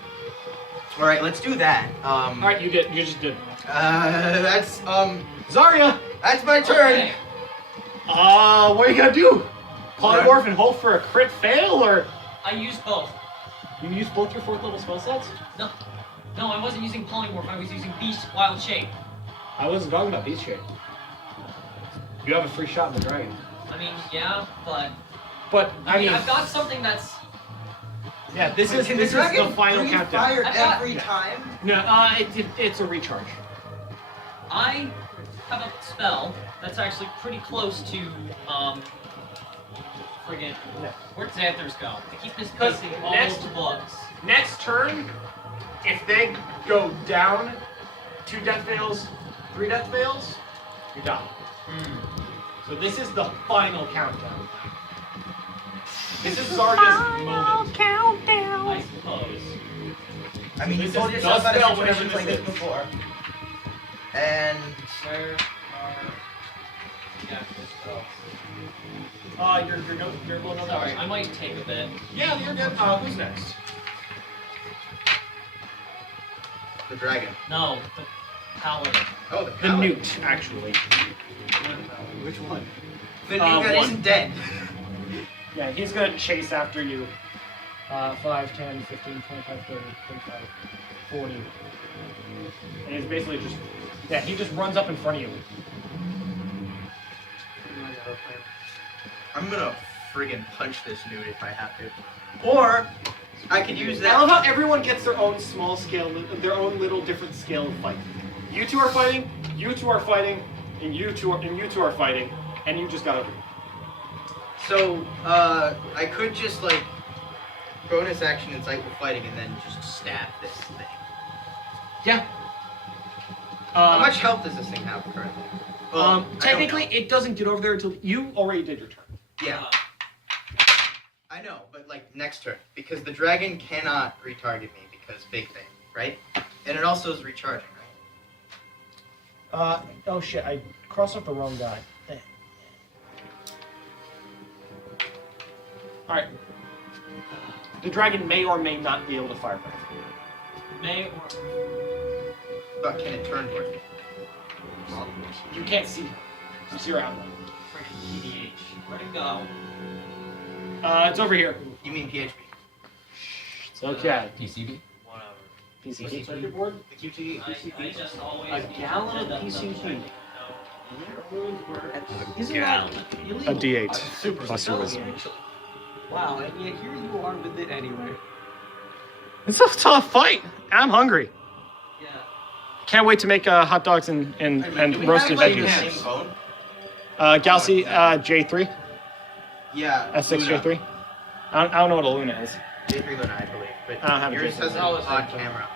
Alright, let's do that. Alright, you just did. That's, Zarya! that's my turn! Okay. What are you gonna do? Polymorph and hope for a crit fail, or I used both. you use both your 4th level spell sets? No, I wasn't using polymorph. I was using beast wild shape. I wasn't talking about beast shape. You have a free shot in the dragon. I mean, yeah, but I mean, I've got something that's. yeah, this is Can the dragon final breathe countdown. fire I've got- every time? No, it's a recharge. I have a spell that's actually pretty close to friggin' where'd Xanthers go? I keep misplacing all next- of the bugs. Next turn, if they go down 2 death fails, 3 death fails, you die. So this is the final countdown. This is Zarya's moment. I suppose. I mean, you This told is yourself dust out spell, of whatever situations like this this is. before. And Where are the spells? You're a little Sorry, I might take a bit. Yeah, you're good. Who's next? the dragon. No, the paladin. Oh, The newt, actually. Which one? The newt that one. isn't dead. Yeah, he's gonna chase after you. 5, 10, 15, 25, 30, 35, 40. And he's basically just... Yeah, he just runs up in front of you. I'm gonna friggin' punch this dude if I have to. Or I could use that. I love how everyone gets their own small scale, their own little different scale of fight. You two are fighting, you two are fighting, and you two are fighting, and you just got over. So, I could just like bonus action insightful fighting and then just stab this thing. Yeah. How much health does this thing have currently? Well, technically, it doesn't get over there until you already did your turn. Yeah. I know, but like next turn, because the dragon cannot retarget me because big thing, right? And it also is recharging, right? Oh shit! I crossed off the wrong guy. All right. The dragon may or may not be able to fire breath. May or... But can it turn towards me? You can't see her. You see her outline. Freaking PDH. Where'd it go? It's over here. You mean PHP? It's okay. PCB? Whatever. PCB circuit board. The QT? I just always... A gallon of PCB. Isn't that A D8 plus your wisdom. Wow, and yet here you are with it anyway. It's a tough fight. I'm hungry. Yeah. Can't wait to make hot dogs and roasted veggies. Galaxy J3. Yeah. S6 Luna. J3. I don't know what a Luna is. J3 Luna, I believe. But I don't have a yours J3. has an odd camera.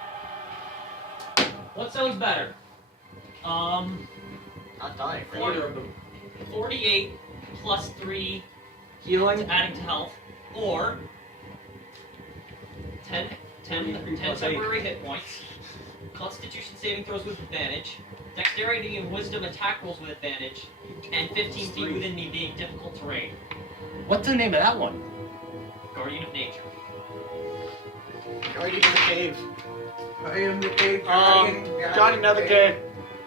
What sounds better? Not dying. 48 plus 3 Healing. adding to health, or 10 temporary hit points, Constitution saving throws with advantage, Dexterity and Wisdom attack rolls with advantage, and 15 feet within the being difficult terrain. What's the name of that one? Guardian of Nature. Guardian of the cave. I am the cave Got another game.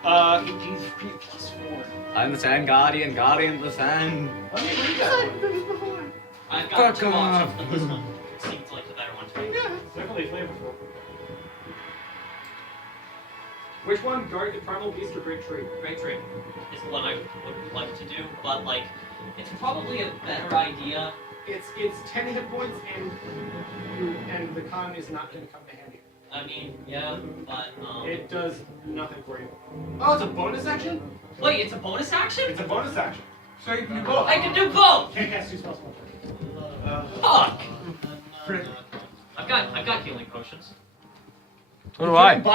He's plus 4. I'm the Sand Guardian, Guardian of the Sand. Let me read that one. I've got Fuck two off. options, but this one seems like the better one to me. Yeah, it's definitely flavorful. Which one? Guardian, Primal Beast, or Great Tree? Great Tree is the one I would like to do, but like, it's probably a better idea. It's 10 hit points, and the con is not going to come to handy. I mean, yeah, but It does nothing for you. Oh, it's a bonus action? wait, it's a bonus action? It's a bonus action. So you can do both. I can do both. Can't cast 2 spells at one time. Fuck. I've got healing potions. So do I. Do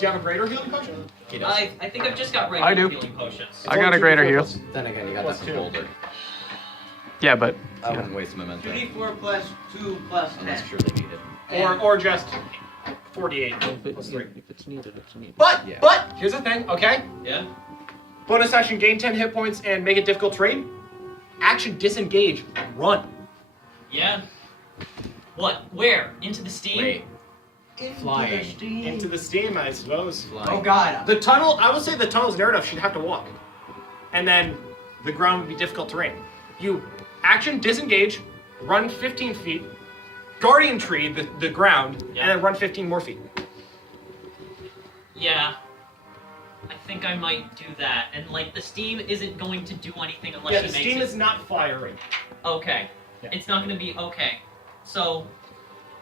you have a greater healing potion? I think I've just got regular I do. healing potions. I got a greater heal. Then again, you got Plus that 2. boulder. Yeah, but I wouldn't waste my momentum. 2d4 plus 2 plus 10. Unless truly needed. Or just 48 plus 3. if it's needed, it's needed. But Yeah. here's the thing, okay? Yeah. Bonus action, gain 10 hit points and make it difficult terrain. Action, disengage, run. Yeah. What? Where? Into the steam? Wait. Flying. Into the steam, I suppose. Flying. Oh god. The tunnel, I would say the tunnel's narrow enough, she'd have to walk. And then the ground would be difficult terrain. You action, disengage, run 15 feet, guardian tree the ground, Yeah. and then run 15 more feet. Yeah. I think I might do that. And like the steam isn't going to do anything unless Yeah, she the makes steam it. is not firing. Okay. Yeah. It's not gonna be okay. So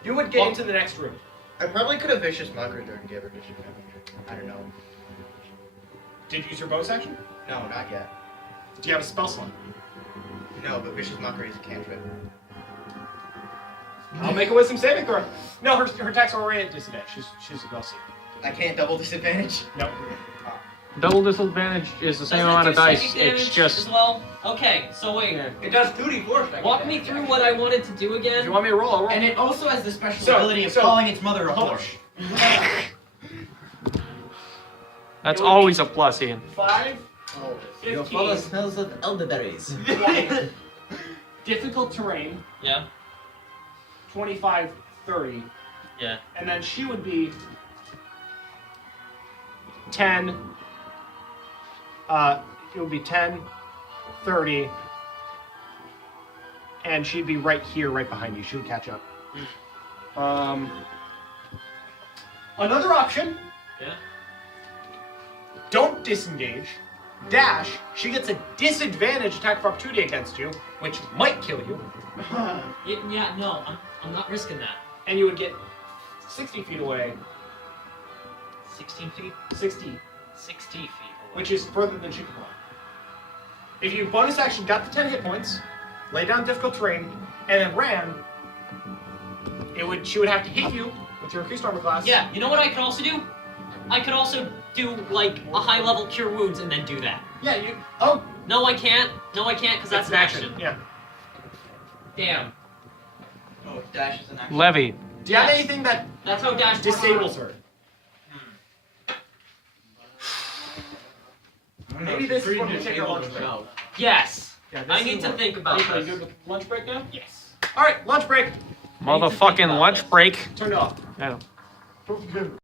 You would get into the next room. I probably could have vicious mockery her to give her vicious damage. I don't know. Did you use your bonus action? No, not yet. Do you have a spell slot? No, but vicious mockery is a cantrip. I'll make a wisdom saving throw. No, her attacks are already at disadvantage. She's a Gaussian. I can't double disadvantage. Nope. Double disadvantage is the same does it amount do of dice. psychic damage It's just as well? Okay, so wait. It does 2d4 second Walk me damage, through actually. what I wanted to do If again. you want me to roll, I'll roll. And it also has the special So- ability of so- calling its mother a Hold on. whore. that's always a plus, Ian. 5, Your 15, father smells of elderberries. 20. Difficult terrain, Yeah. 25, 30. Yeah. And then she would be 10. It would be 10, 30, and she'd be right here, right behind you. She would catch up. Another option. Yeah. Don't disengage. Dash. She gets a disadvantage attack of opportunity against you, which might kill you. Yeah, no, I'm not risking that. And you would get 60 feet away. 16 feet? 60. 60 feet away. Which is further than she can run. If you bonus action got the 10 hit points, lay down difficult terrain, and then ran, she would have to hit you with your increased armor class. Yeah, you know what I could also do? I could also do, like, a high level cure wounds and then do that. Yeah, you... Oh! No, I can't. No, I can't, because that's an action. Yeah. Damn. Oh, dash is an action. Levy. Do you have anything that That's how dash disables her? Maybe this is when we take our lunch break. Yes. Yeah, I need to think about Are you this. good with lunch break now? Yes. Alright, lunch break. Motherfucking lunch break. Turn it off. I know.